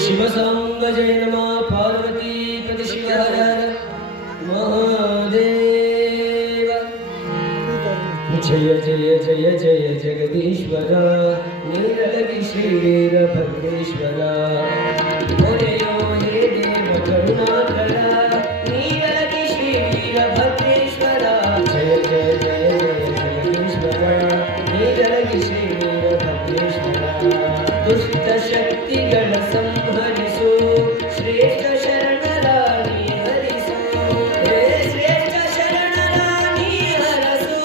ಶಿವಸಾಂಗ ಜಯ ನಮಃ ಪಾರ್ವತಿ ಪತಿ ಶಿವ ಹರ ಮಹಾದೇವ. ಜಯ ಜಯ ಜಯ ಜಯ ಜಗದೀಶ್ವರ ನೀರಗಿ ಶ್ರೀರಭದ್ರೇಶ್ವರ. ಒಡೆಯೋ ಹೇ ದೇವ ಕರುಣಾಕರ ನೀರಗಿ ಶ್ರೀರಭದ್ರೇಶ್ವರ. ಜಯ ಜಯ ಜಯ ಜಯ ಜಗದೀಶ್ವರ ನೀರಗಿ ಶ್ರೀರಭದ್ರೇಶ್ವರ. ದುಷ್ಟ ಶಕ್ತಿಗಳ ಸಂಹರಿಸು ಶ್ರೇಷ್ಠ ಶರಣರಾಣಿ ಹರಿಸು. ಹೇ ಶ್ರೇಷ್ಠ ಶರಣರಾಣಿ ಹರಸು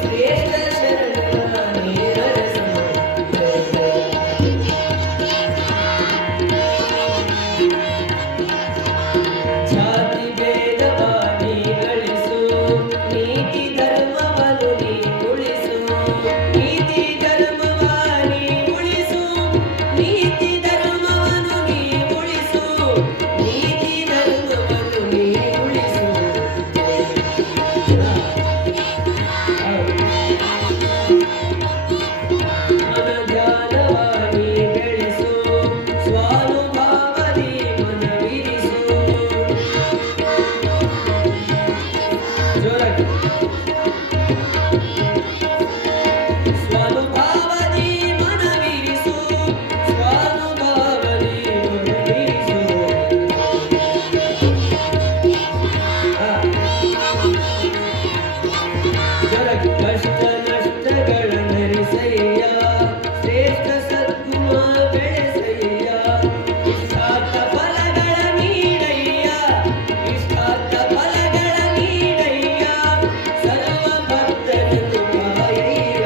ಶ್ರೇಷ್ಠ ಶರಣರಾಣಿ ಹರಸು. ಜಾತಿ ಭೇದವಾದಿ ಗಳಿಸು ನೀತಿ ಧರ್ಮವನ್ನು ನೀ ಉಳಿಸು. ನೀತಿ ಧರ್ಮವಾನಿ ಉಳಿಸು ನೀತಿ ಧರ್ಮವನ್ನು ನೀ ಉಳಿಸು. ನೀತಿ ಧರ್ಮವನ್ನು ನೀ ಉಳಿಸು. ಮನಧ್ಯಾನವಾನಿ ಬೆಳೆಸು ಸ್ವಾನುಭಾವದಿ ಮನವಿರಿಸು. ಜೋರಾಗಿ ಸ್ವಾನುಭಾವದಿ ಮನವಿರಿಸು ಸ್ವಾನುಭಾವದಿ ಮನವಿರಿಸು. ಜೋರಾಗಿ ಕಷ್ಟ ನಷ್ಟಗಳ ನರಿಸಯ್ಯ ಶ್ರೇಷ್ಠ ಸದ್ಗುಣ ಬೆಳೆಸಯ್ಯ. ಇಷ್ಟಾರ್ಥ ಫಲಗಳ ನೀಡಯ್ಯ ಇಷ್ಟಾರ್ಥ ಫಲಗಳ ನೀಡಯ್ಯ. ಸರ್ವ ಭಕ್ತರನ್ನು ಕಾಯಯ್ಯ.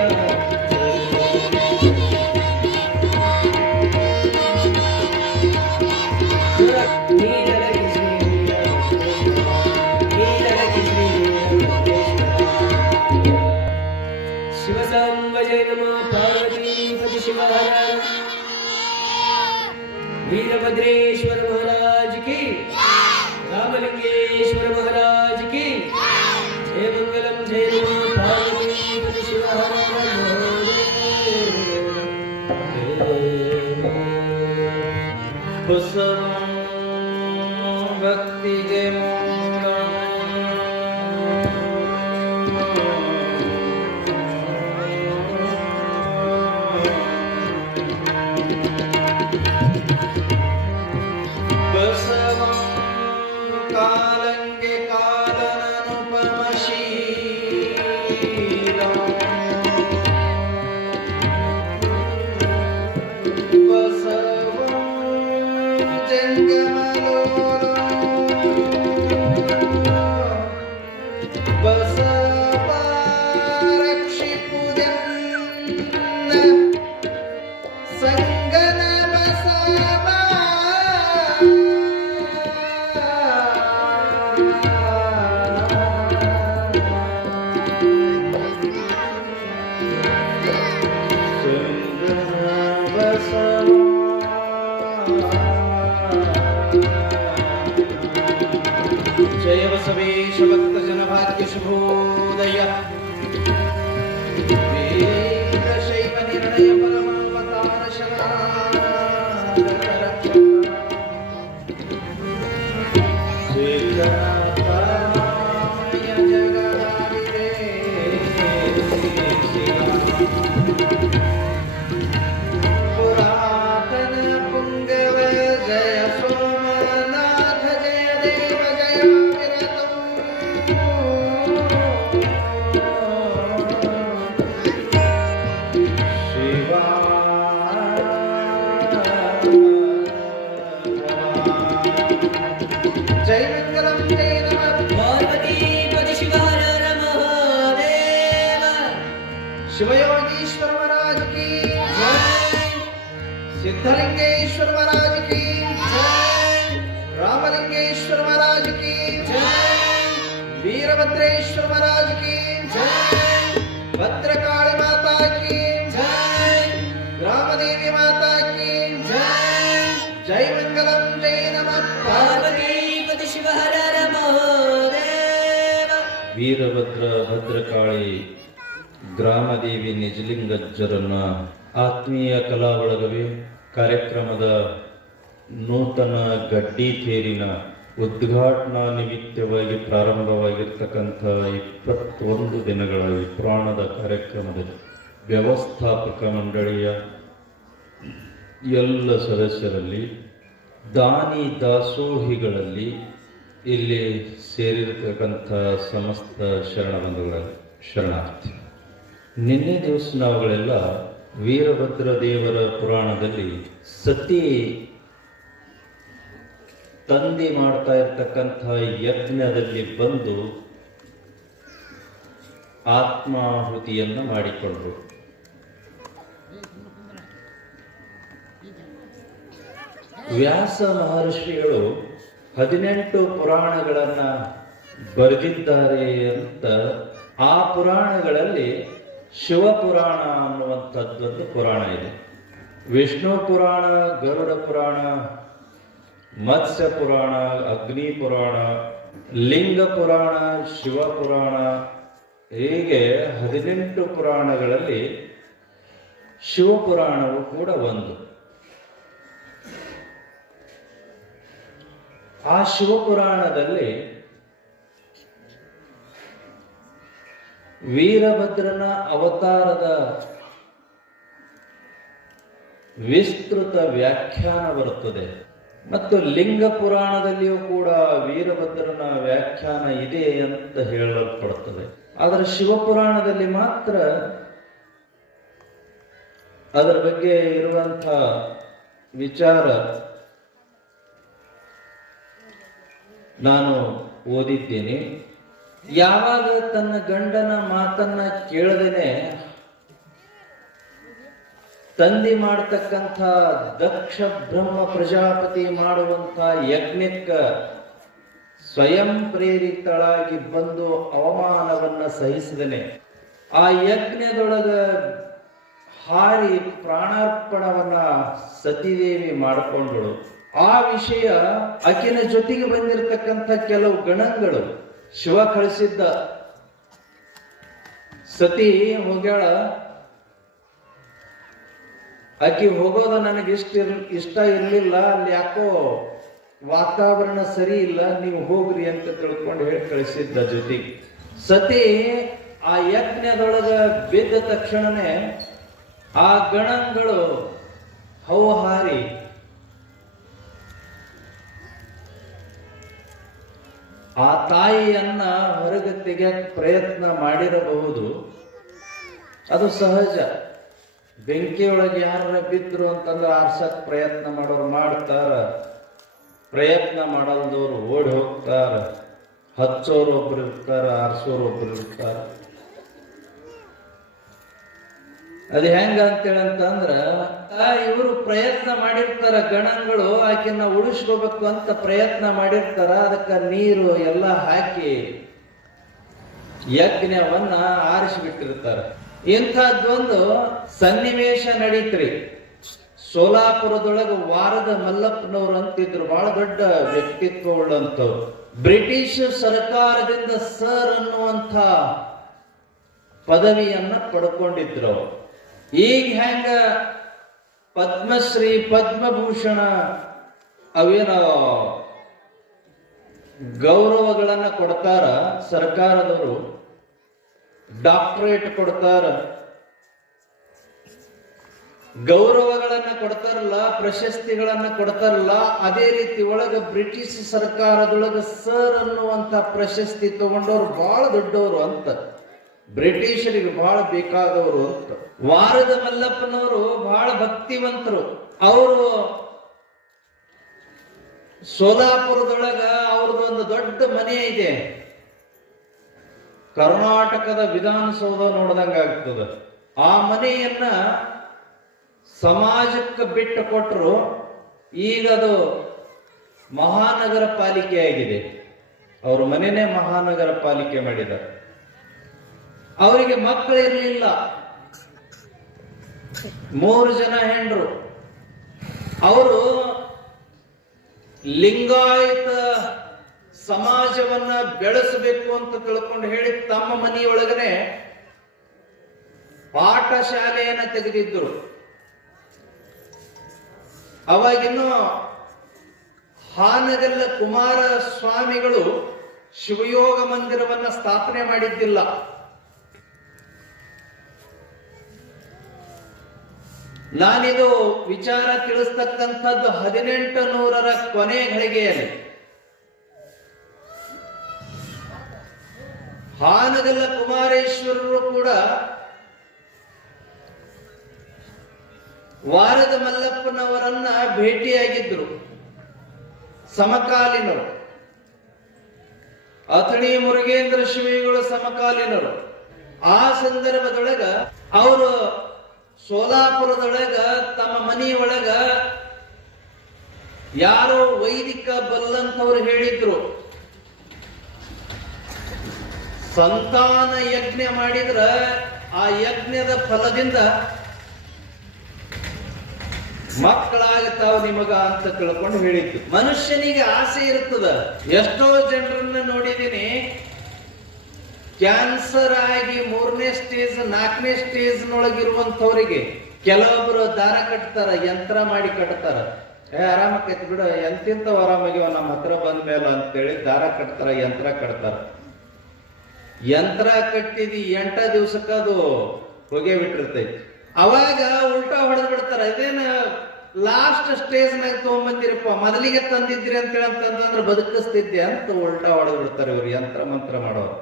ನೀರಗಿ ಶಿವಸಾಂಬ ಜಯ ನಮಃ ಪಾರ್ವತಿ ಪತಿ ಶಿವ ಹರ. वीरभद्रेश्वर महाराज की, रामलिंगेश्वर महाराज की जय. मंगलम जय नमः पार्वती पति शिव हर भक्ति के कालंगे कालननुपमशीलं बसवं जंगमलोलं बसवरक्षिपुजन् संगन बसवा. जय बसवेश भक्त जन भाग्य शुभोदय. वीर शैव निर्णय परमावतार शरणागत रक्षक. श्रीगणाकाय जगदादिदेव पुरातन पुंगव जय सोमनाथ जय देव जय विरतौ. शिवा जय मंगलम जय नमः पार्वती पति शिव हर महादेव. शिवयोगीश्वर महाराज की जय. सिद्धलिंगेश्वर महाराज की जय. रामलिंगेश्वर महाराज की जय. वीरभद्रेश्वर महाराज की जय. भद्रकाली माता की जय. ग्रामदेवी माता की जय. जय मंगलम जय नमः पार्वती पति शिव हर महादेव. ವೀರಭದ್ರ ಭದ್ರಕಾಳಿ ಗ್ರಾಮದೇವಿ ನಿಜಲಿಂಗಜ್ಜರನ್ನ ಆತ್ಮೀಯ ಕಲಾ ಬಳಗವೇ, ಕಾರ್ಯಕ್ರಮದ ನೂತನ ಗಡ್ಡಿ ತೇರಿನ ಉದ್ಘಾಟನಾ ನಿಮಿತ್ತವಾಗಿ ಪ್ರಾರಂಭವಾಗಿರ್ತಕ್ಕಂಥ 21 ದಿನಗಳ ಈ ಪುರಾಣದ ಕಾರ್ಯಕ್ರಮದ ವ್ಯವಸ್ಥಾಪಕ ಮಂಡಳಿಯ ಎಲ್ಲ ಸದಸ್ಯರಲ್ಲಿ, ದಾನಿ ದಾಸೋಹಿಗಳಲ್ಲಿ, ಇಲ್ಲಿ ಸೇರಿರ್ತಕ್ಕಂಥ ಸಮಸ್ತ ಶರಣಬಂಧುಗಳ ಶರಣಾರ್ಥಿ. ನಿನ್ನೆ ದಿವಸ ನಾವುಗಳೆಲ್ಲ ವೀರಭದ್ರ ದೇವರ ಪುರಾಣದಲ್ಲಿ ಸತಿ ತಂದೆ ಮಾಡ್ತಾ ಇರ್ತಕ್ಕಂಥ ಯಜ್ಞದಲ್ಲಿ ಬಂದು ಆತ್ಮಾಹುತಿಯನ್ನು ಮಾಡಿಕೊಂಡ್ರು. ವ್ಯಾಸ ಮಹರ್ಷಿಗಳು 18 ಪುರಾಣಗಳನ್ನ ಬರೆದಿದ್ದಾರೆ ಅಂತ. ಆ ಪುರಾಣಗಳಲ್ಲಿ ಶಿವಪುರಾಣ ಅನ್ನುವಂಥದ್ದೊಂದು ಪುರಾಣ ಇದೆ. ವಿಷ್ಣು ಪುರಾಣ, ಗರುಡ ಪುರಾಣ, ಮತ್ಸ್ಯ ಪುರಾಣ, ಅಗ್ನಿ ಪುರಾಣ, ಲಿಂಗ ಪುರಾಣ, ಶಿವಪುರಾಣ, ಹೀಗೆ 18 ಪುರಾಣಗಳಲ್ಲಿ ಶಿವಪುರಾಣವು ಕೂಡ ಒಂದು. ಆ ಶಿವಪುರಾಣದಲ್ಲಿ ವೀರಭದ್ರನ ಅವತಾರದ ವಿಸ್ತೃತ ವ್ಯಾಖ್ಯಾನ ಬರುತ್ತದೆ. ಮತ್ತು ಲಿಂಗ ಪುರಾಣದಲ್ಲಿಯೂ ಕೂಡ ವೀರಭದ್ರನ ವ್ಯಾಖ್ಯಾನ ಇದೆ ಅಂತ ಹೇಳಲ್ಪಡುತ್ತದೆ. ಆದರೆ ಶಿವಪುರಾಣದಲ್ಲಿ ಮಾತ್ರ ಅದರ ಬಗ್ಗೆ ಇರುವಂಥ ವಿಚಾರ ನಾನು ಓದಿದ್ದೇನೆ. ಯಾವಾಗ ತನ್ನ ಗಂಡನ ಮಾತನ್ನ ಕೇಳದೇನೆ ತಂದೆ ಮಾಡತಕ್ಕಂಥ ದಕ್ಷ ಬ್ರಹ್ಮ ಪ್ರಜಾಪತಿ ಮಾಡುವಂಥ ಯಜ್ಞಕ್ಕ ಸ್ವಯಂ ಪ್ರೇರಿತಳಾಗಿ ಬಂದು ಅವಮಾನವನ್ನ ಸಹಿಸಿದನೆ, ಆ ಯಜ್ಞದೊಳಗ ಹಾರಿ ಪ್ರಾಣಾರ್ಪಣವನ್ನ ಸತಿದೇವಿ ಮಾಡಿಕೊಂಡಳು. ಆ ವಿಷಯ ಆಕಿನ ಜೊತೆಗೆ ಬಂದಿರತಕ್ಕಂಥ ಕೆಲವು ಗಣಗಳು, ಶಿವ ಕಳಿಸಿದ್ದ ಸತಿ ಹೋಗ್ಯಾಳ, ಆಕಿ ಹೋಗೋದ ನನಗೆ ಇಷ್ಟ ಇರಲಿಲ್ಲ, ಅಲ್ಲಿ ಯಾಕೋ ವಾತಾವರಣ ಸರಿ ಇಲ್ಲ, ನೀವು ಹೋಗ್ರಿ ಅಂತ ತಿಳ್ಕೊಂಡು ಹೇಳಿ ಕಳಿಸಿದ್ದ ಜೊತೆಗೆ. ಸತಿ ಆ ಯಜ್ಞದೊಳಗ ಬಿದ್ದ ತಕ್ಷಣನೇ ಆ ಗಣಗಳು ಹೌಹಾರಿ ಆ ತಾಯಿಯನ್ನ ಹೊರಗೆ ತೆಗೆಯಕ್ಕೆ ಪ್ರಯತ್ನ ಮಾಡಿರಬಹುದು. ಅದು ಸಹಜ. ಬೆಂಕಿಯೊಳಗೆ ಯಾರ ಬಿದ್ರು ಅಂತಂದ್ರೆ ಆರ್ಸಕ್ ಪ್ರಯತ್ನ ಮಾಡೋರು ಮಾಡ್ತಾರ, ಪ್ರಯತ್ನ ಮಾಡಲ್ದವ್ರು ಓಡಿ ಹೋಗ್ತಾರ, ಹಚ್ಚೋರು ಒಬ್ರು ಇರ್ತಾರ, ಆರ್ಸೋರು ಒಬ್ರು ಇರ್ತಾರ. ಅದು ಹೆಂಗ ಅಂತೇಳಂತಂದ್ರ ಇವರು ಪ್ರಯತ್ನ ಮಾಡಿರ್ತಾರ, ಗಣಗಳು ಆಕಿನ ಉಳಿಸ್ಕೋಬೇಕು ಅಂತ ಪ್ರಯತ್ನ ಮಾಡಿರ್ತಾರ. ಅದಕ್ಕೆ ನೀರು ಎಲ್ಲ ಹಾಕಿ ಯಜ್ಞವನ್ನ ಆರಿಸಿಬಿಟ್ಟಿರ್ತಾರ. ಇಂಥದ್ದೊಂದು ಸನ್ನಿವೇಶ ನಡೀತ್ರಿ. ಸೋಲಾಪುರದೊಳಗ ವಾರದ ಮಲ್ಲಪ್ಪನವ್ರು ಅಂತಿದ್ರು, ಬಹಳ ದೊಡ್ಡ ವ್ಯಕ್ತಿತ್ವ ಉಳ್ಳಂತವ್ರು. ಬ್ರಿಟಿಷ್ ಸರ್ಕಾರದಿಂದ ಸರ್ ಅನ್ನುವಂಥ ಪದವಿಯನ್ನ ಪಡ್ಕೊಂಡಿದ್ರು. ಈಗ ಹೆಂಗ ಪದ್ಮಶ್ರೀ ಪದ್ಮಭೂಷಣ ಅವೇನ ಗೌರವಗಳನ್ನ ಕೊಡ್ತಾರ ಸರ್ಕಾರದವರು, ಡಾಕ್ಟರೇಟ್ ಕೊಡ್ತಾರ, ಗೌರವಗಳನ್ನ ಕೊಡ್ತಾರಲ್ಲ, ಪ್ರಶಸ್ತಿಗಳನ್ನ ಕೊಡ್ತಾರಲ್ಲ, ಅದೇ ರೀತಿ ಒಳಗ ಬ್ರಿಟಿಷ್ ಸರ್ಕಾರದೊಳಗ ಸರ್ ಅನ್ನುವಂತ ಪ್ರಶಸ್ತಿ ತಗೊಂಡವ್ರು ಬಹಳ ದೊಡ್ಡವರು ಅಂತ, ಬ್ರಿಟಿಷರಿಗೆ ಬಹಳ ಬೇಕಾದವರು ಅಂತ. ವಾರದ ಮಲ್ಲಪ್ಪನವರು ಬಹಳ ಭಕ್ತಿವಂತರು. ಅವರು ಸೋಲಾಪುರದೊಳಗ ಅವ್ರದ್ದು ಒಂದು ದೊಡ್ಡ ಮನೆ ಇದೆ. ಕರ್ನಾಟಕದ ವಿಧಾನಸೌಧ ನೋಡ್ದಂಗ ಆಗ್ತದೆ. ಆ ಮನೆಯನ್ನ ಸಮಾಜಕ್ಕೆ ಬಿಟ್ಟು ಕೊಟ್ಟರು. ಈಗ ಅದು ಮಹಾನಗರ ಪಾಲಿಕೆ ಆಗಿದೆ. ಅವ್ರ ಮನೆನೇ ಮಹಾನಗರ ಪಾಲಿಕೆ ಮಾಡಿದ್ದಾರೆ. ಅವರಿಗೆ ಮಕ್ಕಳಿರಲಿಲ್ಲ, 3 ಜನ ಹೆಂಡ್ರು. ಅವರು ಲಿಂಗಾಯತ ಸಮಾಜವನ್ನ ಬೆಳೆಸಬೇಕು ಅಂತ ತಿಳ್ಕೊಂಡು ಹೇಳಿ ತಮ್ಮ ಮನೆಯೊಳಗನೆ ಪಾಠಶಾಲೆಯನ್ನ ತೆಗೆದಿದ್ರು. ಅವಾಗಿನ್ನು ಹಾನಗಲ್ಲ ಕುಮಾರ ಸ್ವಾಮಿಗಳು ಶಿವಯೋಗ ಮಂದಿರವನ್ನ ಸ್ಥಾಪನೆ ಮಾಡಿದ್ದಿಲ್ಲ. ನಾನಿದು ವಿಚಾರ ತಿಳಿಸ್ತಕ್ಕಂಥದ್ದು 1800ರ ಕೊನೆ ಘಳಿಗೆಯಲ್ಲಿ. ಹಾನಗಲ್ಲ ಕುಮಾರೇಶ್ವರರು ಕೂಡ ವಾರದ ಮಲ್ಲಪ್ಪನವರನ್ನ ಭೇಟಿಯಾಗಿದ್ರು, ಸಮಕಾಲೀನರು. ಅಥಣಿ ಮುರುಗೇಂದ್ರ ಶ್ರೀಗಳು ಸಮಕಾಲೀನರು. ಆ ಸಂದರ್ಭದೊಳಗ ಅವರು ಸೋಲಾಪುರದೊಳಗ ತಮ್ಮ ಮನೆಯೊಳಗ ಯಾರೋ ವೈದಿಕ ಬಲ್ಲಂತವ್ರು ಹೇಳಿದ್ರು, ಸಂತಾನ ಯಜ್ಞ ಮಾಡಿದ್ರ ಆ ಯಜ್ಞದ ಫಲದಿಂದ ಮಕ್ಕಳಾಗತಾವ ನಿಮಗ ಅಂತ ತಿಳ್ಕೊಂಡು ಹೇಳಿದ್ದು. ಮನುಷ್ಯನಿಗೆ ಆಸೆ ಇರ್ತದ. ಎಷ್ಟೋ ಜನರನ್ನ ನೋಡಿದೀನಿ, ಕ್ಯಾನ್ಸರ್ ಆಗಿ 3ನೇ ಸ್ಟೇಜ್ 4ನೇ ಸ್ಟೇಜ್ ನೊಳಗಿರುವಂತವರಿಗೆ ಕೆಲವೊಬ್ರು ದಾರ ಕಟ್ತಾರ, ಯಂತ್ರ ಮಾಡಿ ಕಟ್ತಾರ. ಆರಾಮಕ್ಕೈತಿ ಬಿಡ, ಎಂತಿಂತವ್ ಆರಾಮಾಗ್ಯವ ನಮ್ಮ ಹತ್ರ ಬಂದ ಮೇಲೆ ಅಂತೇಳಿ ದಾರ ಕಟ್ತಾರ, ಯಂತ್ರ ಕಟ್ತಾರ. ಯಂತ್ರ ಕಟ್ಟಿದಿ 8 ದಿವಸಕ್ಕ ಅದು ಹೊಗೆ ಬಿಟ್ಟಿರ್ತೈತಿ. ಅವಾಗ ಉಲ್ಟಾ ಹೊಡೆದ್ ಬಿಡ್ತಾರ. ಇದೇನ ಲಾಸ್ಟ್ ಸ್ಟೇಜ್ ನಾಗ ತಗೊಂಬಂದಿರಪ್ಪ, ಮೊದಲಿಗೆ ತಂದಿದ್ರಿ ಅಂತೇಳಿ ಅಂತಂದ್ರೆ ಬದುಕಿಸ್ತಿದ್ದೆ ಅಂತ ಉಲ್ಟಾ ಹೊಡೆದ್ ಬಿಡ್ತಾರೆ ಇವ್ರು ಯಂತ್ರ ಮಂತ್ರ ಮಾಡೋರು.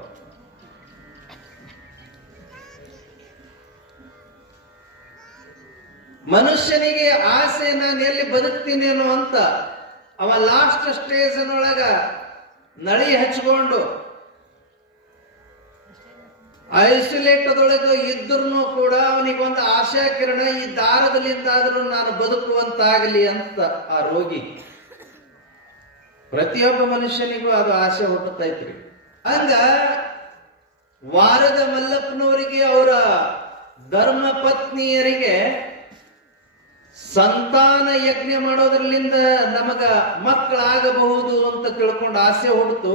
ಮನುಷ್ಯನಿಗೆ ಆಸೆ ನಾನು ಎಲ್ಲಿ ಬದುಕ್ತೀನೇನೋ ಅಂತ ಅವ ಲಾಸ್ಟ್ ಸ್ಟೇಜ್ ನೊಳಗ ನಳಿ ಹಚ್ಕೊಂಡು ಐಸೋಲೇಟದೊಳಗೆ ಇದ್ರೂ ಕೂಡ ಅವನಿಗೊಂದು ಆಶಾ ಕಿರಣ, ಈ ದಾರದಲ್ಲಿಂದಾದ್ರೂ ನಾನು ಬದುಕುವಂತಾಗಲಿ ಅಂತ ಆ ರೋಗಿ. ಪ್ರತಿಯೊಬ್ಬ ಮನುಷ್ಯನಿಗೂ ಅದು ಆಸೆ ಹುಟ್ಟುತ್ತೈತ್ರಿ. ಹಂಗ ವಾರದ ಮಲ್ಲಪ್ಪನವರಿಗೆ ಅವರ ಧರ್ಮ ಪತ್ನಿಯರಿಗೆ ಸಂತಾನ ಯಜ್ಞ ಮಾಡೋದ್ರಲ್ಲಿಂದ ನಮಗ ಮಕ್ಕಳಾಗಬಹುದು ಅಂತ ತಿಳ್ಕೊಂಡು ಆಸೆ ಹುಡ್ತು.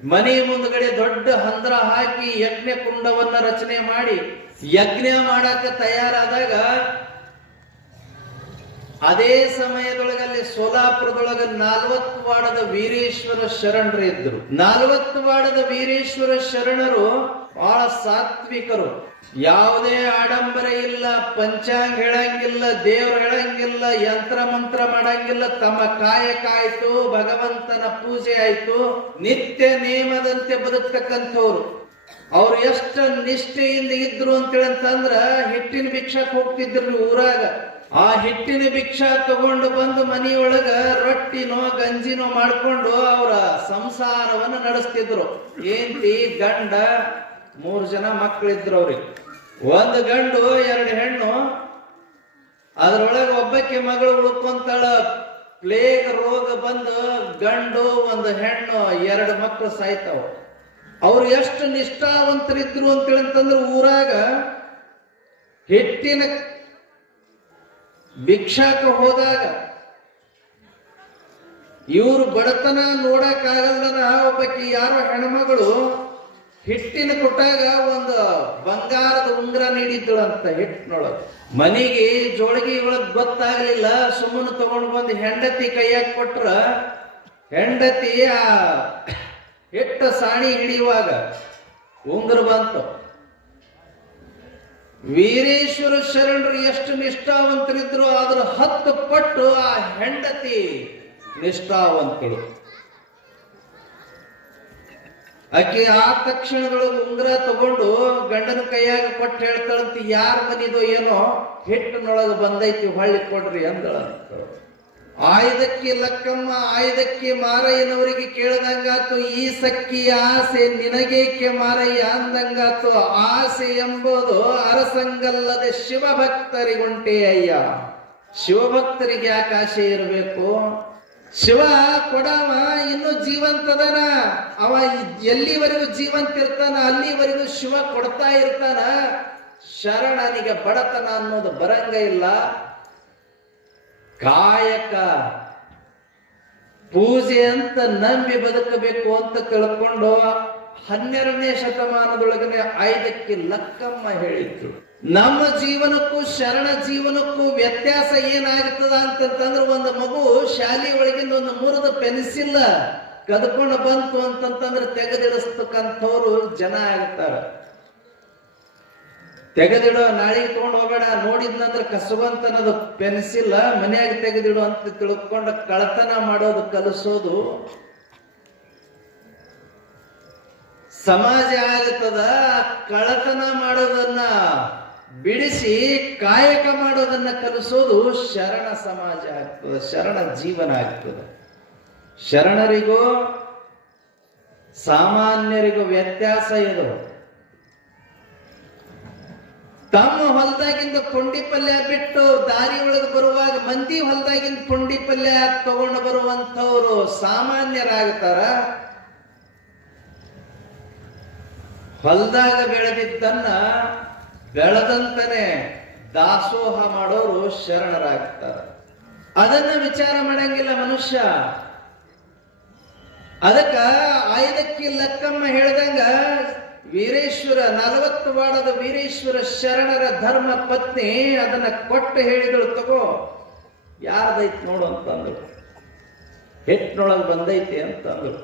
ಮನೆ ಮುಂದ್ಗಡೆ ದೊಡ್ಡ ಹಂದ್ರ ಹಾಕಿ ಯಜ್ಞ ಕುಂಡವನ್ನ ರಚನೆ ಮಾಡಿ ಯಜ್ಞ ಮಾಡಾಕ ತಯಾರಾದಾಗ ಅದೇ ಸಮಯದೊಳಗಲ್ಲಿ ಸೋಲಾಪುರದೊಳಗ 40 ವಾಡದ ವೀರೇಶ್ವರ ಶರಣರು ಇದ್ರು. 40 ವಾಡದ ವೀರೇಶ್ವರ ಶರಣರು ಬಹಳ ಸಾತ್ವಿಕರು. ಯಾವುದೇ ಆಡಂಬರ ಇಲ್ಲ, ಪಂಚಾಂಗ ಹೇಳಂಗಿಲ್ಲ, ದೇವ್ರ ಹೇಳಂಗಿಲ್ಲ, ಯಂತ್ರ ಮಂತ್ರ ಮಾಡಂಗಿಲ್ಲ. ತಮ್ಮ ಕಾಯಕ ಆಯ್ತು, ಭಗವಂತನ ಪೂಜೆ ಆಯ್ತು, ನಿತ್ಯ ನೇಮದಂತೆ ಬದುಕ್ತಕ್ಕಂಥವ್ರು. ಅವ್ರು ಎಷ್ಟು ನಿಷ್ಠೆಯಿಂದ ಇದ್ರು ಅಂತೇಳಂತಂದ್ರ ಹಿಟ್ಟಿನ ಭಿಕ್ಷಾಕ್ ಹೋಗ್ತಿದ್ರು ಊರಾಗ. ಆ ಹಿಟ್ಟಿನ ಭಿಕ್ಷಾ ತಗೊಂಡು ಬಂದು ಮನೆಯೊಳಗ ರೊಟ್ಟಿನೋ ಗಂಜಿನೋ ಮಾಡ್ಕೊಂಡು ಅವರ ಸಂಸಾರವನ್ನು ನಡೆಸ್ತಿದ್ರು. ಹೆಂಡತಿ ಗಂಡ 3 ಜನ ಮಕ್ಕಳಿದ್ರು ಅವ್ರಿಗೆ. 1 ಗಂಡು 2 ಹೆಣ್ಣು. ಅದ್ರೊಳಗೆ ಒಬ್ಬಕ್ಕೆ ಮಗಳು ಉಳ್ಕೊಂತಾಳ. ಪ್ಲೇಗ್ ರೋಗ ಬಂದು ಗಂಡು 1 ಹೆಣ್ಣು 2 ಮಕ್ಕಳು ಸಾಯ್ತಾವ. ಅವ್ರು ಎಷ್ಟು ನಿಷ್ಠಾವಂತರಿದ್ರು ಅಂತೇಳಂತಂದ್ರೆ ಊರಾಗ ಹಿಟ್ಟಿನ ಭಿಕ್ಷಾಕ ಹೋದಾಗ ಇವ್ರು ಬಡತನ ನೋಡಕ್ ಆಗಲ್ದನ ಒಬ್ಬಕ್ಕೆ ಯಾರೋ ಹೆಣ್ಮಗಳು ಹಿಟ್ಟಿನ ಕೊಟ್ಟಾಗ ಒಂದು ಬಂಗಾರದ ಉಂಗುರ ನೀಡಿದ್ದಳಂತ ಹಿಟ್ಟಿನೊಳಗ. ಮನೆಗೆ ಜೋಳಿಗೆ ಒಳಗ್ ಗೊತ್ತಾಗ್ಲಿಲ್ಲ. ಸುಮ್ಮನೆ ತಗೊಂಡು ಬಂದು ಹೆಂಡತಿ ಕೈಯಾಗ ಕೊಟ್ರ ಹೆಂಡತಿ ಆ ಹಿಟ್ಟ ಸಾಣಿ ಹಿಡಿಯುವಾಗ ಉಂಗುರ ಬಂತು. ವೀರೇಶ್ವರ ಶರಣರು ಎಷ್ಟು ನಿಷ್ಠಾವಂತರಿದ್ರು ಅದ್ರ 10 ಪಟ್ಟು ಆ ಹೆಂಡತಿ ನಿಷ್ಠಾವಂತಳು. ಆಕೆ ಆ ತಕ್ಷಣದೊಳಗೆ ಉಂಗುರ ತಗೊಂಡು ಗಂಡನ ಕೈಯಾಗ ಕೊಟ್ಟು ಹೇಳ್ತಾಳಂತ, ಯಾರ ಮನಿದೋ ಏನೋ ಹಿಟ್ಟಿನೊಳಗೆ ಬಂದೈತಿ, ಹೊಳ್ಳಿ ಕೊಡ್ರಿ ಅಂದಳಂತ. ಆಯ್ದಕ್ಕೆ ಲಕ್ಕಮ್ಮ ಆಯ್ದಕ್ಕೆ ಮಾರಯ್ಯನವರಿಗೆ ಕೇಳದಂಗಾತು, ಈ ಸಕ್ಕಿಯ ಆಸೆ ನಿನಗೇಕೆ ಮಾರಯ್ಯ ಅಂದಂಗಾತು. ಆಸೆ ಎಂಬುದು ಅರಸಂಗಲ್ಲದೆ ಶಿವಭಕ್ತರಿಗುಂಟೆ ಅಯ್ಯ. ಶಿವಭಕ್ತರಿಗೆ ಯಾಕೆ ಆಸೆ ಇರಬೇಕು? ಶಿವ ಕೊಡವ ಇನ್ನು ಜೀವಂತದನ. ಅವ ಎಲ್ಲಿವರೆಗೂ ಜೀವಂತ ಇರ್ತಾನ ಅಲ್ಲಿವರೆಗೂ ಶಿವ ಕೊಡ್ತಾ ಇರ್ತಾನ. ಶರಣನಿಗೆ ಬಡತನ ಅನ್ನೋದು ಬರಂಗ ಇಲ್ಲ. ಕಾಯಕ ಪೂಜೆ ಅಂತ ನಂಬಿ ಬದುಕಬೇಕು ಅಂತ ತಿಳ್ಕೊಂಡು 12ನೇ ಶತಮಾನದೊಳಗನೆ ಆಯ್ದಕ್ಕೆ ಲಕ್ಕಮ್ಮ ಹೇಳಿದ್ರು. ನಮ್ಮ ಜೀವನಕ್ಕೂ ಶರಣ ಜೀವನಕ್ಕೂ ವ್ಯತ್ಯಾಸ ಏನಾಗ್ತದ ಅಂತಂತಂದ್ರೆ, ಒಂದು ಮಗು ಶಾಲೆ ಒಳಗಿಂದ ಒಂದು ಮುರಿದ ಪೆನ್ಸಿಲ್ ಕದ್ಕೊಂಡು ಬಂತು ಅಂತಂತಂದ್ರೆ ತೆಗೆದಿಡಿಸ್ತಕ್ಕಂಥವ್ರು ಜನ ಆಗ್ತಾರ. ತೆಗೆದಿಡೋ ನಾಳೆಗೆ ತಗೊಂಡು ಹೋಗಬೇಡ, ನೋಡಿದ್ನಂದ್ರೆ ಕಸುವಂತನದು ಪೆನ್ಸಿಲ್ ಮನ್ಯಾಗ ತೆಗೆದಿಡು ಅಂತ ತಿಳ್ಕೊಂಡು ಕಳತನ ಮಾಡೋದು ಕಲಿಸೋದು ಸಮಾಜ ಆಗ್ತದ. ಕಳತನ ಮಾಡೋದನ್ನ ಬಿಡಿಸಿ ಕಾಯಕ ಮಾಡೋದನ್ನ ಕಲಿಸೋದು ಶರಣ ಸಮಾಜ ಆಗ್ತದೆ, ಶರಣ ಜೀವನ ಆಗ್ತದೆ. ಶರಣರಿಗೂ ಸಾಮಾನ್ಯರಿಗೂ ವ್ಯತ್ಯಾಸ ಇದು. ತಮ್ಮ ಹೊಲದಾಗಿಂದ ಪುಂಡಿ ಪಲ್ಯ ಬಿಟ್ಟು ದಾರಿ ಒಳಗೆ ಬರುವಾಗ ಮಂದಿ ಹೊಲದಾಗಿಂದ ಪುಂಡಿ ಪಲ್ಯ ತಗೊಂಡು ಬರುವಂತವ್ರು ಸಾಮಾನ್ಯರಾಗ್ತಾರ. ಹೊಲದಾಗ ಬೆಳೆದಿದ್ದನ್ನ ಬೆಳೆದಂತನೇ ದಾಸೋಹ ಮಾಡೋರು ಶರಣರಾಗ್ತಾರ. ಅದನ್ನ ವಿಚಾರ ಮಾಡಂಗಿಲ್ಲ ಮನುಷ್ಯ. ಅದಕ್ಕ ಆಯ್ದಕ್ಕಿ ಲಕ್ಕಮ್ಮ ಹೇಳ್ದಂಗ ವೀರೇಶ್ವರ 40 ವಾಡದ ವೀರೇಶ್ವರ ಶರಣರ ಧರ್ಮ ಪತ್ನಿ ಅದನ್ನ ಕೊಟ್ಟು ಹೇಳಿದಳು, ತಗೋ ಯಾರ್ದೈತಿ ನೋಡು ಅಂತಂದ್ರು. ಹೆಟ್ನೊಳಗೆ ಬಂದೈತಿ ಅಂತಂದ್ರು.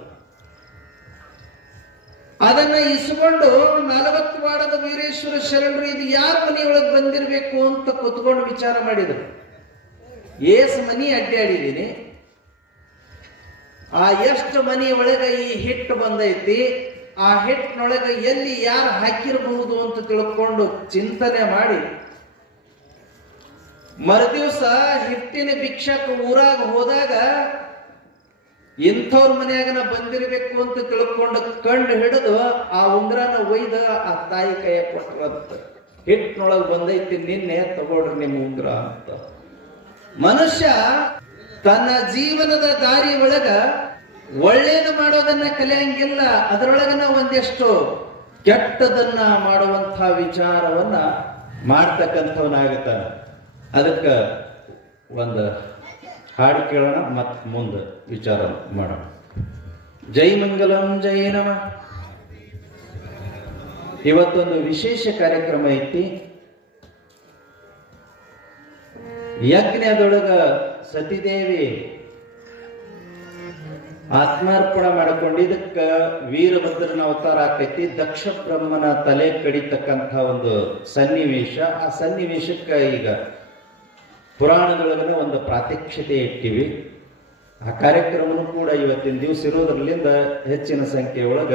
ಅದನ್ನ ಇಸ್ಕೊಂಡು 40 ವಾಡದ ವೀರೇಶ್ವರ ಶರಣರು ಇದು ಯಾರ ಮನೆಯೊಳಗೆ ಬಂದಿರಬೇಕು ಅಂತ ಕುತ್ಕೊಂಡು ವಿಚಾರ ಮಾಡಿದ್ರು. ಏಸ್ ಮನಿ ಅಡ್ಡಾಡಿದೀನಿ, ಆ ಎಷ್ಟು ಮನಿ ಒಳಗೆ ಈ ಹಿಟ್ಟು ಬಂದೈತಿ, ಆ ಹಿಟ್ಟಿನೊಳಗೆ ಎಲ್ಲಿ ಯಾರು ಹಾಕಿರಬಹುದು ಅಂತ ತಿಳ್ಕೊಂಡು ಚಿಂತನೆ ಮಾಡಿ ಮರುದಿವಸ ಹಿಟ್ಟಿನ ಭಿಕ್ಷಕ ಊರಾಗ ಹೋದಾಗ ಇಂಥವ್ರ ಮನೆಯಾಗನ ಬಂದಿರಬೇಕು ಅಂತ ತಿಳ್ಕೊಂಡು ಕಂಡು ಹಿಡಿದು ಆ ಉಂಗ್ರನ ಒಯ್ದ ಆ ತಾಯಿ ಕೈಯ ಕೊಟ್ಟರಂತ. ಹಿಟ್ಟಿನೊಳಗೆ ಬಂದೈತಿ, ನಿನ್ನೆ ತಗೊಳ್ರಿ ನಿಮ್ಮ ಉಂಗ್ರ ಅಂತ. ಮನುಷ್ಯ ತನ್ನ ಜೀವನದ ದಾರಿ ಒಳಗ ಒಳ್ಳೇದು ಮಾಡೋದನ್ನ ಕಲಿಯಂಗಿಲ್ಲ, ಅದರೊಳಗನ ಒಂದೆಷ್ಟು ಕೆಟ್ಟದನ್ನ ಮಾಡುವಂತಹ ವಿಚಾರವನ್ನ ಮಾಡ್ತಕ್ಕಂಥವನಾಗುತ್ತಾನ. ಅದಕ್ಕ ಒಂದು ಹಾಡು ಕೇಳೋಣ, ಮತ್ ಮುಂದೆ ವಿಚಾರ ಮಾಡೋಣ. ಜೈ ಮಂಗಲಂ ಜೈ ನಮ. ಇವತ್ತೊಂದು ವಿಶೇಷ ಕಾರ್ಯಕ್ರಮ ಐತಿ. ಯಜ್ಞದೊಳಗ ಸತಿದೇವಿ ಆತ್ಮಾರ್ಪಣ ಮಾಡಿಕೊಂಡಿದ್ದಕ್ಕ ವೀರಭದ್ರನ ಅವತಾರ ಆಕೈತಿ. ದಕ್ಷ ಬ್ರಹ್ಮನ ತಲೆ ಕಡಿತಕ್ಕಂಥ ಒಂದು ಸನ್ನಿವೇಶ. ಆ ಸನ್ನಿವೇಶಕ್ಕ ಈಗ ಪುರಾಣದೊಳಗನ ಒಂದು ಪ್ರಾತ್ಯಕ್ಷತೆ ಇಟ್ಟಿವಿ. ಆ ಕಾರ್ಯಕ್ರಮನೂ ಕೂಡ ಇವತ್ತಿನ ದಿವಸ ಇರೋದ್ರಲ್ಲಿಂದ ಹೆಚ್ಚಿನ ಸಂಖ್ಯೆ ಒಳಗ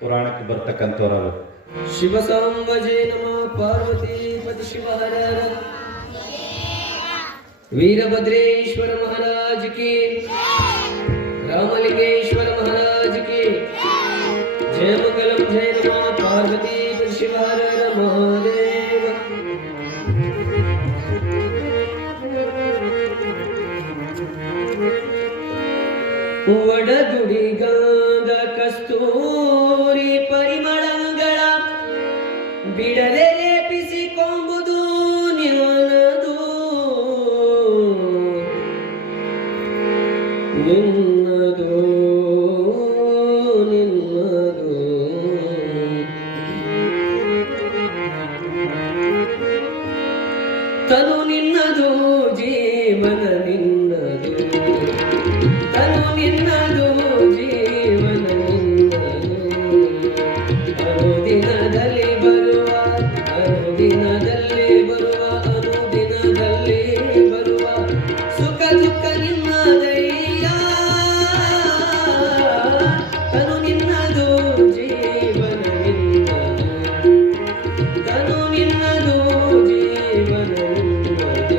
ಪುರಾಣಕ್ಕೆ ಬರ್ತಕ್ಕಂಥವ್ರು. ಶಿವ ಸಾಂಬಜೇ ನಮಃ. ಪಾರ್ವತಿ ಪತಿ ಶಿವ ಹರ ಹರ. वीरभद्रेश्वर महाराज की, रामलिंगेश्वर महाराज की जय। मंगलम जय नमः. पार्वती शिव हर हर महादेव. ಒಡಗುಡಿಗಾದ ಕಸ್ತೂರಿ ಪರಿಮಳಂಗಳ ಬಿಡದೆ ಲೇಪಿಸಿಕೊಂಬುದು ನಿನ್ನದು ನಿನ್ನದು ನಿನ್ನದು. ತನು ನಿನ್ನದು ಜೀವನ ನಿನ್ನದು, ತನು ನಿನ್ನದು ಜೀವನ ನಿನ್ನದು. ಅನುದಿನದಲ್ಲಿ ಬರುವ ಅನುದಿನದಲ್ಲಿ ಬರುವ ಅನುದಿನದಲ್ಲಿ ಬರುವ ಸುಖ ದುಃಖ ನಿನ್ನದಯ್ಯ. ತನು ನಿನ್ನದು ಜೀವನ ನಿನ್ನದು, ತನು ನಿನ್ನದು ಜೀವನ ನಿನ್ನದು.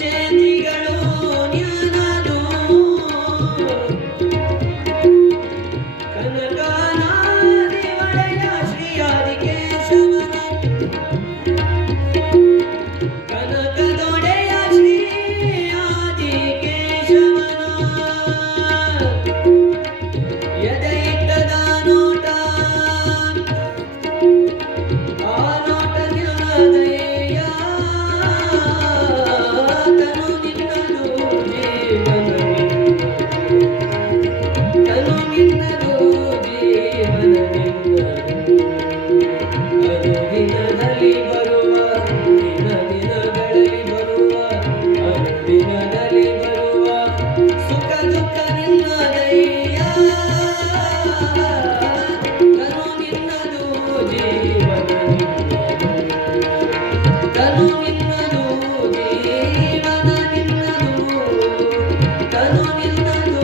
ಪಂಚೇಂದ್ರಿಗಳು ಜ್ಞಾನದು ಕನಕನಾದಿ ಒಡೆಯ ಶ್ರೀಯಾದಿ ಕೇಶವನ ಕನಕದೊಡೆಯ ಶ್ರೀಯಾದಿ ಕೇಶವನ ಎದೆಯಿಟ್ಟದ ನೋಟ ಆ ನೋಟ ಜ್ಞಾನದಯ್ಯ ತನು ನಿನ್ನದು ಜೀವನ ತನು ನಿನ್ನದು ಜೀವನ ಅದು ದಿನದಲ್ಲಿ ಬರುವ ದಿನಗಳಲ್ಲಿ ಬರುವ ಅದು ದಿನದಲ್ಲಿ ಬರುವ ಸುಖ ದುಃಖ ನಿನ್ನದಯ್ಯ ತನು ನಿನ್ನದು ಜೀವನ ತನು ನಿನ್ನದು ಜೀವನ ನಿನ್ನದು ತನು ನಿನ್ನದು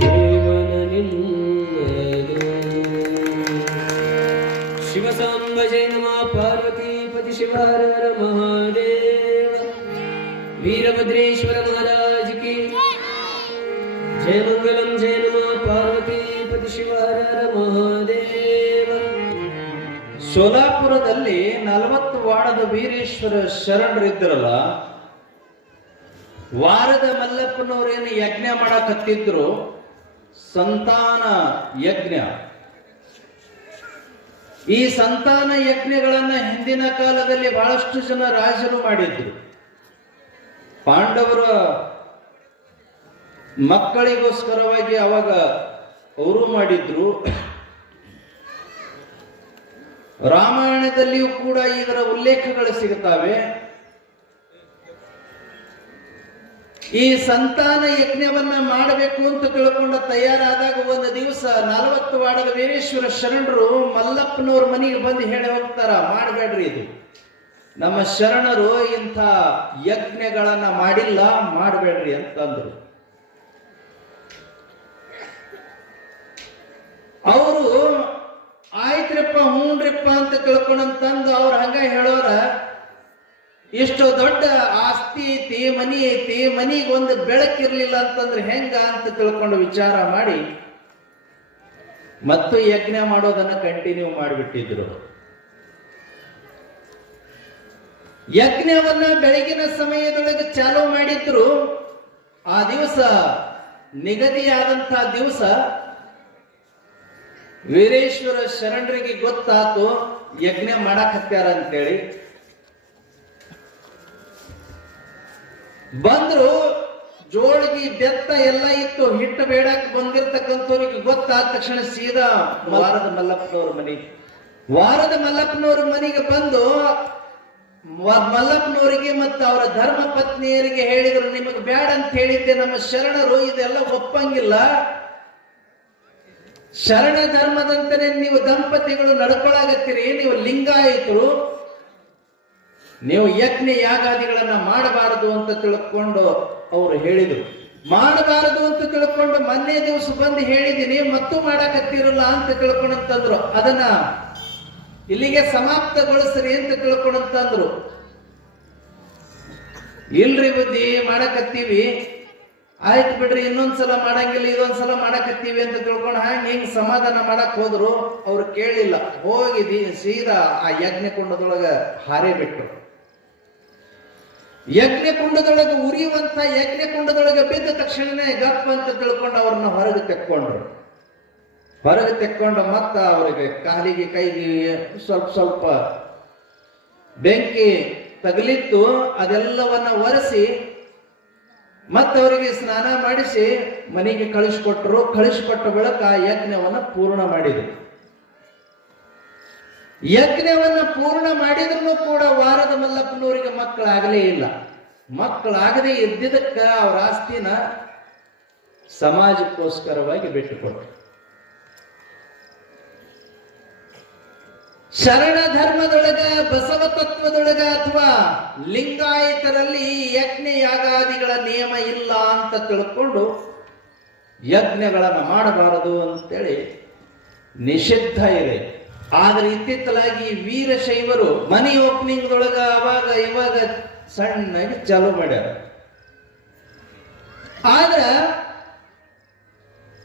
ಜೀವನ ನಿನ್ನದು ಶಿವಸಾಂಬ ಜಯ ನಮಃ ಪಾರ್ವತೀಪತಿ ಶಿವಹರ ಹರ ಮಹಾದೇವ वीरभद्रेश्वर महाराज की जय मंगलम जय नमः पार्वतीपति शिव हर हर महादेव ಸೋಲಾಪುರದಲ್ಲಿ 40 ವಾಡದ ವೀರೇಶ್ವರ ಶರಣರಿದ್ರಲ್ಲ, ವಾರದ ಮಲ್ಲಪ್ಪನವರೇನು ಯಜ್ಞ ಮಾಡಕತ್ತಿದ್ರು, ಸಂತಾನ ಯಜ್ಞ. ಈ ಸಂತಾನ ಯಜ್ಞಗಳನ್ನ ಹಿಂದಿನ ಕಾಲದಲ್ಲಿ ಬಹಳಷ್ಟು ಜನ ರಾಜರು ಮಾಡಿದ್ರು. ಪಾಂಡವರ ಮಕ್ಕಳಿಗೋಸ್ಕರವಾಗಿ ಅವಾಗ ಅವರು ಮಾಡಿದ್ರು. ರಾಮಾಯಣದಲ್ಲಿಯೂ ಕೂಡ ಇದರ ಉಲ್ಲೇಖಗಳು ಸಿಗುತ್ತವೆ. ಈ ಸಂತಾನ ಯಜ್ಞವನ್ನ ಮಾಡಬೇಕು ಅಂತ ತಿಳ್ಕೊಂಡ ತಯಾರಾದಾಗ ಒಂದು ದಿವಸ 40 ವಾಡದ ವೀರೇಶ್ವರ ಶರಣರು ಮಲ್ಲಪ್ಪನವ್ರ ಮನೆಗೆ ಬಂದು ಹೇಳಿ ಹೋಗ್ತಾರ, ಮಾಡಬೇಡ್ರಿ, ಇದು ನಮ್ಮ ಶರಣರು ಇಂಥ ಯಜ್ಞಗಳನ್ನ ಮಾಡಿಲ್ಲ, ಮಾಡಬೇಡ್ರಿ ಅಂತಂದ್ರು. ಅವರು ಆಯ್ತ್ರಿಪ್ಪ ಹೂನ್ರಿಪ್ಪ ಅಂತ ತಿಳ್ಕೊಂಡಂತಂದು ಅವ್ರು ಹಂಗ ಹೇಳೋರ, ಇಷ್ಟು ದೊಡ್ಡ ಆಸ್ತಿ ಐತಿ, ಮನಿ ಐತಿ, ಮನಿಗೆ ಒಂದು ಬೆಳಕಿರ್ಲಿಲ್ಲ ಅಂತಂದ್ರೆ ಹೆಂಗ ಅಂತ ತಿಳ್ಕೊಂಡು ವಿಚಾರ ಮಾಡಿ ಮತ್ತು ಯಜ್ಞ ಮಾಡೋದನ್ನ ಕಂಟಿನ್ಯೂ ಮಾಡಿಬಿಟ್ಟಿದ್ರು. ಯಜ್ಞವನ್ನ ಬೆಳಗಿನ ಸಮಯದೊಳಗೆ ಚಾಲೂ ಮಾಡಿದ್ರು. ಆ ದಿವಸ ನಿಗದಿಯಾದಂತಹ ದಿವಸ ವೀರೇಶ್ವರ ಶರಣರಿಗೆ ಗೊತ್ತಾತು ಯಜ್ಞ ಮಾಡಕತ್ಯಾರ ಅಂತೇಳಿ. ಬಂದ್ರು, ಜೋಳಿಗೆ ಬೆತ್ತ ಎಲ್ಲ ಇತ್ತು, ಹಿಟ್ಟು ಬೇಡಕ್ಕೆ ಬಂದಿರ್ತಕ್ಕಂಥವ್ರಿಗೆ ಗೊತ್ತಾದ ತಕ್ಷಣ ಸೀದಾ ವಾರದ ಮಲ್ಲಪ್ಪನವ್ರ ಮನೆಗೆ ಬಂದು ಮಲ್ಲಪ್ಪನವರಿಗೆ ಮತ್ತು ಅವರ ಧರ್ಮ ಪತ್ನಿಯರಿಗೆ ಹೇಳಿದ್ರು, ನಿಮಗೆ ಬ್ಯಾಡ ಅಂತ ಹೇಳಿದ್ದೆ ನಮ್ಮ ಶರಣರು, ಇದೆಲ್ಲ ಒಪ್ಪಂಗಿಲ್ಲ. ಶರಣ ಧರ್ಮದಂತನೇ ನೀವು ದಂಪತಿಗಳು ನಡ್ಕೊಳಾಗತ್ತೀರಿ, ನೀವು ಲಿಂಗಾಯತರು, ನೀವು ಯಜ್ಞ ಯಾಗಾದಿಗಳನ್ನ ಮಾಡಬಾರದು ಅಂತ ತಿಳ್ಕೊಂಡು ಅವರು ಹೇಳಿದ್ರು. ಮಾಡಬಾರದು ಅಂತ ತಿಳ್ಕೊಂಡು ಮೊನ್ನೆ ದಿವಸ ಬಂದು ಹೇಳಿದೀನಿ, ಮತ್ತು ಮಾಡಕತ್ತಿರಲ್ಲ ಅಂತ ತಿಳ್ಕೊಂಡಂತಂದ್ರು. ಅದನ್ನ ಇಲ್ಲಿಗೆ ಸಮಾಪ್ತಗೊಳಿಸ್ರಿ ಅಂತ ತಿಳ್ಕೊಂಡಂತಂದ್ರು. ಇಲ್ರಿ ಬುದ್ಧಿ, ಮಾಡಕತ್ತೀವಿ, ಆಯ್ತು ಬಿಡ್ರಿ, ಇನ್ನೊಂದ್ಸಲ ಮಾಡಂಗಿಲ್ಲ, ಇದೊಂದ್ಸಲ ಮಾಡಕತ್ತೀವಿ ಅಂತ ತಿಳ್ಕೊಂಡು ಹಿಂಗ್ ಸಮಾಧಾನ ಮಾಡಕ್ ಹೋದ್ರು. ಅವ್ರು ಕೇಳಿಲ್ಲ, ಹೋಗಿ ಸೀದಾ ಆ ಯಜ್ಞ ಕುಂಡದೊಳಗ ಹಾರೇ ಬಿಟ್ರು. ಯಜ್ಞ ಕುಂಡದೊಳಗೆ ಉರಿಯುವಂತ ಯಜ್ಞ ಕುಂಡದೊಳಗೆ ಬಿದ್ದ ತಕ್ಷಣನೇ ಗಪ್ ಅಂತ ತಿಳ್ಕೊಂಡು ಅವ್ರನ್ನ ಹೊರಗೆ ತೆಕ್ಕೊಂಡು ಮತ್ತ ಅವರಿಗೆ ಕಾಲಿಗೆ ಕೈಗೆ ಸ್ವಲ್ಪ ಬೆಂಕಿ ತಗಲಿತ್ತು. ಅದೆಲ್ಲವನ್ನ ಒರೆಸಿ ಮತ್ತವರಿಗೆ ಸ್ನಾನ ಮಾಡಿಸಿ ಮನೆಗೆ ಕಳಿಸಿಕೊಟ್ಟ ಬಳಿಕ ಯಜ್ಞವನ್ನ ಪೂರ್ಣ ಮಾಡಿದರು. ಯಜ್ಞವನ್ನ ಪೂರ್ಣ ಮಾಡಿದ್ರು ಕೂಡ ವಾರದ ಮಲ್ಲಪ್ಪನವರಿಗೆ ಮಕ್ಕಳಾಗಲೇ ಇಲ್ಲ. ಮಕ್ಕಳಾಗದೆ ಇದ್ದಿದ್ದಕ್ಕ ಅವರ ಆಸ್ತಿನ ಸಮಾಜಕ್ಕೋಸ್ಕರವಾಗಿ ಬಿಟ್ಟುಕೊಟ್ರು. ಶರಣ ಧರ್ಮದೊಳಗ, ಬಸವ ತತ್ವದೊಳಗ ಅಥವಾ ಲಿಂಗಾಯತರಲ್ಲಿ ಯಜ್ಞ ಯಾಗಾದಿಗಳ ನಿಯಮ ಇಲ್ಲ ಅಂತ ತಿಳ್ಕೊಂಡು ಯಜ್ಞಗಳನ್ನು ಮಾಡಬಾರದು ಅಂತೇಳಿ ನಿಷಿದ್ಧ ಇದೆ. ಆದ್ರೆ ಇತ್ತಿತ್ತಲಾಗಿ ವೀರಶೈವರು ಮನಿ ಓಪನಿಂಗ್ ದೊಳಗ ಅವಾಗ ಇವಾಗ ಸಣ್ಣಗೆ ಚಾಲು ಮಾಡ್ಯಾರ. ಆದ್ರ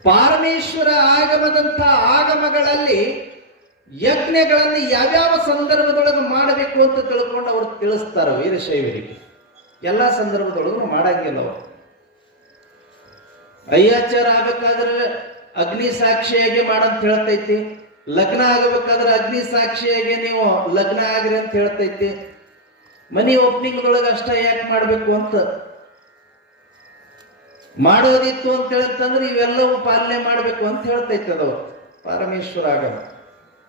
ಪರಮೇಶ್ವರ ಆಗಮದಂತ ಆಗಮಗಳಲ್ಲಿ ಯಜ್ಞಗಳನ್ನು ಯಾವ್ಯಾವ ಸಂದರ್ಭದೊಳಗೆ ಮಾಡಬೇಕು ಅಂತ ತಿಳ್ಕೊಂಡು ಅವ್ರು ತಿಳಿಸ್ತಾರ ವೀರಶೈವರಿಗೆ. ಎಲ್ಲಾ ಸಂದರ್ಭದೊಳಗೂ ಮಾಡಂಗಿಲ್ಲ ಅವರು. ಅಯ್ಯಾಚಾರ ಆಗ್ಬೇಕಾದ್ರೆ ಅಗ್ನಿ ಸಾಕ್ಷಿಯಾಗಿ ಮಾಡಂತ ಹೇಳ್ತೈತಿ. ಲಗ್ನ ಆಗಬೇಕಾದ್ರೆ ಅಗ್ನಿ ಸಾಕ್ಷಿಯಾಗಿ ನೀವು ಲಗ್ನ ಆಗ್ರಿ ಅಂತ ಹೇಳ್ತೈತಿ. ಮನಿ ಓಪನಿಂಗ್ ಒಳಗ ಅಷ್ಟ ಯಾಕೆ ಮಾಡ್ಬೇಕು ಅಂತ ಮಾಡೋದಿತ್ತು ಅಂತ ಹೇಳಂತಂದ್ರೆ ಇವೆಲ್ಲವೂ ಪಾಲನೆ ಮಾಡ್ಬೇಕು ಅಂತ ಹೇಳ್ತೈತಿ ಅದವ ಪರಮೇಶ್ವರ ಆಗಮ.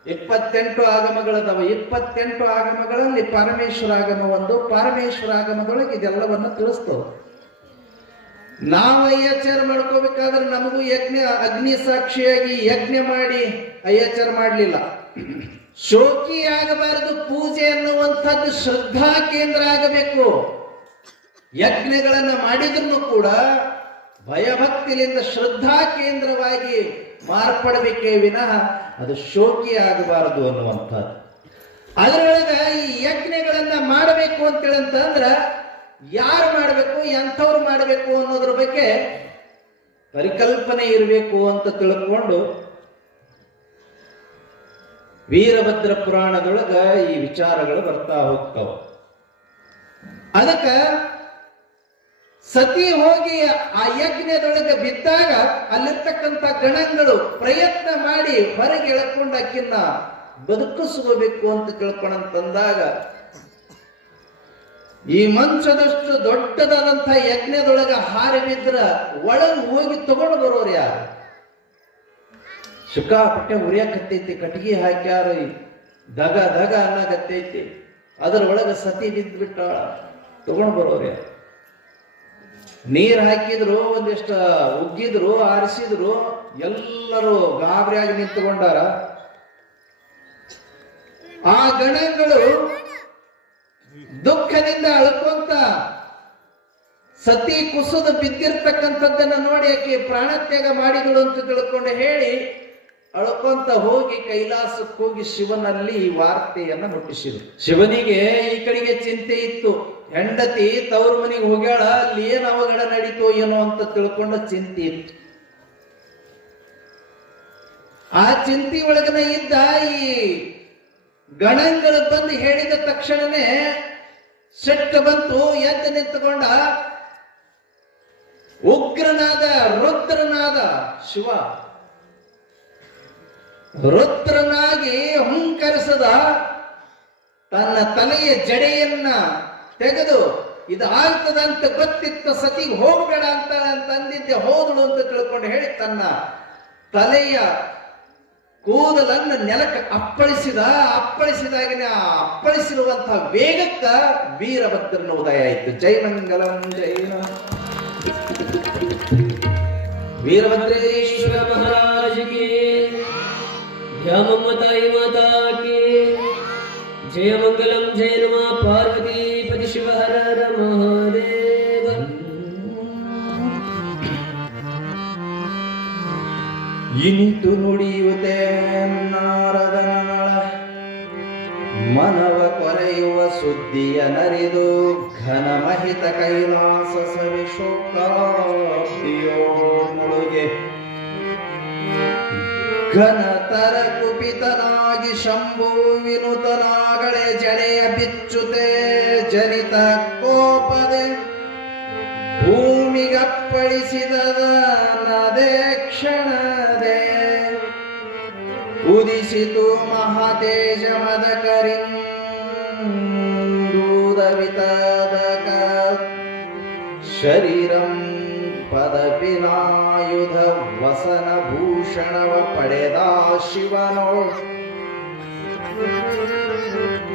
28 ಆಗಮಗಳದವ. 28 ಆಗಮಗಳಲ್ಲಿ ಪರಮೇಶ್ವರ ಆಗಮ ಒಂದು. ಪರಮೇಶ್ವರ ಆಗಮದೊಳಗೆ ಇದೆಲ್ಲವನ್ನ ತಿಳಿಸ್ತವ. ನಾವು ಅಯ್ಯಾಚಾರ ಮಾಡ್ಕೋಬೇಕಾದ್ರೆ ನಮಗೂ ಯಜ್ಞ ಅಗ್ನಿ ಸಾಕ್ಷಿಯಾಗಿ ಯಜ್ಞ ಮಾಡಿ ಅಯ್ಯಾಚಾರ ಮಾಡ್ಲಿಲ್ಲ. ಶೋಕಿ ಆಗಬಾರದು. ಪೂಜೆ ಅನ್ನುವಂಥದ್ದು ಶ್ರದ್ಧಾ ಕೇಂದ್ರ ಆಗಬೇಕು. ಯಜ್ಞಗಳನ್ನ ಮಾಡಿದ್ರು ಕೂಡ ಭಯಭಕ್ತಿಯಿಂದ ಶ್ರದ್ಧಾ ಕೇಂದ್ರವಾಗಿ ಮಾರ್ಪಡಬೇಕೇ ವಿನಃ ಅದು ಶೋಕಿ ಆಗಬಾರದು ಅನ್ನುವಂಥದ್ದು. ಅದರೊಳಗ ಈ ಯಜ್ಞಗಳನ್ನ ಮಾಡಬೇಕು ಅಂತೇಳಂತಂದ್ರ ಯಾರು ಮಾಡಬೇಕು, ಎಂಥವ್ರು ಮಾಡಬೇಕು ಅನ್ನೋದ್ರ ಬಗ್ಗೆ ಪರಿಕಲ್ಪನೆ ಇರಬೇಕು ಅಂತ ತಿಳ್ಕೊಂಡು ವೀರಭದ್ರ ಪುರಾಣದೊಳಗ ಈ ವಿಚಾರಗಳು ಬರ್ತಾ ಹೋಗ್ತಾವ. ಅದಕ್ಕ ಸತಿ ಹೋಗಿ ಆ ಯಜ್ಞದೊಳಗೆ ಬಿದ್ದಾಗ ಅಲ್ಲಿರ್ತಕ್ಕಂಥ ಗಣಗಳು ಪ್ರಯತ್ನ ಮಾಡಿ ಹೊರಗೆ ಎಳ್ಕೊಂಡು ಅಕ್ಕಿನ್ನ ಬದುಕಿಸ್ಕೋಬೇಕು ಅಂತ ತಿಳ್ಕೊಂಡಂತಂದಾಗ ಈ ಮಂಚದಷ್ಟು ದೊಡ್ಡದಾದಂಥ ಯಜ್ಞದೊಳಗ ಹಾರಿ ಬಿದ್ರ ಒಳಗೆ ಹೋಗಿ ತಗೊಂಡು ಬರೋರು ಯಾರು? ಸಿಕ್ಕಾಪಟ್ಟೆ ಉರಿಯಾಕತ್ತೈತಿ. ಕಟ್ಟಿಗೆ ಹಾಕ್ಯಾರ, ದಗ ದಗ ಅನ್ನಕತ್ತೈತಿ. ಅದರೊಳಗ ಸತಿ ಬಿದ್ದು ಬಿಟ್ಟಾಳ. ತಗೊಂಡು ಬರೋರು ಯಾರು? ನೀರ್ ಹಾಕಿದ್ರು, ಒಂದಿಷ್ಟ ಉಗ್ಗಿದ್ರು, ಆರಿಸಿದ್ರು, ಎಲ್ಲರೂ ಗಾಬರಿಯಾಗಿ ನಿಂತುಕೊಂಡಾರ. ಆ ಗಣಗಳು ದುಃಖದಿಂದ ಅಳ್ಕೊಂತ ಸತಿ ಕುಸಿದು ಬಿದ್ದಿರ್ತಕ್ಕಂಥದ್ದನ್ನ ನೋಡಿ ಆಕೆ ಪ್ರಾಣತ್ಯಾಗ ಮಾಡಿದಳು ಅಂತ ತಿಳ್ಕೊಂಡು ಹೇಳಿ ಅಳ್ಕೊಂತ ಹೋಗಿ ಕೈಲಾಸಕ್ಕೆ ಹೋಗಿ ಶಿವನಲ್ಲಿ ಈ ವಾರ್ತೆಯನ್ನ ಮುಟ್ಟಿಸಿದ್ರು. ಶಿವನಿಗೆ ಈ ಕಡೆಗೆ ಚಿಂತೆ ಇತ್ತು. ಹೆಂಡತಿ ತವ್ರ ಮನೆಗೆ ಹೋಗ್ಯಾಳ, ಅಲ್ಲಿ ಏನ್ ಅವಘಡ ನಡೀತೋ ಏನೋ ಅಂತ ತಿಳ್ಕೊಂಡ ಚಿಂತೆ ಇತ್ತು. ಆ ಚಿಂತೆ ಒಳಗನ ಇದ್ದ ಈ ಗಣಗಳು ಬಂದು ಹೇಳಿದ ತಕ್ಷಣನೇ ಸೆಟ್ಟು ಬಂತು. ಎದ್ದು ನಿಂತುಕೊಂಡ ಉಗ್ರನಾದ ರುದ್ರನಾದ ಶಿವ ರುದ್ರನಾಗಿ ಹುಂಕರಿಸದ ತನ್ನ ತಲೆಯ ಜಡೆಯನ್ನ ತೆಗೆದು ಇದು ಆಗ್ತದಂತ ಗೊತ್ತಿತ್ತು, ಸತಿಗೆ ಹೋಗಬೇಡ ಅಂತ ಅಂದಿದ್ದೆ, ಹೋದಳು ಅಂತ ತಿಳ್ಕೊಂಡು ಹೇಳಿ ತನ್ನ ತಲೆಯ ಕೂದಲನ್ನು ನೆಲಕ್ಕೆ ಅಪ್ಪಳಿಸಿದಾಗನೇ ಆ ಅಪ್ಪಳಿಸಿರುವಂತಹ ವೇಗಕ್ಕ ವೀರಭದ್ರನ ಉದಯ ಆಯಿತು. ಜೈ ಮಂಗಲಂ ಜೈ वीरभद्रेश्वर महाराज की, ध्यामताई माता की जय. मंगलम जय नमः पार्वती पति शिव हर हर महादेव. ಇನಿತು ನುಡಿಯುತ್ತೆ ನಾರದನ ಮನವ ಕೊರೆಯುವ ಸುದ್ದಿಯ ನರಿದು ಘನ ಮಹಿತ ಕೈಲಾಸ ಸವಿಶೋಕಾಬ್ದಿಯೋ ಮುಳುಗೆ ಘನತರ ಕುಪಿತನಾಗಿ ಶಂಭು ವಿನುತನಾಗಳೆ ಜಡೆಯ ಬಿಚ್ಚುತೆ ಜನಿತ ಕೋಪದೆ ಭೂಮಿಗಪ್ಪಳಿಸಿದ ನದೇ ಕ್ಷಣದೆ ಉದಿಸಿತು ಮಹಾತೇಜ ಮದಕರಿಂದೂದವಿತದಕ ಶರೀರಂ ಪದಪಿನಾಯುಧ ವಸನ ಭೂಷಣವ ಪಡೆದ ಶಿವನೋ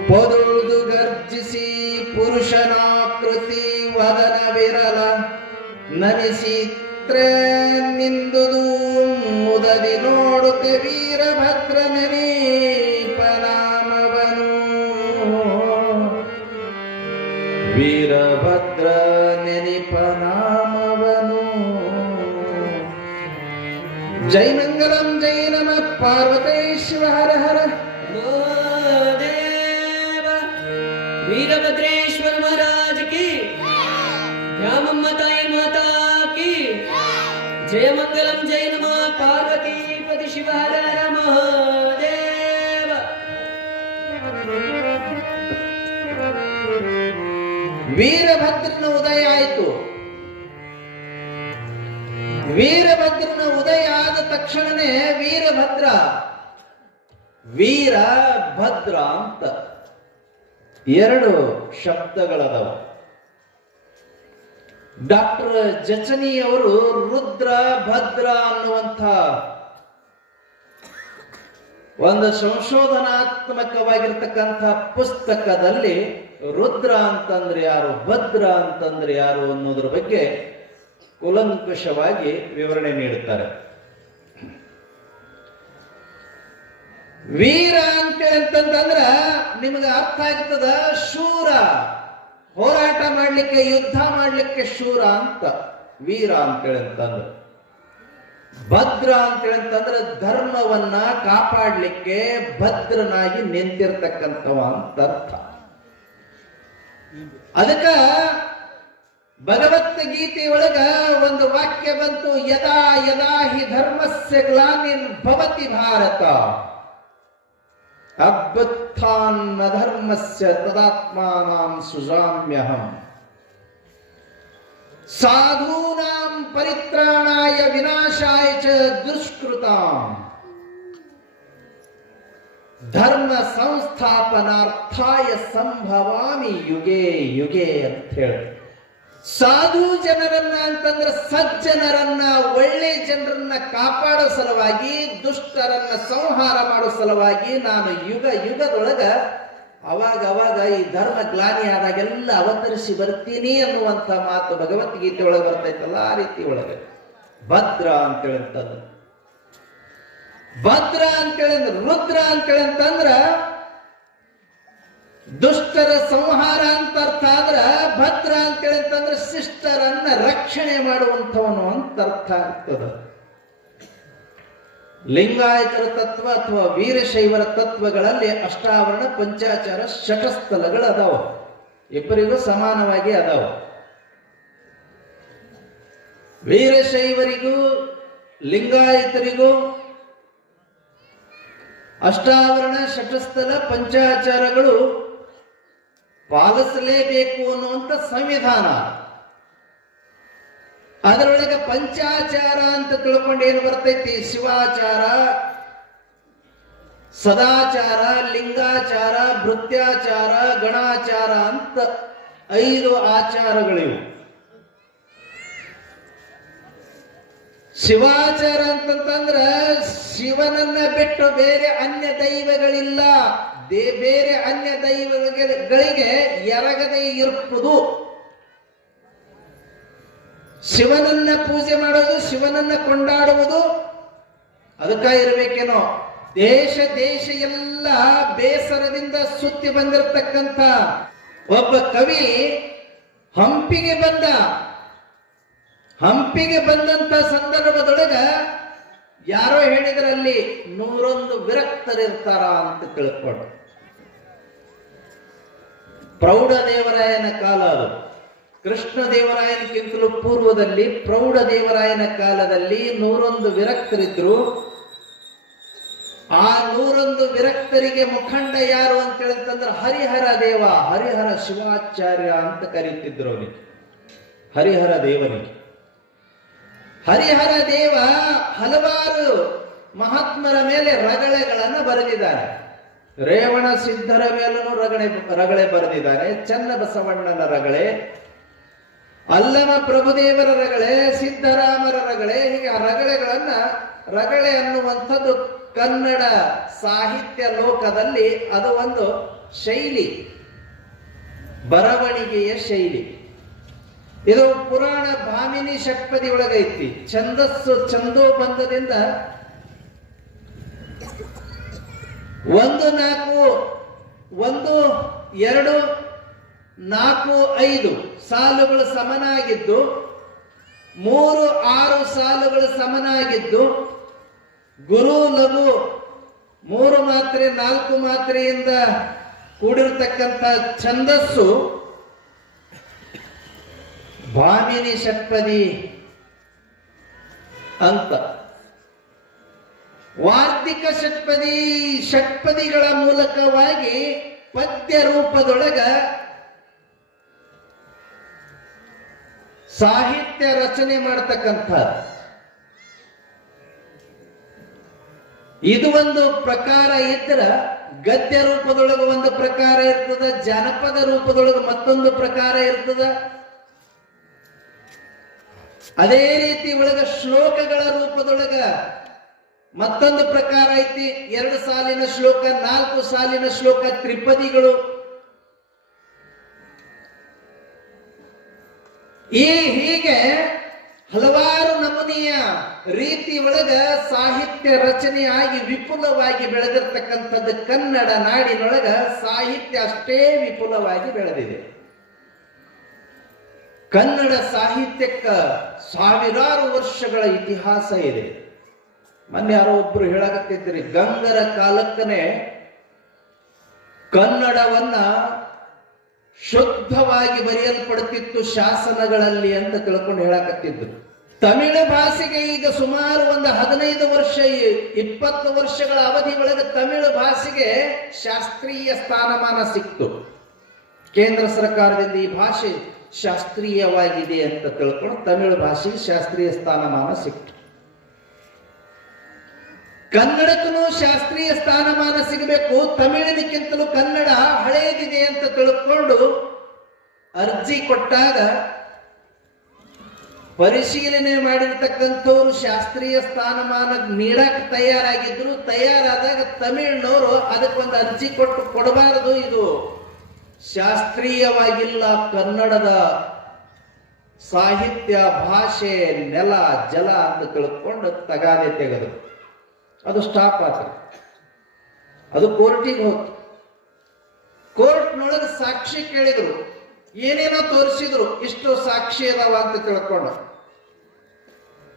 ಪೊದುದು ಗರ್ಜಿಸಿ ಪುರುಷನಾಕೃತಿ ವದನ ವಿರಲ ನನಿಸಿತ್ರೆ ನಿಂದುದು ಮುದದಿ ನೋಡುತ್ತೆ ವೀರಭದ್ರ ನೆನೀಪನಾಮವನು ವೀರಭದ್ರ ನೆನೀಪನಾಮವನು. ಜೈ ಮಂಗಲಂ ಜೈ ನಮಃ ಪಾರ್ವತೇಶ್ವರ ಹರ ಹರ ಜಯಮಂಗಲಂ ಜಯ ನಮಃ ಪಾರ್ವತೀಪತಿ ಶಿವ ಹರ ಹರ ಮಹಾದೇವ. ವೀರಭದ್ರನ ಉದಯ ಆಯಿತು. ವೀರಭದ್ರನ ಉದಯ ಆದ ತಕ್ಷಣನೇ ವೀರಭದ್ರ ವೀರಭದ್ರ ಅಂತ ಎರಡು ಶಬ್ದಗಳದವ. ಡಾಕ್ಟರ್ ಜಚನಿಯವರು ರುದ್ರ ಭದ್ರ ಅನ್ನುವಂಥ ಒಂದು ಸಂಶೋಧನಾತ್ಮಕವಾಗಿರ್ತಕ್ಕಂಥ ಪುಸ್ತಕದಲ್ಲಿ ರುದ್ರ ಅಂತಂದ್ರೆ ಯಾರು, ಭದ್ರ ಅಂತಂದ್ರೆ ಯಾರು ಅನ್ನೋದ್ರ ಬಗ್ಗೆ ಕೂಲಂಕಷವಾಗಿ ವಿವರಣೆ ನೀಡುತ್ತಾರೆ. ವೀರ ಅಂತಂತಂದ್ರ ನಿಮಗೆ ಅರ್ಥ ಆಗ್ತದ, ಶೂರ, ಹೋರಾಟ ಮಾಡ್ಲಿಕ್ಕೆ, ಯುದ್ಧ ಮಾಡ್ಲಿಕ್ಕೆ ಶೂರ ಅಂತ ವೀರ ಅಂತೇಳಿ ಅಂತಂದ್ರೆ. ಭದ್ರ ಅಂತೇಳಿ ಅಂತಂದ್ರೆ ಧರ್ಮವನ್ನ ಕಾಪಾಡ್ಲಿಕ್ಕೆ ಭದ್ರನಾಗಿ ನಿಂತಿರ್ತಕ್ಕಂಥವ ಅಂತ ಅರ್ಥ. ಅದಕ್ಕ ಭಗವದ್ಗೀತೆಯೊಳಗ ಒಂದು ವಾಕ್ಯ ಬಂತು, ಯದಾ ಯದಾ ಹಿ ಧರ್ಮಸ್ಯ ಗ್ಲಾನಿರ್ ಭವತಿ ಭಾರತ ಅಭ್ಯುತ್ಥಾನ್ ಅಧರ್ಮಸ್ಯ ತದಾತ್ಮಾನಾಂ ಸುಜಾಮ್ಯಹಂ ಸಾಧೂನಾಂ ಪರಿತ್ರಾಣಾಯ ವಿನಾಶಾಯ ಚ ದುಷ್ಕೃತಾಂ ಧರ್ಮ ಸಂಸ್ಥಾಪನಾರ್ಥಾಯ ಸಂಭವಾಮಿ ಯುಗೆ ಯುಗೆ ಅಂತ ಹೇಳಿ. ಸಾಧು ಜನರನ್ನ ಅಂತಂದ್ರೆ ಸಜ್ಜನರನ್ನ, ಒಳ್ಳೆ ಜನರನ್ನ ಕಾಪಾಡೋ ಸಲುವಾಗಿ, ದುಷ್ಟರನ್ನ ಸಂಹಾರ ಮಾಡೋ ಸಲುವಾಗಿ ನಾನು ಯುಗ ಯುಗದೊಳಗ ಅವಾಗ ಅವಾಗ ಈ ಧರ್ಮ ಗ್ಲಾನಿ ಆದಾಗೆಲ್ಲ ಅವತರಿಸಿ ಬರ್ತೀನಿ ಅನ್ನುವಂಥ ಮಾತು ಭಗವದ್ಗೀತೆ ಒಳಗೆ ಬರ್ತೈತಲ್ಲ, ಆ ರೀತಿ ಒಳಗೆ ಭದ್ರ ಅಂತೇಳಿ ಅಂತಂದ್ರೆ. ಭದ್ರ ಅಂತೇಳಿ ರುದ್ರ ಅಂತೇಳಿ ಅಂತಂದ್ರ ದುಷ್ಟರ ಸಂಹಾರ ಅಂತ ಅರ್ಥ ಆದ್ರ, ಭದ್ರ ಅಂತೇಳಿ ಅಂತಂದ್ರೆ ಶಿಷ್ಟರನ್ನ ರಕ್ಷಣೆ ಮಾಡುವಂಥವನು ಅಂತ ಅರ್ಥ ಆಗ್ತದ. ಲಿಂಗಾಯತರ ತತ್ವ ಅಥವಾ ವೀರಶೈವರ ತತ್ವಗಳಲ್ಲಿ ಅಷ್ಟಾವರಣ, ಪಂಚಾಚಾರ, ಶಟಸ್ಥಲಗಳು ಅದಾವ, ಇಬ್ಬರಿಗೂ ಸಮಾನವಾಗಿ ಅದಾವ. ವೀರಶೈವರಿಗೂ ಲಿಂಗಾಯತರಿಗೂ ಅಷ್ಟಾವರಣ, ಶಟಸ್ಥಲ, ಪಂಚಾಚಾರಗಳು ಪಾಲಿಸಲೇಬೇಕು ಅನ್ನುವಂಥ ಸಂವಿಧಾನ. ಅದರೊಳಗೆ ಪಂಚಾಚಾರ ಅಂತ ತಿಳ್ಕೊಂಡು ಏನು ಬರ್ತೈತಿ, ಶಿವಾಚಾರ, ಸದಾಚಾರ, ಲಿಂಗಾಚಾರ, ಭೃತ್ಯಾಚಾರ, ಗಣಾಚಾರ ಅಂತ 5 ಆಚಾರಗಳಿವು. ಶಿವಾಚಾರ ಅಂತಂತಂದ್ರ ಶಿವನನ್ನ ಬಿಟ್ಟು ಬೇರೆ ಅನ್ಯ ದೈವಗಳಿಲ್ಲ, ಬೇರೆ ಅನ್ಯ ದೈವಗಳಿಗೆ ಎರಗದೆ ಇರುವುದು. ಶಿವನನ್ನ ಪೂಜೆ ಮಾಡೋದು, ಶಿವನನ್ನ ಕೊಂಡಾಡುವುದು. ಅದಕ್ಕ ಇರಬೇಕೇನೋ ದೇಶ ದೇಶ ಎಲ್ಲ ಬೇಸರದಿಂದ ಸುತ್ತಿ ಬಂದಿರತಕ್ಕಂಥ ಒಬ್ಬ ಕವಿ ಹಂಪಿಗೆ ಬಂದ. ಹಂಪಿಗೆ ಬಂದಂತ ಸಂದರ್ಭದೊಳಗ ಯಾರೋ ಹೇಳಿದ್ರಲ್ಲಿ 101 ವಿರಕ್ತರಿರ್ತಾರ ಅಂತ ತಿಳ್ಕೊಂಡು. ಪ್ರೌಢದೇವರಾಯನ ಕಾಲ ಅದು. ಕೃಷ್ಣ ದೇವರಾಯನಕ್ಕಿಂತಲೂ ಪೂರ್ವದಲ್ಲಿ ಪ್ರೌಢದೇವರಾಯನ ಕಾಲದಲ್ಲಿ 101 ವಿರಕ್ತರಿದ್ರು. ಆ 101 ವಿರಕ್ತರಿಗೆ ಮುಖಂಡ ಯಾರು ಅಂತ ಹೇಳಿದ್ರೆ ಹರಿಹರ ದೇವ, ಹರಿಹರ ಶಿವಾಚಾರ್ಯ ಅಂತ ಕರೀತಿದ್ರು ಅವನಿಗೆ, ಹರಿಹರ ದೇವನಿಗೆ. ಹರಿಹರ ದೇವ ಹಲವಾರು ಮಹಾತ್ಮರ ಮೇಲೆ ರಗಳೆಗಳನ್ನು ಬರೆದಿದ್ದಾರೆ. ರೇವಣ ಸಿದ್ಧರ ಮೇಲೂ ರಗಳೆ ಬರೆದಿದ್ದಾರೆ, ಚನ್ನ ಬಸವಣ್ಣನ ರಗಳೆ, ಅಲ್ಲಮ ಪ್ರಭುದೇವರ ರಗಳೆ, ಸಿದ್ದರಾಮರ ರಗಳೆ, ಹೀಗೆ ಆ ರಗಳೆ ಅನ್ನುವಂಥದ್ದು ಕನ್ನಡ ಸಾಹಿತ್ಯ ಲೋಕದಲ್ಲಿ ಅದು ಒಂದು ಶೈಲಿ, ಬರವಣಿಗೆಯ ಶೈಲಿ. ಇದು ಪುರಾಣ ಭಾಮಿನಿ ಷಟ್ಪದಿ ಒಳಗೈತಿ. ಛಂದಸ್ಸು ಛಂದೋಬಂಧದಿಂದ 1, 4, 1, 2, 4, 5 ಸಾಲುಗಳು ಸಮನಾಗಿದ್ದು, 3, 6 ಸಾಲುಗಳು ಸಮನಾಗಿದ್ದು, ಗುರು ಲಘು 3 ಮಾತ್ರೆ 4 ಮಾತ್ರೆಯಿಂದ ಕೂಡಿರತಕ್ಕಂಥ ಛಂದಸ್ಸು ಭಾಮಿನಿ ಷಟ್ಪದಿ. ಅಂತ. ವಾರ್ತಿಕ ಷಟ್ಪದಿಗಳ ಮೂಲಕವಾಗಿ ಪದ್ಯ ರೂಪದೊಳಗ ಸಾಹಿತ್ಯ ರಚನೆ ಮಾಡತಕ್ಕಂಥ ಇದು ಒಂದು ಪ್ರಕಾರ ಇದ್ರ, ಗದ್ಯ ರೂಪದೊಳಗೆ ಒಂದು ಪ್ರಕಾರ ಇರ್ತದ, ಜಾನಪದ ರೂಪದೊಳಗೆ ಮತ್ತೊಂದು ಪ್ರಕಾರ ಇರ್ತದ. ಅದೇ ರೀತಿ ಒಳಗ ಶ್ಲೋಕಗಳ ರೂಪದೊಳಗ ಮತ್ತೊಂದು ಪ್ರಕಾರ ಐತಿ. 2 ಸಾಲಿನ ಶ್ಲೋಕ, 4 ಸಾಲಿನ ಶ್ಲೋಕ, ತ್ರಿಪದಿಗಳು. ಹೀಗೆ ಹಲವಾರು ನಮೂನೆಯ ರೀತಿ ಒಳಗ ಸಾಹಿತ್ಯ ರಚನೆ ಆಗಿ ವಿಪುಲವಾಗಿ ಬೆಳೆದಿರ್ತಕ್ಕಂಥದ್ದು ಕನ್ನಡ ನಾಡಿನೊಳಗ ಸಾಹಿತ್ಯ ಅಷ್ಟೇ ವಿಪುಲವಾಗಿ ಬೆಳೆದಿದೆ. ಕನ್ನಡ ಸಾಹಿತ್ಯಕ್ಕ ಸಾವಿರಾರು ವರ್ಷಗಳ ಇತಿಹಾಸ ಇದೆ. ಮೊನ್ನೆ ಯಾರೋ ಒಬ್ರು ಹೇಳಕತ್ತಿದ್ರಿ, ಗಂಗರ ಕಾಲಕ್ಕನೆ ಕನ್ನಡವನ್ನ ಶುದ್ಧವಾಗಿ ಬರೆಯಲ್ಪಡುತ್ತಿತ್ತು ಶಾಸನಗಳಲ್ಲಿ ಅಂತ ತಿಳ್ಕೊಂಡು ಹೇಳಕತ್ತಿದ್ರು. ತಮಿಳು ಭಾಷೆಗೆ ಈಗ ಸುಮಾರು ಒಂದು 15 ವರ್ಷ 20 ವರ್ಷಗಳ ಅವಧಿ ಒಳಗೆ ತಮಿಳು ಭಾಷೆಗೆ ಶಾಸ್ತ್ರೀಯ ಸ್ಥಾನಮಾನ ಸಿಕ್ತು. ಕೇಂದ್ರ ಸರ್ಕಾರದಿಂದ ಈ ಭಾಷೆ ಶಾಸ್ತ್ರೀಯವಾಗಿದೆ ಅಂತ ತಿಳ್ಕೊಂಡು ತಮಿಳು ಭಾಷೆಗೆ ಶಾಸ್ತ್ರೀಯ ಸ್ಥಾನಮಾನ ಸಿಕ್ತು. ಕನ್ನಡಕ್ಕೂ ಶಾಸ್ತ್ರೀಯ ಸ್ಥಾನಮಾನ ಸಿಗಬೇಕು, ತಮಿಳಿನಕ್ಕಿಂತಲೂ ಕನ್ನಡ ಹಳೆಯದಿದೆ ಅಂತ ತಿಳ್ಕೊಂಡು ಅರ್ಜಿ ಕೊಟ್ಟಾಗ ಪರಿಶೀಲನೆ ಮಾಡಿರ್ತಕ್ಕಂಥವ್ರು ಶಾಸ್ತ್ರೀಯ ಸ್ಥಾನಮಾನ ನೀಡಕ್ ತಯಾರಾಗಿದ್ರು. ತಯಾರಾದಾಗ ತಮಿಳ್ನವರು ಅದಕ್ಕೊಂದು ಅರ್ಜಿ ಕೊಡಬಾರದು, ಇದು ಶಾಸ್ತ್ರೀಯವಾಗಿಲ್ಲ, ಕನ್ನಡದ ಸಾಹಿತ್ಯ ಭಾಷೆ ನೆಲ ಜಲ ಅಂತ ತಿಳ್ಕೊಂಡು ತಗಾದೆ ತೆಗೆದು ಅದು ಸ್ಟಾಪ್ ಆಯ್ತು. ಅದು ಕೋರ್ಟಿಗೆ ಹೋಯ್ತು. ಕೋರ್ಟ್ನೊಳಗೆ ಸಾಕ್ಷಿ ಕೇಳಿದ್ರು, ಏನೇನೋ ತೋರಿಸಿದ್ರು, ಇಷ್ಟು ಸಾಕ್ಷಿ ಅದಾವ ಅಂತ ತಿಳ್ಕೊಂಡು.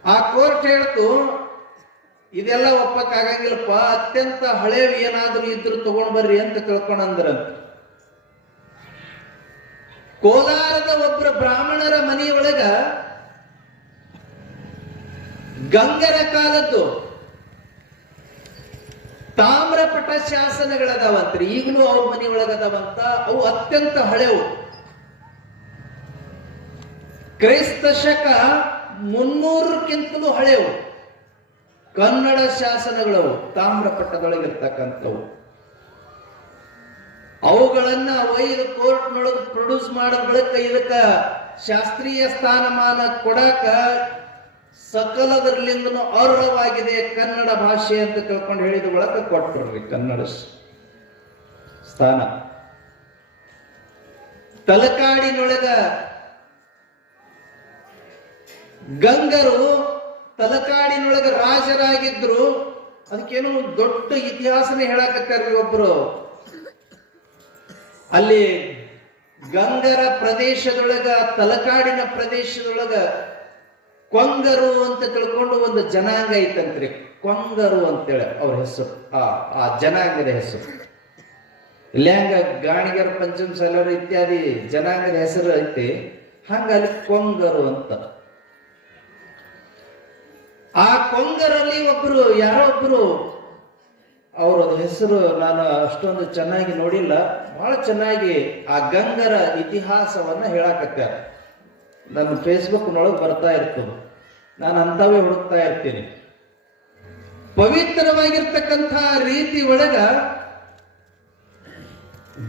ಆ ಕೋರ್ಟ್ ಹೇಳ್ತು, ಇದೆಲ್ಲ ಒಪ್ಪಕ್ಕಾಗಂಗಿಲ್ಲಪ್ಪ, ಅತ್ಯಂತ ಹಳೆಯ ಏನಾದ್ರೂ ಇದ್ರು ತಗೊಂಡ್ ಬರ್ರಿ ಅಂತ ತಿಳ್ಕೊಂಡಂದ್ರಂತ. ಕೋಲಾರದ ಒಬ್ಬರ ಬ್ರಾಹ್ಮಣರ ಮನೆಯೊಳಗ ಗಂಗರ ಕಾಲದ್ದು ತಾಮ್ರಪಟ ಶಾಸನಗಳದಾವಂತ್ರಿ. ಈಗಲೂ ಅವ್ರ ಮನೆ ಒಳಗದಾವಂತ. ಅವು ಅತ್ಯಂತ ಹಳೆವು. ಕ್ರೈಸ್ತ ಶಕ 300ಕ್ಕಿಂತಲೂ ಹಳೆವು ಕನ್ನಡ ಶಾಸನಗಳವು, ತಾಮ್ರಪಟ್ಟದೊಳಗಿರ್ತಕ್ಕಂಥವು. ಅವುಗಳನ್ನ ಒಯ್ದು ಕೋರ್ಟ್ನೊಳಗೆ ಪ್ರೊಡ್ಯೂಸ್ ಮಾಡೋ ಬಳಿಕ ಇದಕ್ಕ ಶಾಸ್ತ್ರೀಯ ಸ್ಥಾನಮಾನ ಕೊಡಾಕ ಸಕಲದರ್ಲಿಂದನೂ ಅರ್ಹವಾಗಿದೆ ಕನ್ನಡ ಭಾಷೆ ಅಂತ ತಿಳ್ಕೊಂಡು ಹೇಳಿದ ಒಳಗೆ ಕೊಟ್ಬಿಡ್ರಿ ಕನ್ನಡ ಸ್ಥಾನ. ತಲಕಾಡಿನೊಳಗ ಗಂಗರು ತಲಕಾಡಿನೊಳಗ ರಾಜರಾಗಿದ್ರು. ಅದಕ್ಕೇನು ದೊಡ್ಡ ಇತಿಹಾಸನೇ ಹೇಳಕತ್ತಾರ್ರಿ ಒಬ್ರು. ಅಲ್ಲಿ ಗಂಗರ ಪ್ರದೇಶದೊಳಗ, ತಲಕಾಡಿನ ಪ್ರದೇಶದೊಳಗ ಕೊಂಗರು ಅಂತ ತಿಳ್ಕೊಂಡು ಒಂದು ಜನಾಂಗ ಐತಂತ್ರಿ. ಕೊಂಗರು ಅಂತೇಳಿ ಅವ್ರ ಹೆಸರು, ಆ ಜನಾಂಗದ ಹೆಸರು. ಇಲ್ಲಿ ಹಂಗ ಗಾಣಿಗರ, ಪಂಚಮ ಸಾಲರು ಇತ್ಯಾದಿ ಜನಾಂಗದ ಹೆಸರು ಐತಿ, ಹಂಗ ಅಲ್ಲಿ ಕೊಂಗರು ಅಂತ. ಆ ಕೊಂಗರಲ್ಲಿ ಒಬ್ರು ಯಾರೋ ಒಬ್ರು, ಅವ್ರ ಹೆಸರು ನಾನು ಅಷ್ಟೊಂದು ಚೆನ್ನಾಗಿ ನೋಡಿಲ್ಲ, ಬಹಳ ಚೆನ್ನಾಗಿ ಆ ಗಂಗರ ಇತಿಹಾಸವನ್ನ ಹೇಳಾಕತ್ಯಾರ. ನನ್ನ ಫೇಸ್ಬುಕ್ನೊಳಗೆ ಬರ್ತಾ ಇರ್ತದೆ, ನಾನು ಅಂತವೇ ಹುಡುಕ್ತಾ ಇರ್ತೀನಿ. ಪವಿತ್ರವಾಗಿರ್ತಕ್ಕಂಥ ರೀತಿ ಒಳಗ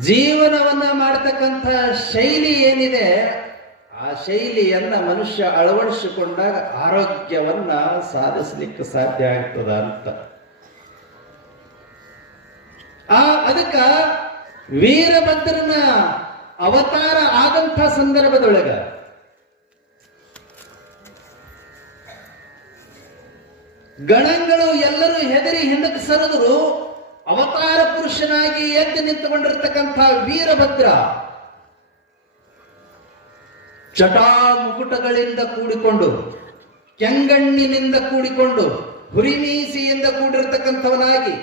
ಜೀವನವನ್ನ ಮಾಡತಕ್ಕಂಥ ಶೈಲಿ ಏನಿದೆ, ಆ ಶೈಲಿಯನ್ನ ಮನುಷ್ಯ ಅಳವಡಿಸಿಕೊಂಡಾಗ ಆರೋಗ್ಯವನ್ನ ಸಾಧಿಸಲಿಕ್ಕೆ ಸಾಧ್ಯ ಆಗ್ತದ ಅಂತ. ಅದಕ್ಕ ವೀರಭದ್ರನ ಅವತಾರ ಆದಂಥ ಸಂದರ್ಭದೊಳಗ ಗಣಗಳು ಎಲ್ಲರೂ ಹೆದರಿ ಹಿಂದಕ್ಕೆ ಸರಿದ್ರು. ಅವತಾರ ಪುರುಷನಾಗಿ ಎದ್ದು ನಿಂತುಕೊಂಡಿರ್ತಕ್ಕಂಥ ವೀರಭದ್ರ ಚಟಾ ಮುಕುಟಗಳಿಂದ ಕೂಡಿಕೊಂಡು, ಕೆಂಗಣ್ಣಿನಿಂದ ಕೂಡಿಕೊಂಡು, ಹುರಿಮೀಸಿಯಿಂದ ಕೂಡಿರ್ತಕ್ಕಂಥವನಾಗಿ,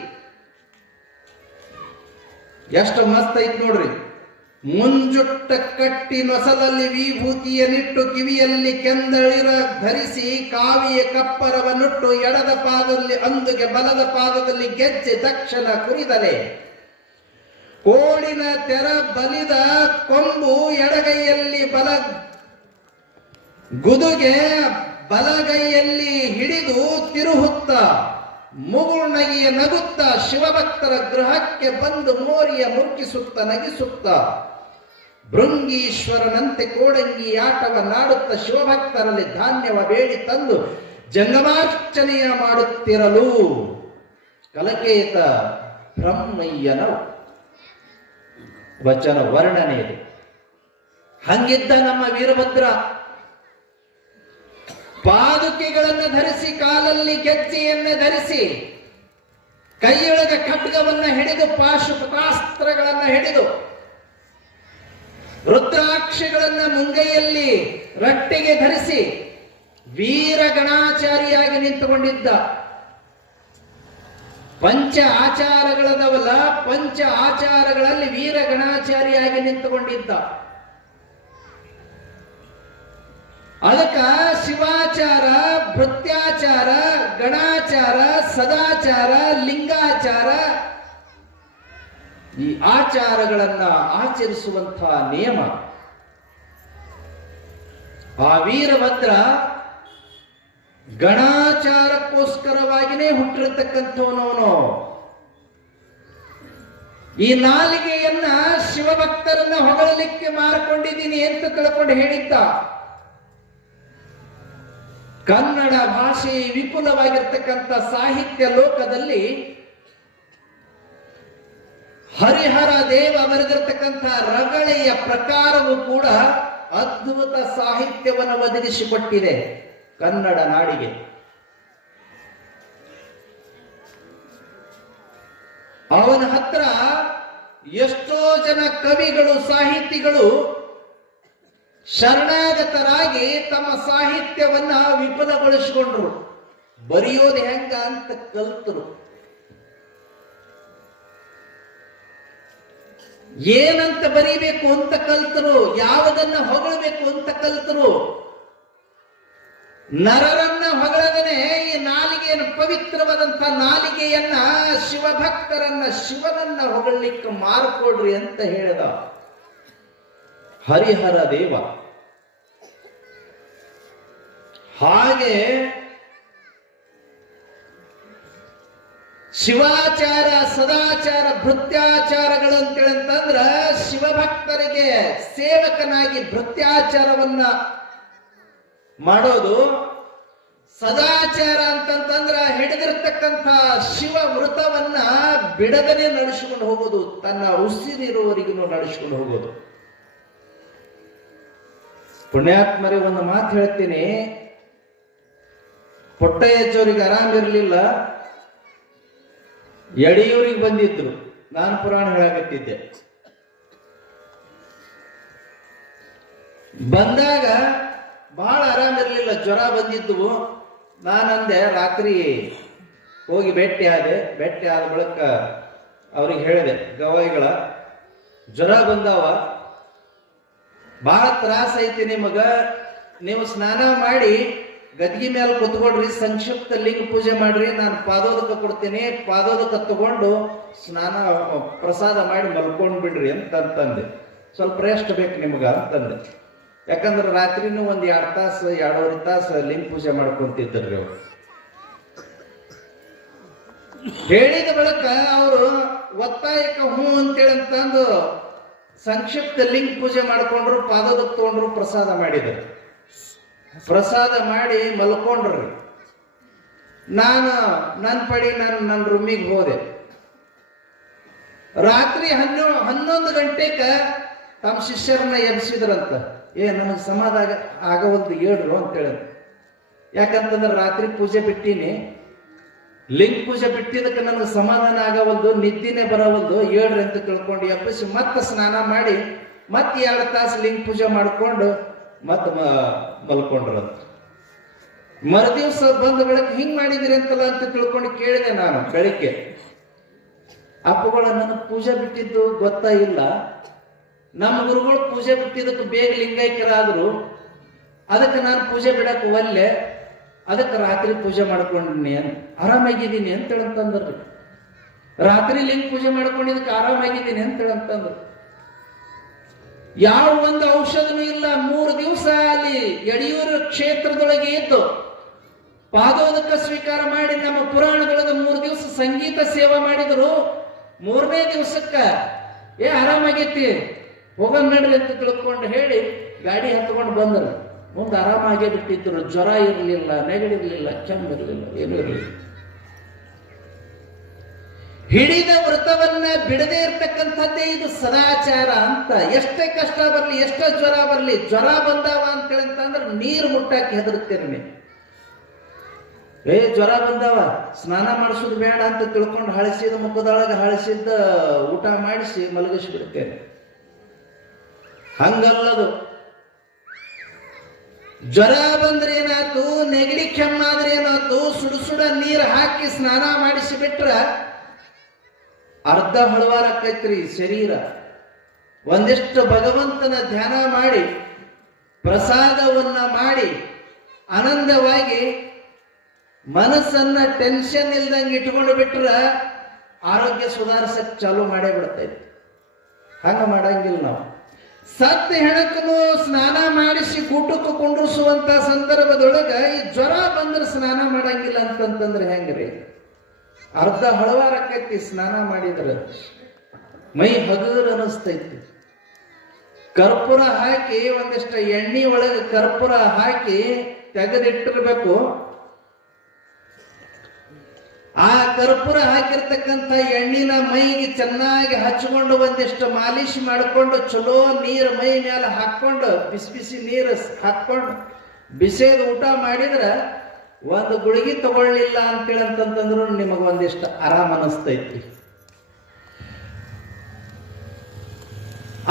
ಎಷ್ಟು ಮಸ್ತ್ ಐತ್ ನೋಡ್ರಿ. ಮುಂಜುಟ್ಟ ಕಟ್ಟಿ ನೊಸಲಲ್ಲಿ ವಿಭೂತಿಯನ್ನಿಟ್ಟು ಕಿವಿಯಲ್ಲಿ ಕೆಂದಳಿರ ಧರಿಸಿ ಕಾವಿಯ ಕಪ್ಪರವನ್ನುಟ್ಟು ಎಡದ ಪಾದದಲ್ಲಿ ಅಂದುಗೆ ಬಲದ ಪಾದದಲ್ಲಿ ಗೆಜ್ಜೆ ದಕ್ಷಿಣ ಕುರಿದಲೆ ಕೋಳಿನ ತೆರ ಬಲಿದ ಕೊಂಬು ಎಡಗೈಯಲ್ಲಿ ಗುದುಗೆ ಬಲಗೈಯಲ್ಲಿ ಹಿಡಿದು ತಿರುಹುತ್ತ ಮುಗುಳ್ನಗಿಯ ನಗುತ್ತ ಶಿವಭಕ್ತರ ಗೃಹಕ್ಕೆ ಬಂದು ಮೋರಿಯ ಮುರ್ಕಿಸುತ್ತ ನಗಿಸುತ್ತ ಭೃಂಗೀಶ್ವರನಂತೆ ಕೋಡಂಗಿ ಆಟವನ್ನಾಡುತ್ತ ಶಿವಭಕ್ತರಲ್ಲಿ ಧಾನ್ಯವ ಬೇಡಿ ತಂದು ಜಂಗಮಾರ್ಚನೆಯ ಮಾಡುತ್ತಿರಲು ಕಲಕೇತ ಬ್ರಹ್ಮಯ್ಯನ ವಚನ ವರ್ಣನೆ ಇದೆ. ಹಂಗಿದ್ದ ನಮ್ಮ ವೀರಭದ್ರ ಪಾದುಕೆಗಳನ್ನು ಧರಿಸಿ ಕಾಲಲ್ಲಿ ಗೆಜ್ಜೆಯನ್ನು ಧರಿಸಿ ಕೈಯೊಳಗ ಖಡ್ಗವನ್ನ ಹಿಡಿದು ಪಾಶುಪತಾಸ್ತ್ರಗಳನ್ನ ಹಿಡಿದು ರುದ್ರಾಕ್ಷಿಗಳನ್ನ ಮುಂಗೈಯಲ್ಲಿ ರಟ್ಟಿಗೆ ಧರಿಸಿ ವೀರ ಗಣಾಚಾರಿಯಾಗಿ ನಿಂತುಕೊಂಡಿದ್ದ. ಪಂಚ ಆಚಾರಗಳದವಲ್ಲ, ಪಂಚ ಆಚಾರಗಳಲ್ಲಿ ವೀರ ಗಣಾಚಾರಿಯಾಗಿ ನಿಂತುಕೊಂಡಿದ್ದ. ಅದಕ್ಕ ಶಿವಾಚಾರ, ಭೃತ್ಯಾಚಾರ, ಗಣಾಚಾರ, ಸದಾಚಾರ, ಲಿಂಗಾಚಾರ ಈ ಆಚಾರಗಳನ್ನ ಆಚರಿಸುವಂತಹ ನಿಯಮ. ಆ ವೀರಭದ್ರ ಗಣಾಚಾರಕ್ಕೋಸ್ಕರವಾಗಿನೇ ಹುಟ್ಟಿರತಕ್ಕಂಥವನವನು. ಈ ನಾಲಿಗೆಯನ್ನ ಶಿವಭಕ್ತರನ್ನ ಹೊಗಳಲಿಕ್ಕೆ ಮಾರ್ಕೊಂಡಿದ್ದೀನಿ ಅಂತ ತಿಳ್ಕೊಂಡು ಹೇಳಿದ್ದ. ಕನ್ನಡ ಭಾಷೆ ವಿಪುಲವಾಗಿರ್ತಕ್ಕಂಥ ಸಾಹಿತ್ಯ ಲೋಕದಲ್ಲಿ ಹರಿಹರ ದೇವ ಬರೆದಿರ್ತಕ್ಕಂಥ ರಗಳೆಯ ಪ್ರಕಾರವೂ ಕೂಡ ಅದ್ಭುತ ಸಾಹಿತ್ಯವನ್ನು ಒದಗಿಸಿಕೊಟ್ಟಿದೆ ಕನ್ನಡ ನಾಡಿಗೆ. ಅವನ ಹತ್ರ ಎಷ್ಟೋ ಜನ ಕವಿಗಳು, ಸಾಹಿತಿಗಳು ಶರಣಾಗತರಾಗಿ ತಮ್ಮ ಸಾಹಿತ್ಯವನ್ನ ವಿಪುಲಗೊಳಿಸಿಕೊಂಡ್ರು. ಬರೆಯೋದು ಹೆಂಗ ಅಂತ ಕಲ್ತರು. ಏನಂತ ಬರೀಬೇಕು ಅಂತ ಕಲ್ತರು, ಯಾವುದನ್ನ ಹೊಗಳಬೇಕು ಅಂತ ಕಲ್ತರು. ನರರನ್ನ ಹೊಗಳದನೆ ಈ ನಾಲಿಗೆಯನ್ನು, ಪವಿತ್ರವಾದಂಥ ನಾಲಿಗೆಯನ್ನ, ಶಿವಭಕ್ತರನ್ನ, ಶಿವನನ್ನ ಹೊಗಳಲಿಕ್ಕೆ ಮಾರ್ಕೊಡ್ರಿ ಅಂತ ಹೇಳಿದ ಹರಿಹರ ದೇವ. ಹಾಗೆ ಶಿವಾಚಾರ, ಸದಾಚಾರ, ಭೃತ್ಯಾಚಾರಗಳು ಅಂತೇಳಂತಂದ್ರ ಶಿವಭಕ್ತರಿಗೆ ಸೇವಕನಾಗಿ ಭೃತ್ಯಾಚಾರವನ್ನ ಮಾಡೋದು. ಸದಾಚಾರ ಅಂತಂತಂದ್ರ ಹಿಡಿದಿರ್ತಕ್ಕಂಥ ಶಿವ ವೃತವನ್ನ ಬಿಡದನೆ ನಡೆಸಿಕೊಂಡು ಹೋಗೋದು, ತನ್ನ ಉಸಿರಿರುವವರಿಗೂ ನಡೆಸಿಕೊಂಡು ಹೋಗೋದು. ಪುಣ್ಯಾತ್ಮರಿಗೆ ಒಂದು ಮಾತು ಹೇಳ್ತೀನಿ. ಪುಟ್ಟಯ್ಯಜ್ಜವರಿಗೆ ಆರಾಮಿರ್ಲಿಲ್ಲ, ಯಡಿಯೂರಿಗೆ ಬಂದಿದ್ರು. ನಾನು ಪುರಾಣ ಹೇಳಕತ್ತಿದ್ದೆ. ಬಂದಾಗ ಬಹಳ ಆರಾಮಿರ್ಲಿಲ್ಲ, ಜ್ವರ ಬಂದಿದ್ವು. ನಾನಂದೆ, ರಾತ್ರಿ ಹೋಗಿ ಭೇಟಿ ಆದ ಬಳಿಕ ಅವ್ರಿಗೆ ಹೇಳಿದೆ, ಗವಾಯಿಗಳ ಜ್ವರ ಬಂದಾವ, ಬಹಳ ತ್ರಾಸ ಐತಿ ನಿಮಗ, ನೀವು ಸ್ನಾನ ಮಾಡಿ ಗದ್ಗಿ ಮೇಲೆ ಕುತ್ಕೊಡ್ರಿ, ಸಂಕ್ಷಿಪ್ತ ಲಿಂಗ ಪೂಜೆ ಮಾಡ್ರಿ, ನಾನು ಪಾದೋದಕ ಕೊಡ್ತೀನಿ, ಪಾದೋದಕ ತಗೊಂಡು ಸ್ನಾನ ಪ್ರಸಾದ ಮಾಡಿ ಮಲ್ಕೊಂಡ್ ಬಿಡ್ರಿ ಅಂತಂದೆ. ಸ್ವಲ್ಪ ರೆಸ್ಟ್ ಬೇಕು ನಿಮ್ಗ ಅಂತಂದೆ. ಯಾಕಂದ್ರೆ ರಾತ್ರಿನೂ ಒಂದ್ 2 ತಾಸು 2.5 ತಾಸು ಲಿಂಗ ಪೂಜೆ ಮಾಡ್ಕೊಂತಿದ್ರಿ ಅವ್ರು. ಹೇಳಿದ ಬಳಿಕ ಅವರು ಒತ್ತಾಯಕ್ಕೆ ಹ್ಞೂ ಅಂತೇಳಿ ಅಂತಂದು ಸಂಕ್ಷಿಪ್ತ ಲಿಂಗ ಪೂಜೆ ಮಾಡ್ಕೊಂಡ್ರು, ಪಾದೋದಕ ತಗೊಂಡ್ರು, ಪ್ರಸಾದ ಮಾಡಿದ್ರು. ಪ್ರಸಾದ ಮಾಡಿ ಮಲ್ಕೊಂಡ್ರಿ. ನಾನು ನನ್ನ ಪಡಿ ನನ್ನ ರೂಮಿಗೆ ಹೋದೆ. ರಾತ್ರಿ 11 ಗಂಟೆಗೆ ತಮ್ಮ ಶಿಷ್ಯರನ್ನ ಎಬ್ಸಿದ್ರಂತ. ನನಗೆ ಸಮಾಧಾನ ಆಗವಲ್ದು ಹೇಳ್ರು ಅಂತೇಳಿ. ಯಾಕಂತಂದ್ರೆ ರಾತ್ರಿ ಪೂಜೆ ಬಿಟ್ಟೀನಿ, ಲಿಂಗ ಪೂಜೆ ಬಿಟ್ಟಿದ್ದಕ್ಕೆ ನನಗೆ ಸಮಾಧಾನ ಆಗವಲ್ದು, ನಿದ್ದಿನೇ ಬರವಲ್ದು, ಹೇಳ್ರಿ ಅಂತ ತಿಳ್ಕೊಂಡು ಎಬ್ಬಿಸಿ ಮತ್ತೆ ಸ್ನಾನ ಮಾಡಿ ಮತ್ತೆ 2 ತಾಸು ಲಿಂಗ ಪೂಜೆ ಮಾಡ್ಕೊಂಡು ಮತ್ತೆ ಮಲ್ಕೊಂಡ್ರಂತ. ಮರುದಿವ್ಸ ಬಂದ ಬೆಳಗ್ಗೆ ಹಿಂಗ್ ಮಾಡಿದಿರಿ ಅಂತಲ್ಲ ಅಂತ ತಿಳ್ಕೊಂಡು ಕೇಳಿದೆ ನಾನು ಬೆಳಿಗ್ಗೆ. ಅಪ್ಪಗಳ ನನಗೆ ಪೂಜೆ ಬಿಟ್ಟಿದ್ದು ಗೊತ್ತಾ ಇಲ್ಲ, ನಮ್ಮ ಗುರುಗಳು ಪೂಜೆ ಬಿಟ್ಟಿದ್ದಕ್ಕೆ ಬೇಗ ಲಿಂಗೈಕ್ಯರಾದ್ರು, ಅದಕ್ಕೆ ನಾನು ಪೂಜೆ ಬಿಡಕ್ಕೆ ಒಲ್ಲೆ, ಅದಕ್ಕೆ ರಾತ್ರಿ ಪೂಜೆ ಮಾಡ್ಕೊಂಡಿನಿ ಆರಾಮಾಗಿದ್ದೀನಿ ಅಂತ ಹೇಳಂತಂದ್ರಿ. ರಾತ್ರಿ ಲಿಂಗ ಪೂಜೆ ಮಾಡ್ಕೊಂಡಿದ್ದಕ್ಕೆ ಆರಾಮಾಗಿದ್ದೀನಿ ಅಂತ ಹೇಳಂತಂದ್ರು. ಯಾವ ಒಂದು ಔಷಧನೂ ಇಲ್ಲ. 3 ದಿವಸ ಅಲ್ಲಿ ಯಡಿಯೂರು ಕ್ಷೇತ್ರದೊಳಗೆ ಇದ್ದು ಪಾದೋದಕ ಸ್ವೀಕಾರ ಮಾಡಿ ನಮ್ಮ ಪುರಾಣದೊಳಗೆ 3 ದಿವಸ ಸಂಗೀತ ಸೇವೆ ಮಾಡಿದ್ರು. 3ನೇ ದಿವಸಕ್ಕ ಆರಾಮಾಗೈತಿ ಹೋಗೋಣ ನಡ್ರಿ ಅಂತ ತಿಳ್ಕೊಂಡು ಹೇಳಿ ಗಾಡಿ ಹತ್ಕೊಂಡು ಬಂದರು. ಮುಂದೆ ಆರಾಮಾಗೇ ಬಿಟ್ಟಿದ್ರು. ಜ್ವರ ಇರಲಿಲ್ಲ, ನೆಗಡಿರ್ಲಿಲ್ಲ, ಕೆಮ್ಮಿರ್ಲಿಲ್ಲ, ಏನೂ ಇರಲಿಲ್ಲ. ಹಿಡಿದ ವ್ರತವನ್ನ ಬಿಡದೇ ಇರ್ತಕ್ಕಂಥದ್ದೇ ಇದು ಸದಾಚಾರ ಅಂತ. ಎಷ್ಟೇ ಕಷ್ಟ ಬರಲಿ, ಎಷ್ಟೋ ಜ್ವರ ಬರಲಿ, ಜ್ವರ ಬಂದಾವ ಅಂತೇಳಂತಂದ್ರೆ ನೀರು ಮುಟ್ಟಾಕಿ ಹೆದರುತ್ತೇನೆ ನೀವು. ಜ್ವರ ಬಂದಾವ ಸ್ನಾನ ಮಾಡಿಸೋದು ಬೇಡ ಅಂತ ತಿಳ್ಕೊಂಡು ಹಳಸಿದ ಮುಖದೊಳಗೆ ಹಳಸಿದ್ದ ಊಟ ಮಾಡಿಸಿ ಮಲಗಿಸಿ ಬಿಡ್ತೇನೆ. ಹಂಗಲ್ಲದು. ಜ್ವರ ಬಂದ್ರೆ ಏನಾಯ್ತು, ನೆಗಡಿ ಕೆಮ್ಮಾದ್ರೆ ಏನಾಯ್ತು, ಸುಡ ನೀರು ಹಾಕಿ ಸ್ನಾನ ಮಾಡಿಸಿ ಬಿಟ್ರ ಅರ್ಧ ಹೊಳವಾರಕ್ಕೈತ್ರಿ ಶರೀರ. ಒಂದಿಷ್ಟು ಭಗವಂತನ ಧ್ಯಾನ ಮಾಡಿ ಪ್ರಸಾದವನ್ನ ಮಾಡಿ ಆನಂದವಾಗಿ ಮನಸ್ಸನ್ನ ಟೆನ್ಷನ್ ಇಲ್ದಂಗೆ ಇಟ್ಕೊಂಡು ಬಿಟ್ರ ಆರೋಗ್ಯ ಸುಧಾರಿಸಕ್ ಚಾಲು ಮಾಡೇ ಬಿಡ್ತೈತಿ. ಹಂಗ ಮಾಡಂಗಿಲ್ಲ ನಾವು. ಸತ್ಯ ಹೆಣಕನು ಸ್ನಾನ ಮಾಡಿಸಿ ಕೂಟಕ್ಕೆ ಕುಂಡ್ರಿಸುವಂತ ಸಂದರ್ಭದೊಳಗ ಈ ಜ್ವರ ಬಂದ್ರೆ ಸ್ನಾನ ಮಾಡಂಗಿಲ್ಲ ಅಂತಂತಂದ್ರೆ ಹೆಂಗ್ರಿ? ಅರ್ಧ ಹಳವಾರಕ್ಕೈತಿ ಸ್ನಾನ ಮಾಡಿದ್ರೆ, ಮೈ ಹಗುರ ಅನಿಸ್ತೈತಿ. ಕರ್ಪೂರ ಹಾಕಿ ಒಂದಿಷ್ಟ ಎಣ್ಣೆ ಒಳಗೆ ಕರ್ಪೂರ ಹಾಕಿ ತೆಗೆದಿಟ್ಟಿರ್ಬೇಕು. ಆ ಕರ್ಪೂರ ಹಾಕಿರ್ತಕ್ಕಂಥ ಎಣ್ಣಿನ ಮೈಗೆ ಚೆನ್ನಾಗಿ ಹಚ್ಕೊಂಡು ಒಂದಿಷ್ಟು ಮಾಲಿಶ್ ಮಾಡಿಕೊಂಡು ಚಲೋ ನೀರು ಮೈ ಮೇಲೆ ಹಾಕೊಂಡು ಬಿಸಿ ಬಿಸಿ ನೀರು ಹಾಕೊಂಡು ಬಿಸಿದ ಊಟ ಮಾಡಿದ್ರ ಒಂದು ಗುಳಿಗೆ ತಗೊಳ್ಳಿಲ್ಲ ಅಂತೇಳಿ ಅಂತಂತಂದ್ರು ನಿಮಗೆ ಒಂದಿಷ್ಟು ಆರಾಮ ಅನಿಸ್ತೈತಿ.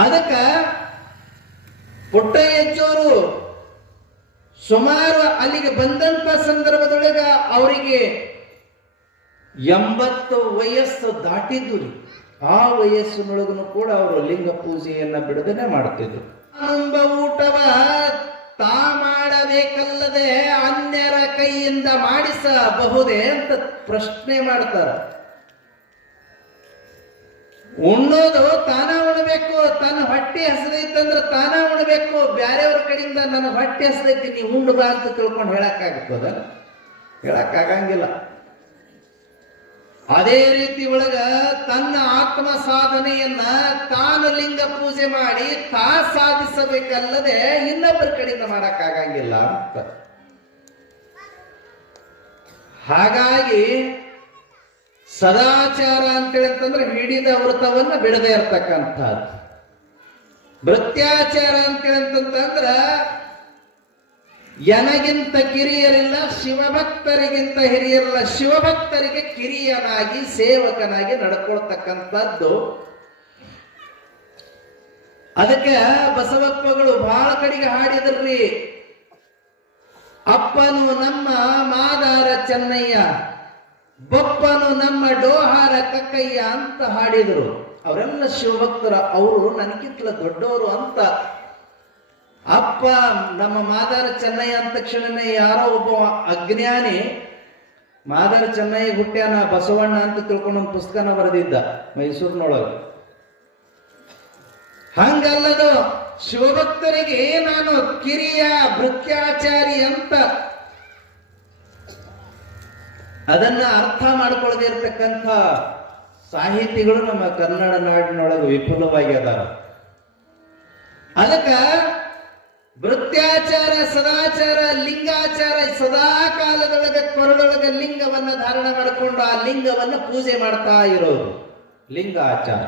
ಅದಕ್ಕ ಪುಟ್ಟಯ್ಯಜ್ಜೋರು ಸುಮಾರು ಅಲ್ಲಿಗೆ ಬಂದಂತ ಸಂದರ್ಭದೊಳಗ ಅವರಿಗೆ 80 ವಯಸ್ಸು ದಾಟಿದ್ದು ರೀ. ಆ ವಯಸ್ಸಿನೊಳಗೂ ಕೂಡ ಅವರು ಲಿಂಗ ಪೂಜೆಯನ್ನ ಬಿಡದನೆ ಮಾಡ್ತಿದ್ರು. ಅಂಬ ಊಟವ ತಾ ಮಾಡಬೇಕಲ್ಲದೆ ಅನ್ಯರ ಕೈಯಿಂದ ಮಾಡಿಸಬಹುದೇ ಅಂತ ಪ್ರಶ್ನೆ ಮಾಡ್ತಾರ. ಉಣ್ಣೋದು ತಾನ ಉಣಬೇಕು. ತನ್ನ ಹೊಟ್ಟೆ ಹಸದೈತಂದ್ರೆ ತಾನ ಉಣಬೇಕು. ಬ್ಯಾರೆಯವ್ರ ಕಡೆಯಿಂದ ನನ್ನ ಹೊಟ್ಟೆ ಹಸದೈತಿ ನೀ ಉಂಡು ಬಾ ಅಂತ ತಿಳ್ಕೊಂಡು ಹೇಳಕ್ಕಾಗ್ತದ? ಹೇಳಕ್ಕಾಗಂಗಿಲ್ಲ. ಅದೇ ರೀತಿ ಒಳಗ ತನ್ನ ಆತ್ಮ ಸಾಧನೆಯನ್ನ ತಾನು ಲಿಂಗ ಪೂಜೆ ಮಾಡಿ ತಾ ಸಾಧಿಸಬೇಕಲ್ಲದೆ ಇನ್ನೊಬ್ಬರ ಕಡೆಯಿಂದ ಮಾಡಕ್ಕಾಗಂಗಿಲ್ಲ ಅಂತ. ಹಾಗಾಗಿ ಸದಾಚಾರ ಅಂತೇಳಿ ಅಂತಂದ್ರೆ ಹಿಡಿದ ವೃತವನ್ನ ಬಿಡದೇ ಇರ್ತಕ್ಕಂಥದ್ದು. ಭೃತ್ಯಾಚಾರ ಅಂತೇಳಿ ಅಂತಂದ್ರ ಎನಗಿಂತ ಕಿರಿಯರಿಲ್ಲ, ಶಿವಭಕ್ತರಿಗಿಂತ ಹಿರಿಯರಿಲ್ಲ. ಶಿವಭಕ್ತರಿಗೆ ಕಿರಿಯನಾಗಿ ಸೇವಕನಾಗಿ ನಡ್ಕೊಳ್ತಕ್ಕಂಥದ್ದು. ಅದಕ್ಕೆ ಬಸವಪ್ಪಗಳು ಬಹಳ ಕಡೆಗೆ ಹಾಡಿದ್ರಿ. ಅಪ್ಪನು ನಮ್ಮ ಮಾದಾರ ಚೆನ್ನಯ್ಯ, ಬಪ್ಪನು ನಮ್ಮ ಡೋಹಾರ ಕಕ್ಕಯ್ಯ ಅಂತ ಹಾಡಿದರು. ಅವರೆಲ್ಲ ಶಿವಭಕ್ತರ. ಅವರು ನನಗಿಂತಲ ದೊಡ್ಡವರು ಅಂತ. ಅಪ್ಪ ನಮ್ಮ ಮಾದಾರ ಚೆನ್ನಯ್ಯ ಅಂದ ತಕ್ಷಣನೇ ಯಾರೋ ಒಬ್ಬ ಅಜ್ಞಾನಿ ಮಾದಾರ ಚೆನ್ನಯ್ಯ ಹುಟ್ಟ್ಯಾನ ಬಸವಣ್ಣ ಅಂತ ತಿಳ್ಕೊಂಡು ಒಂದು ಪುಸ್ತಕನ ಬರೆದಿದ್ದ ಮೈಸೂರಿನೊಳಗೆ. ಹಂಗಲ್ಲದು. ಶಿವಭಕ್ತರಿಗೆ ನಾನು ಕಿರಿಯ ಭೃತ್ಯಾಚಾರಿ ಅಂತ ಅದನ್ನ ಅರ್ಥ ಮಾಡ್ಕೊಳ್ಳದೆ ಇರ್ತಕ್ಕಂಥ ಸಾಹಿತಿಗಳು ನಮ್ಮ ಕನ್ನಡ ನಾಡಿನೊಳಗೆ ವಿಪುಲವಾಗಿ ಅದಾರ. ಅದಕ್ಕ ಭೃತ್ಯಾಚಾರ, ಸದಾಚಾರ, ಲಿಂಗಾಚಾರ ಸದಾ ಕಾಲದೊಳಗೆ ಕೊರಳೊಳಗೆ ಲಿಂಗವನ್ನ ಧಾರಣ ಮಾಡಿಕೊಂಡು ಆ ಲಿಂಗವನ್ನ ಪೂಜೆ ಮಾಡ್ತಾ ಇರೋದು ಲಿಂಗಾಚಾರ.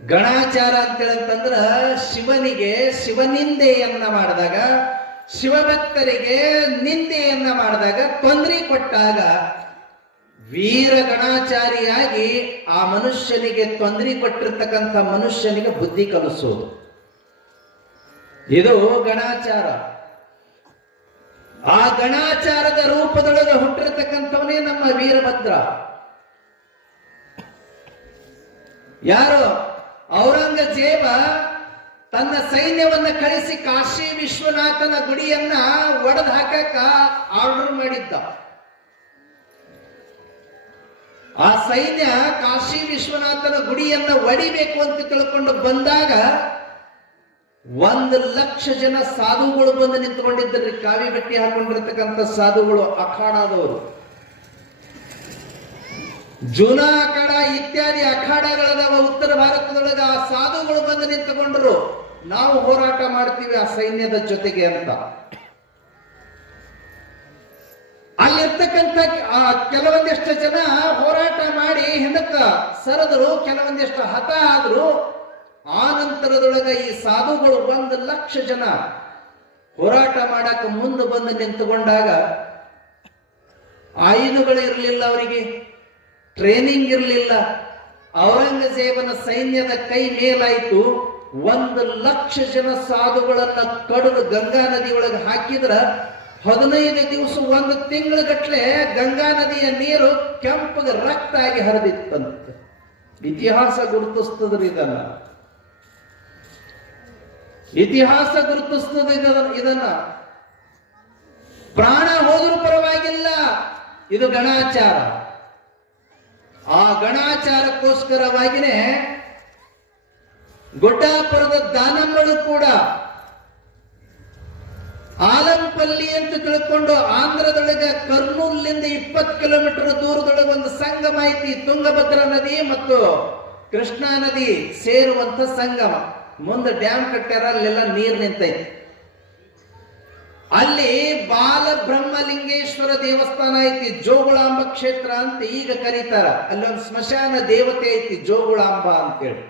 ಗಣಾಚಾರ ಅಂತೇಳಂತಂದ್ರ ಶಿವನಿಗೆ ಶಿವನಿಂದೆಯನ್ನ ಮಾಡಿದಾಗ, ಶಿವಭಕ್ತರಿಗೆ ನಿಂದೆಯನ್ನ ಮಾಡಿದಾಗ, ತೊಂದರೆ ಕೊಟ್ಟಾಗ ವೀರ ಗಣಾಚಾರಿಯಾಗಿ ಆ ಮನುಷ್ಯನಿಗೆ ತೊಂದರೆ ಕೊಟ್ಟಿರ್ತಕ್ಕಂಥ ಮನುಷ್ಯನಿಗೆ ಬುದ್ಧಿ ಕಲಿಸೋದು ಇದು ಗಣಾಚಾರ. ಆ ಗಣಾಚಾರದ ರೂಪದೊಳಗೆ ಹುಟ್ಟಿರ್ತಕ್ಕಂಥವನೇ ನಮ್ಮ ವೀರಭದ್ರ. ಯಾರು ಔರಂಗಜೇಬ ತನ್ನ ಸೈನ್ಯವನ್ನ ಕಳಿಸಿ ಕಾಶಿ ವಿಶ್ವನಾಥನ ಗುಡಿಯನ್ನ ಒಡೆದು ಹಾಕಕ್ಕ ಆರ್ಡರ್ ಮಾಡಿದ್ದ. ಆ ಸೈನ್ಯ ಕಾಶಿ ವಿಶ್ವನಾಥನ ಗುಡಿಯನ್ನ ಒಡಿಬೇಕು ಅಂತ ತಿಳ್ಕೊಂಡು ಬಂದಾಗ 1,00,000 ಜನ ಸಾಧುಗಳು ಬಂದು ನಿಂತ್ಕೊಂಡಿದ್ದರು. ಕಾವಿ ಬಟ್ಟೆ ಹಾಕೊಂಡಿರ್ತಕ್ಕಂಥ ಸಾಧುಗಳು, ಅಖಾಡಾದವರು. ಜೂನಾ ಅಖಾಡ ಇತ್ಯಾದಿ ಅಖಾಡಗಳದಾವ ಉತ್ತರ ಭಾರತದೊಳಗ. ಆ ಸಾಧುಗಳು ಬಂದು ನಿಂತುಕೊಂಡ್ರು, ನಾವು ಹೋರಾಟ ಮಾಡ್ತೀವಿ ಆ ಸೈನ್ಯದ ಜೊತೆಗೆ ಅಂತ. ಅಲ್ಲಿರ್ತಕ್ಕಂಥ ಕೆಲವೊಂದಿಷ್ಟು ಜನ ಹೋರಾಟ ಮಾಡಿ ಹಿಂದಕ್ಕ ಸರದರು, ಕೆಲವೊಂದಿಷ್ಟು ಹತ ಆದ್ರು. ಆ ನಂತರದೊಳಗ ಈ ಸಾಧುಗಳು 1,00,000 ಜನ ಹೋರಾಟ ಮಾಡಕ ಮುಂದೆ ಬಂದು ನಿಂತುಕೊಂಡಾಗ ಆಯುಧಗಳು ಇರಲಿಲ್ಲ, ಅವರಿಗೆ ಟ್ರೈನಿಂಗ್ ಇರಲಿಲ್ಲ. ಔರಂಗಜೇಬನ ಸೈನ್ಯದ ಕೈ ಮೇಲಾಯ್ತು. 1,00,000 ಜನ ಸಾಧುಗಳನ್ನ ಕಡಿದು ಗಂಗಾ ನದಿಯೊಳಗೆ ಹಾಕಿದ್ರ 15 ದಿವಸ 1 ತಿಂಗಳ ಗಟ್ಲೆ ಗಂಗಾ ನದಿಯ ನೀರು ಕೆಂಪಗೆ ರಕ್ತ ಆಗಿ ಹರಿದಿತ್ತಂತೆ. ಇತಿಹಾಸ ಗುರುತಿಸ್ತದ್ರಿ ಇದನ್ನ, ಇತಿಹಾಸ ಗುರುತಿಸ್ತದ ಇದನ್ನ. ಪ್ರಾಣ ಹೋದ್ರೂ ಪರವಾಗಿಲ್ಲ, ಇದು ಗಣಾಚಾರ. ಆ ಗಣಾಚಾರಕ್ಕೋಸ್ಕರವಾಗಿನೇ ಗುಡ್ಡಾಪುರದ ದಾನಮ್ಮಳು ಕೂಡ ಆಲಂಪಲ್ಲಿ ಅಂತ ತಿಳ್ಕೊಂಡು ಆಂಧ್ರದೊಳಗ ಕರ್ನೂಲಿಂದ 20 ಕಿಲೋಮೀಟರ್ ದೂರದೊಳಗೆ ಒಂದು ಸಂಗಮ ಐತಿ. ತುಂಗಭದ್ರಾ ನದಿ ಮತ್ತು ಕೃಷ್ಣಾ ನದಿ ಸೇರುವಂತ ಸಂಗಮ. ಮುಂದೆ ಡ್ಯಾಮ್ ಕಟ್ಟ್ಯಾರ, ಅಲ್ಲೆಲ್ಲ ನೀರ್ ನಿಂತೈತಿ. ಅಲ್ಲಿ ಬಾಲಬ್ರಹ್ಮಲಿಂಗೇಶ್ವರ ದೇವಸ್ಥಾನ ಐತಿ, ಜೋಗುಳಾಂಬ ಕ್ಷೇತ್ರ ಅಂತ ಈಗ ಕರೀತಾರ. ಅಲ್ಲೊಂದು ಸ್ಮಶಾನ ದೇವತೆ ಐತಿ, ಜೋಗುಳಾಂಬ ಅಂತೇಳಿ.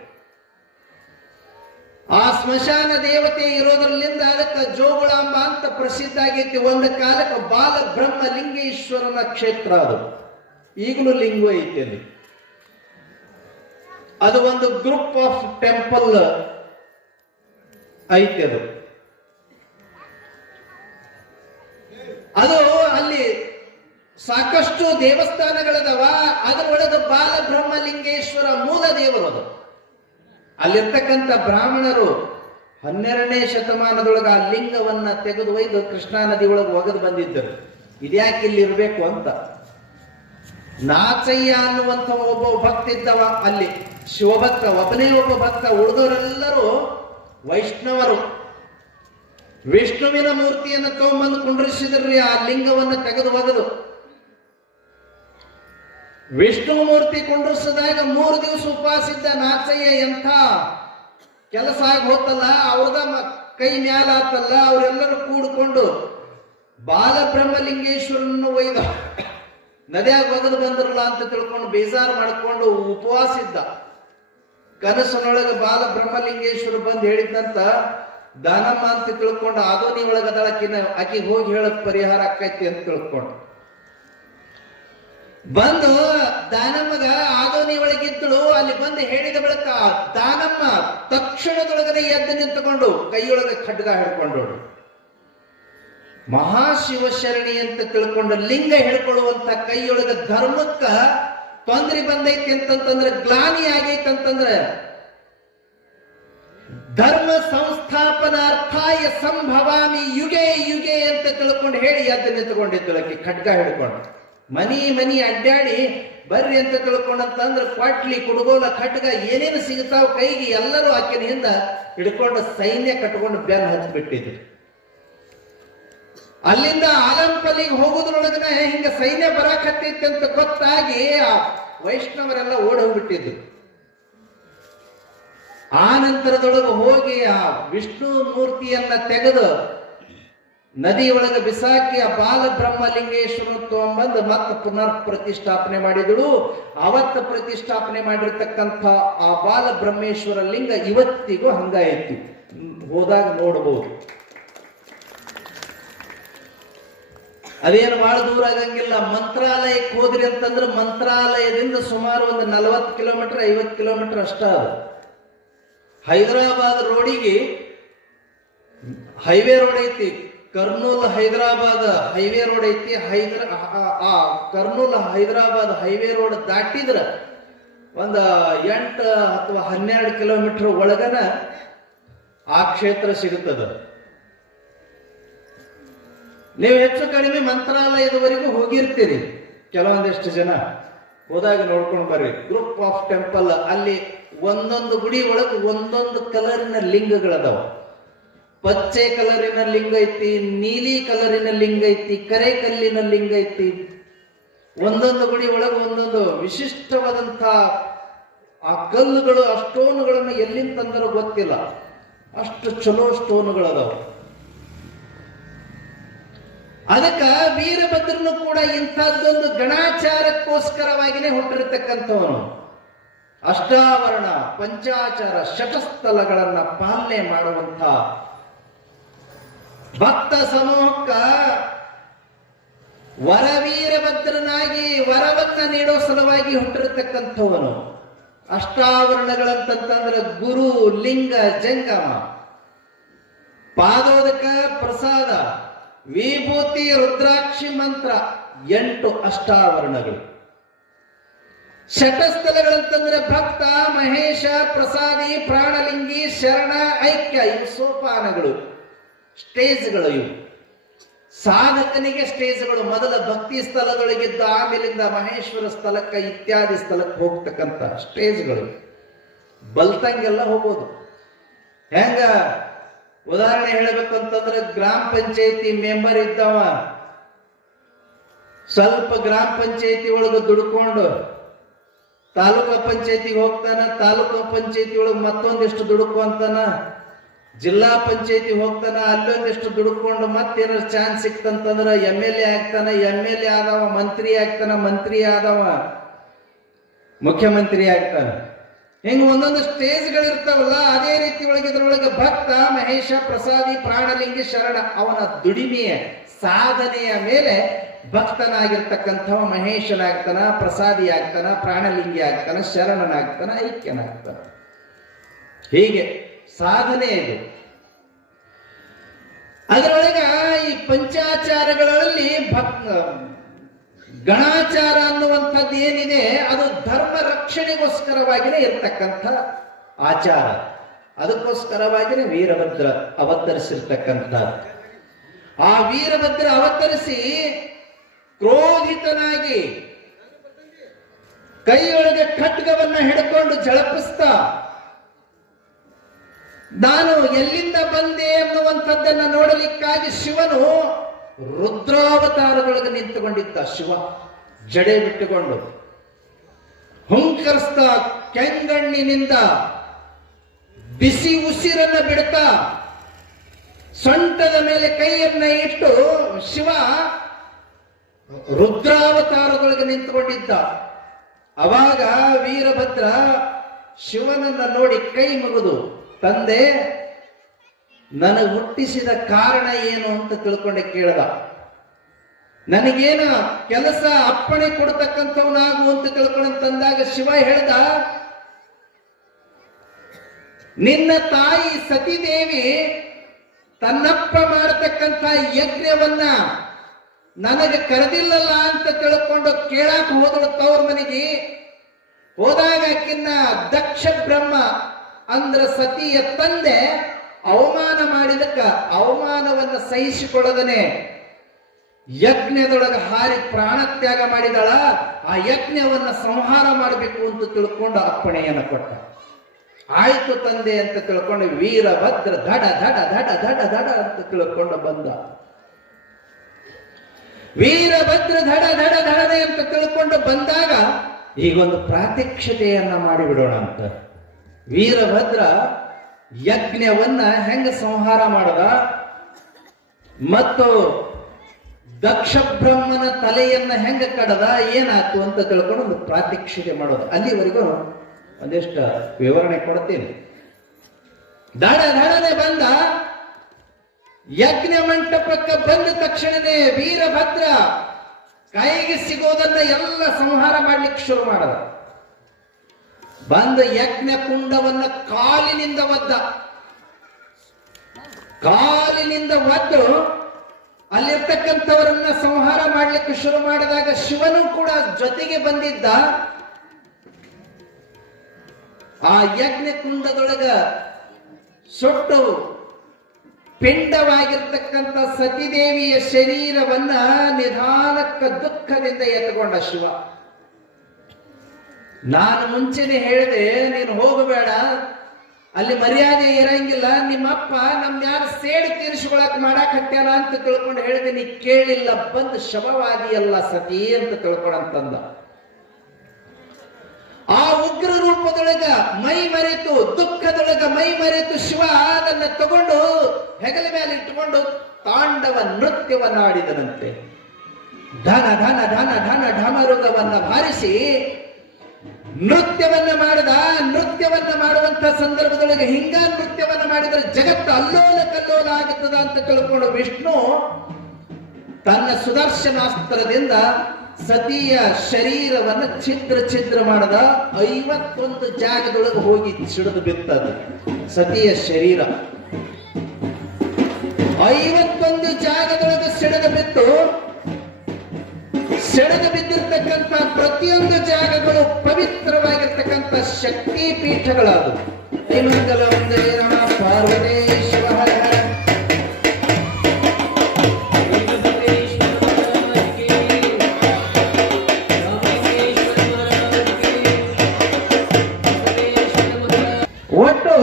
ಆ ಸ್ಮಶಾನ ದೇವತೆ ಇರೋದ್ರಲ್ಲಿಂದ ಅದಕ್ಕೆ ಜೋಗುಳಾಂಬ ಅಂತ ಪ್ರಸಿದ್ಧ ಆಗೈತಿ. ಒಂದು ಕಾಲಕ್ಕೆ ಬಾಲಬ್ರಹ್ಮಲಿಂಗೇಶ್ವರನ ಕ್ಷೇತ್ರ ಅದು, ಈಗಲೂ ಲಿಂಗು ಐತಿ ಅಲ್ಲಿ. ಅದು ಒಂದು ಗ್ರೂಪ್ ಆಫ್ ಟೆಂಪಲ್ ಐತಿ. ಅದು ಅಲ್ಲಿ ಸಾಕಷ್ಟು ದೇವಸ್ಥಾನಗಳದವ. ಅದರೊಳಗೆ ಬಾಲಬ್ರಹ್ಮಲಿಂಗೇಶ್ವರ ಮೂಲ ದೇವರು ಅದು. ಅಲ್ಲಿರ್ತಕ್ಕಂಥ ಬ್ರಾಹ್ಮಣರು 12ನೇ ಶತಮಾನದೊಳಗೆ ಆ ಲಿಂಗವನ್ನ ತೆಗೆದು ಒಯ್ದು ಕೃಷ್ಣಾ ನದಿ ಒಳಗೆ ಒಗೆದು ಬಂದಿದ್ದರು. ಇದ್ಯಾಕೆ ಇಲ್ಲಿ ಇರಬೇಕು ಅಂತ. ನಾಚಯ್ಯ ಅನ್ನುವಂಥ ಒಬ್ಬ ಭಕ್ತ ಇದ್ದವ ಅಲ್ಲಿ, ಶಿವಭಕ್ತ, ಒಬ್ಬನೇ ಒಬ್ಬ ಭಕ್ತ. ಉಳಿದವರೆಲ್ಲರೂ ವೈಷ್ಣವರು. ವಿಷ್ಣುವಿನ ಮೂರ್ತಿಯನ್ನು ತಗೊಂಬಂದು ಕುಂಡ್ರಿಸಿದ್ರಿ ಆ ಲಿಂಗವನ್ನು ತೆಗೆದು ಒಗೆದು. ವಿಷ್ಣು ಮೂರ್ತಿ ಕುಂಡ್ರಿಸಿದಾಗ 3 ದಿವಸ ಉಪವಾಸಿದ್ದ ನಾಚಯ್ಯ. ಎಂಥ ಕೆಲಸ ಆಗಿ ಹೋತಲ್ಲ, ಅವ್ರದ ಕೈ ಮ್ಯಾಲಾತಲ್ಲ. ಅವರೆಲ್ಲರೂ ಕೂಡಿಕೊಂಡು ಬಾಲಬ್ರಹ್ಮಲಿಂಗೇಶ್ವರನ್ನು ಒಯ್ದ ನದಿಯಾಗ ಒಗೆದು ಬಂದ್ರಲ್ಲ ಅಂತ ತಿಳ್ಕೊಂಡು ಬೇಜಾರು ಮಾಡಿಕೊಂಡು ಉಪವಾಸ ಇದ್ದ. ಕನಸಿನೊಳಗೆ ಬಾಲಬ್ರಹ್ಮಲಿಂಗೇಶ್ವರ ಬಂದು ಹೇಳಿದ್ದಂತ, ದಾನಮ್ಮ ಅಂತ ತಿಳ್ಕೊಂಡು ಆದೋನಿ ಒಳಗದಳಕಿನ ಆಕಿ ಹೋಗಿ ಹೇಳಕ್ ಪರಿಹಾರ ಆಕೈತಿ ಅಂತ ತಿಳ್ಕೊಂಡು ಬಂದು ದಾನಮ್ಮಗ ಆದೋನಿ ಒಳಗಿದ್ದಳು. ಅಲ್ಲಿ ಬಂದು ಹೇಳಿದ ಬಳಿಕ ದಾನಮ್ಮ ತಕ್ಷಣದೊಳಗಡೆ ಎದ್ದು ನಿಂತುಕೊಂಡು ಕೈಯೊಳಗೆ ಖಡ್ಗ ಹಿಡ್ಕೊಂಡು ಮಹಾಶಿವಶರಣಿ ಅಂತ ತಿಳ್ಕೊಂಡು ಲಿಂಗ ಹಿಡ್ಕೊಳ್ಳುವಂತ ಕೈಯೊಳಗೆ ಧರ್ಮಕ್ಕ ತೊಂದರೆ ಬಂದೈತಿ ಅಂತಂತಂದ್ರೆ, ಗ್ಲಾನಿ ಆಗೈತಿ ಅಂತಂದ್ರೆ, ಧರ್ಮ ಸಂಸ್ಥಾಪನಾರ್ಥಾಯ ಸಂಭವಾಮಿ ಯುಗೆ ಯುಗೆ ಅಂತ ತಿಳ್ಕೊಂಡು ಹೇಳಿ ಎದ್ದು ನಿಂತುಕೊಂಡಿದ್ದಳಕ್ಕೆ ಖಡ್ಗ ಹಿಡ್ಕೊಂಡು. ಮನಿ ಅಡ್ಡಾಡಿ ಬರ್ರಿ ಅಂತ ತಿಳ್ಕೊಂಡಂತಂದ್ರೆ ಕ್ವಾಟ್ಲಿ, ಕುಡುಗೋಲ, ಖಡ್ಗ ಏನೇನು ಸಿಗ್ತಾವ ಕೈಗೆ ಎಲ್ಲರೂ ಆಕಿನ ಹಿಂದ ಹಿಡ್ಕೊಂಡು ಸೈನ್ಯ ಕಟ್ಕೊಂಡು ಬೆನ್ನು ಹಚ್ಚಿಬಿಟ್ಟಿದ್ರು. ಅಲ್ಲಿಂದ ಆಲಂಪಲ್ಲಿಗೆ ಹೋಗುದ್ರೊಳಗನೆ ಹಿಂಗ ಸೈನ್ಯ ಬರಾಕತ್ತೈತಿ ಅಂತ ಗೊತ್ತಾಗಿ ಆ ವೈಷ್ಣವರೆಲ್ಲ ಓಡಿ ಹೋಗ್ಬಿಟ್ಟಿದ್ರು. ಆ ನಂತರದೊಳಗೆ ಹೋಗಿ ಆ ವಿಷ್ಣು ಮೂರ್ತಿಯನ್ನ ತೆಗೆದು ನದಿಯೊಳಗೆ ಬಿಸಾಕಿ ಆ ಬಾಲಬ್ರಹ್ಮಲಿಂಗೇಶ್ವರ ತಗೊಂಬಂದು ಮತ್ತೆ ಪುನರ್ ಪ್ರತಿಷ್ಠಾಪನೆ ಮಾಡಿದಳು. ಅವತ್ತು ಪ್ರತಿಷ್ಠಾಪನೆ ಮಾಡಿರ್ತಕ್ಕಂಥ ಆ ಬಾಲಬ್ರಹ್ಮೇಶ್ವರ ಲಿಂಗ ಇವತ್ತಿಗೂ ಹಂಗಾಯ್ತು, ಹೋದಾಗ ನೋಡಬಹುದು. ಅದೇನು ಬಹಳ ದೂರ ಆಗಂಗಿಲ್ಲ. ಮಂತ್ರಾಲಯಕ್ಕೆ ಹೋದ್ರಿ ಅಂತಂದ್ರೆ ಮಂತ್ರಾಲಯದಿಂದ ಸುಮಾರು ಒಂದು 40 ಕಿಲೋಮೀಟರ್ 50 ಕಿಲೋಮೀಟರ್ ಅಷ್ಟ ಅದು. ಹೈದರಾಬಾದ್ ರೋಡಿಗೆ ಹೈವೇ ರೋಡ್ ಐತಿ, ಕರ್ನೂಲ್ ಹೈದರಾಬಾದ್ ಹೈವೇ ರೋಡ್ ಐತಿ. ಕರ್ನೂಲ್ ಹೈದರಾಬಾದ್ ಹೈವೇ ರೋಡ್ ದಾಟಿದ್ರ ಒಂದು 8 ಅಥವಾ 12 ಕಿಲೋಮೀಟರ್ ಒಳಗನ ಆ ಕ್ಷೇತ್ರ ಸಿಗುತ್ತದೆ. ನೀವು ಹೆಚ್ಚು ಕಡಿಮೆ ಮಂತ್ರಾಲಯದವರೆಗೂ ಹೋಗಿರ್ತೀರಿ. ಕೆಲವೊಂದಿಷ್ಟು ಜನ ಹೋದಾಗ ನೋಡ್ಕೊಂಡು ಬರ್ರಿ. ಗ್ರೂಪ್ ಆಫ್ ಟೆಂಪಲ್, ಅಲ್ಲಿ ಒಂದೊಂದು ಗುಡಿ ಒಳಗೆ ಒಂದೊಂದು ಕಲರಿನ ಲಿಂಗಗಳದಾವ. ಪಚ್ಚೆ ಕಲರಿನ ಲಿಂಗ ಐತಿ, ನೀಲಿ ಕಲರಿನ ಲಿಂಗ ಐತಿ, ಕರೆ ಕಲ್ಲಿನ ಲಿಂಗ ಐತಿ. ಒಂದೊಂದು ಗುಡಿ ಒಳಗೆ ಒಂದೊಂದು ವಿಶಿಷ್ಟವಾದಂಥ ಆ ಕಲ್ಲುಗಳು, ಆ ಸ್ಟೋನ್ಗಳನ್ನು ಎಲ್ಲಿಂದ ತಂದರೂ ಗೊತ್ತಿಲ್ಲ, ಅಷ್ಟು ಚಲೋ ಸ್ಟೋನ್ಗಳದಾವ. ಅದಕ್ಕ ವೀರಭದ್ರನು ಕೂಡ ಇಂಥದ್ದೊಂದು ಗಣಾಚಾರಕ್ಕೋಸ್ಕರವಾಗಿನೇ ಹುಟ್ಟಿರ್ತಕ್ಕಂಥವನು. ಅಷ್ಟಾವರಣ, ಪಂಚಾಚಾರ, ಶತಸ್ಥಲಗಳನ್ನ ಪಾಲನೆ ಮಾಡುವಂಥ ಭಕ್ತ ಸಮೂಹಕ್ಕ ವರವೀರಭದ್ರನಾಗಿ ವರವನ್ನ ನೀಡೋ ಸಲುವಾಗಿ ಹುಟ್ಟಿರತಕ್ಕಂಥವನು. ಅಷ್ಟಾವರಣಗಳಂತಂತಂದ್ರೆ ಗುರು, ಲಿಂಗ, ಜಂಗಮ, ಪಾದೋದಕ, ಪ್ರಸಾದ, ವಿಭೂತಿ, ರುದ್ರಾಕ್ಷಿ ಮಂತ್ರ, 8 ಅಷ್ಟಾವರಣಗಳು. ಶತಸ್ಥಲಗಳಂತಂದ್ರೆ ಭಕ್ತ, ಮಹೇಶ, ಪ್ರಸಾದಿ, ಪ್ರಾಣಲಿಂಗಿ, ಶರಣ, ಐಕ್ಯ, ಇವು ಸೋಪಾನಗಳು, ಸ್ಟೇಜ್ಗಳು. ಇವು ಸಾಧಕನಿಗೆ ಸ್ಟೇಜ್ಗಳು. ಮೊದಲ ಭಕ್ತಿ ಸ್ಥಳಗಳಿಗಿದ್ದ, ಆಮೇಲಿಂದ ಮಹೇಶ್ವರ ಸ್ಥಳಕ್ಕೆ ಇತ್ಯಾದಿ ಸ್ಥಳಕ್ಕೆ ಹೋಗ್ತಕ್ಕಂಥ ಸ್ಟೇಜ್ಗಳು. ಬಲ್ತಂಗೆಲ್ಲ ಹೋಗೋದು. ಹೆಂಗ ಉದಾಹರಣೆ ಹೇಳಬೇಕು ಅಂತಂದ್ರೆ, ಗ್ರಾಮ ಪಂಚಾಯತಿ ಮೆಂಬರ್ ಇದ್ದವ ಸ್ವಲ್ಪ ಗ್ರಾಮ ಪಂಚಾಯತಿ ಒಳಗೆ ದುಡ್ಕೊಂಡು ತಾಲೂಕಾ ಪಂಚಾಯತಿಗೆ ಹೋಗ್ತಾನ, ತಾಲೂಕಾ ಪಂಚಾಯತಿ ಒಳಗೆ ಮತ್ತೊಂದಿಷ್ಟು ದುಡ್ಕೊಂತಾನ, ಜಿಲ್ಲಾ ಪಂಚಾಯತಿ ಹೋಗ್ತಾನ, ಅಲ್ಲೊಂದಿಷ್ಟು ದುಡ್ಕೊಂಡು ಮತ್ತೇನಾದ್ರು ಚಾನ್ಸ್ ಸಿಕ್ತಂತಂದ್ರ MLA ಆಗ್ತಾನ, MLA ಆದವ ಮಂತ್ರಿ ಆಗ್ತಾನ, ಮಂತ್ರಿ ಆದವ ಮುಖ್ಯಮಂತ್ರಿ ಆಗ್ತಾನ. ಹಿಂಗ ಒಂದೊಂದು ಸ್ಟೇಜ್ಗಳಿರ್ತಾವಲ್ಲ, ಅದೇ ರೀತಿ ಇದ್ರೊಳಗೆ ಭಕ್ತ, ಮಹೇಶ, ಪ್ರಸಾದಿ, ಪ್ರಾಣಲಿಂಗಿ, ಶರಣ, ಅವನ ದುಡಿಮೆಯ ಸಾಧನೆಯ ಮೇಲೆ ಭಕ್ತನಾಗಿರ್ತಕ್ಕಂಥವ ಮಹೇಶನಾಗ್ತಾನ, ಪ್ರಸಾದಿ ಆಗ್ತಾನ, ಪ್ರಾಣಲಿಂಗಿ ಆಗ್ತಾನ, ಶರಣನಾಗ್ತಾನ, ಐಕ್ಯನಾಗ್ತಾನ. ಹೀಗೆ ಸಾಧನೆ ಇದು. ಅದರೊಳಗ ಈ ಪಂಚಾಚಾರಗಳಲ್ಲಿ ಗಣಾಚಾರ ಅನ್ನುವಂಥದ್ದು ಏನಿದೆ, ಅದು ಧರ್ಮ ರಕ್ಷಣೆಗೋಸ್ಕರವಾಗಿಯೇ ಇರ್ತಕ್ಕಂಥ ಆಚಾರ. ಅದಕ್ಕೋಸ್ಕರವಾಗಿಯೇ ವೀರಭದ್ರ ಅವತರಿಸಿರ್ತಕ್ಕಂಥ. ಆ ವೀರಭದ್ರ ಅವತರಿಸಿ ಕ್ರೋಧಿತನಾಗಿ ಕೈಯೊಳಗೆ ಖಡ್ಗವನ್ನ ಹಿಡ್ಕೊಂಡು ಝಳಪಿಸ್ತಾ, ನಾನು ಎಲ್ಲಿಂದ ಬಂದೆ ಅನ್ನುವಂಥದ್ದನ್ನ ನೋಡಲಿಕ್ಕಾಗಿ ಶಿವನು ರುದ್ರಾವತಾರದೊಳಗೆ ನಿಂತುಕೊಂಡಿದ್ದ. ಶಿವ ಜಡೆ ಬಿಟ್ಟುಕೊಂಡು ಹುಂಕರಿಸ್ತಾ, ಕೆಂಗಣ್ಣಿನಿಂದ ಬಿಸಿ ಉಸಿರನ್ನ ಬಿಡ್ತಾ, ಸೊಂಟದ ಮೇಲೆ ಕೈಯನ್ನ ಇಟ್ಟು ಶಿವ ರುದ್ರಾವತಾರದೊಳಗೆ ನಿಂತುಕೊಂಡಿದ್ದ. ಅವಾಗ ವೀರಭದ್ರ ಶಿವನನ್ನ ನೋಡಿ ಕೈ ಮುಗಿದು, ತಂದೆ, ನನಗೆ ಹುಟ್ಟಿಸಿದ ಕಾರಣ ಏನು ಅಂತ ತಿಳ್ಕೊಂಡೆ ಕೇಳ್ದ. ನನಗೇನ ಕೆಲಸ ಅಪ್ಪಣೆ ಕೊಡ್ತಕ್ಕಂಥವನಾಗು ಅಂತ ತಿಳ್ಕೊಂಡಂತಂದಾಗ ಶಿವ ಹೇಳ್ದ, ನಿನ್ನ ತಾಯಿ ಸತಿದೇವಿ ತನ್ನಪ್ಪ ಮಾಡತಕ್ಕಂಥ ಯಜ್ಞವನ್ನ ನನಗೆ ಕರೆದಿಲ್ಲಲ್ಲ ಅಂತ ತಿಳ್ಕೊಂಡು ಕೇಳಾಕ ಹೋದಳು ತವ್ರ ಮನೆಗೆ. ಹೋದಾಗ ಆಕಿನ್ನ ದಕ್ಷ ಬ್ರಹ್ಮ ಅಂದ್ರ ಸತಿಯ ತಂದೆ ಅವಮಾನ ಮಾಡಿದಕ್ಕ ಅವಮಾನವನ್ನ ಸಹಿಸಿಕೊಳ್ಳದನೆ ಯಜ್ಞದೊಳಗೆ ಹಾರಿ ಪ್ರಾಣತ್ಯಾಗ ಮಾಡಿದಳ. ಆ ಯಜ್ಞವನ್ನ ಸಂಹಾರ ಮಾಡಬೇಕು ಅಂತ ತಿಳ್ಕೊಂಡು ಅಪ್ಪಣೆಯನ್ನು ಕೊಟ್ಟ. ಆಯ್ತು ತಂದೆ ಅಂತ ತಿಳ್ಕೊಂಡು ವೀರಭದ್ರ ಧಡ ಧಡ ಧಡ ಧಡ ಧಡ ಅಂತ ತಿಳ್ಕೊಂಡು ಬಂದ. ವೀರಭದ್ರ ಧಡ ಧಡ ಧಡನೆ ಅಂತ ತಿಳ್ಕೊಂಡು ಬಂದಾಗ ಈಗೊಂದು ಪ್ರಾತ್ಯಕ್ಷತೆಯನ್ನ ಮಾಡಿಬಿಡೋಣ ಅಂತ. ವೀರಭದ್ರ ಯಜ್ಞವನ್ನ ಹೆಂಗ ಸಂಹಾರ ಮಾಡದ ಮತ್ತು ದಕ್ಷ ಬ್ರಹ್ಮನ ತಲೆಯನ್ನ ಹೆಂಗ ಕಡದ, ಏನಾಯ್ತು ಅಂತ ತಿಳ್ಕೊಂಡು ಒಂದು ಪ್ರಾತ್ಯಕ್ಷಿಕೆ ಮಾಡೋದು. ಅಲ್ಲಿವರೆಗೂ ಒಂದಿಷ್ಟು ವಿವರಣೆ ಕೊಡ್ತೀನಿ. ದಡ ಧಡನೆ ಬಂದ, ಯಜ್ಞ ಮಂಟಪಕ್ಕೆ ಬಂದ ತಕ್ಷಣನೇ ವೀರಭದ್ರ ಕೈಗೆ ಸಿಗೋದನ್ನ ಎಲ್ಲ ಸಂಹಾರ ಮಾಡ್ಲಿಕ್ಕೆ ಶುರು ಮಾಡದ. ಬಂದ ಯಜ್ಞ ಕುಂಡವನ್ನ ಕಾಲಿನಿಂದ ಒದ್ದು ಅಲ್ಲಿರ್ತಕ್ಕಂಥವರನ್ನ ಸಂಹಾರ ಮಾಡ್ಲಿಕ್ಕೆ ಶುರು ಮಾಡಿದಾಗ ಶಿವನು ಕೂಡ ಜೊತೆಗೆ ಬಂದಿದ್ದ. ಆ ಯಜ್ಞ ಕುಂಡದೊಳಗ ಸುಟ್ಟು ಪಿಂಡವಾಗಿರ್ತಕ್ಕಂಥ ಸತಿದೇವಿಯ ಶರೀರವನ್ನ ನಿಧಾನಕ್ಕ ದುಃಖದಿಂದ ಎತ್ತುಕೊಂಡ ಶಿವ. ನಾನು ಮುಂಚೆನೆ ಹೇಳಿದೆ, ನೀನು ಹೋಗಬೇಡ, ಅಲ್ಲಿ ಮರ್ಯಾದೆ ಇರಂಗಿಲ್ಲ, ನಿಮ್ಮಪ್ಪ ನಮ್ಮ ಯಾರು ಸೇಡು ತೀರಿಸಿಕೊಳಕ್ ಮಾಡಾಕ್ ಹತ್ಯಾನ ಅಂತ ತಿಳ್ಕೊಂಡು ಹೇಳಿದೆ. ನೀ ಕೇಳಿಲ್ಲ, ಬಂದು ಶವವಾದಿಯಲ್ಲ ಸತಿ ಅಂತ ತಿಳ್ಕೊಂಡಂತಂದ. ಆ ಉಗ್ರ ರೂಪದೊಳಗ ಮೈ ಮರೆತು, ದುಃಖದೊಳಗ ಮೈ ಮರೆತು ಶಿವ ಅದನ್ನ ತಗೊಂಡು ಹೆಗಲ ಮೇಲೆ ಇಟ್ಟುಕೊಂಡು ತಾಂಡವ ನೃತ್ಯವನ್ನ ಆಡಿದನಂತೆ. ಧನ ಧನ ಧನ ಧನ ಢಮರುಗವನ್ನ ಬಾರಿಸಿ ನೃತ್ಯವನ್ನ ಮಾಡಿದ. ನೃತ್ಯವನ್ನ ಮಾಡುವಂತ ಸಂದರ್ಭದೊಳಗೆ ಹಿಂಗ ನೃತ್ಯವನ್ನ ಮಾಡಿದ್ರೆ ಜಗತ್ತು ಅಲ್ಲೋಲ ಕಲ್ಲೋಲ ಆಗುತ್ತದ ಅಂತ ತಿಳ್ಕೊಂಡು ವಿಷ್ಣು ತನ್ನ ಸುದರ್ಶನಾಸ್ತ್ರದಿಂದ ಸತಿಯ ಶರೀರವನ್ನು ಛಿದ್ರ ಮಾಡದ. 51 ಜಾಗದೊಳಗೆ ಹೋಗಿ ಸಿಡಿದು ಬಿತ್ತದ ಸತಿಯ ಶರೀರ. 51 ಜಾಗದೊಳಗೆ ಸಿಡಿದು ಬಿತ್ತು. ಸಿಡಿದು ಬಿದ್ದಿರ್ತಕ್ಕಂಥ ಪ್ರತಿಯೊಂದು ಜಾಗಗಳು ಪವಿತ್ರವಾಗಿರ್ತಕ್ಕಂಥ ಶಕ್ತಿ ಪೀಠಗಳಾದವು. ಪಾರ್ವತೇಶ್ವರ ಒಟ್ಟು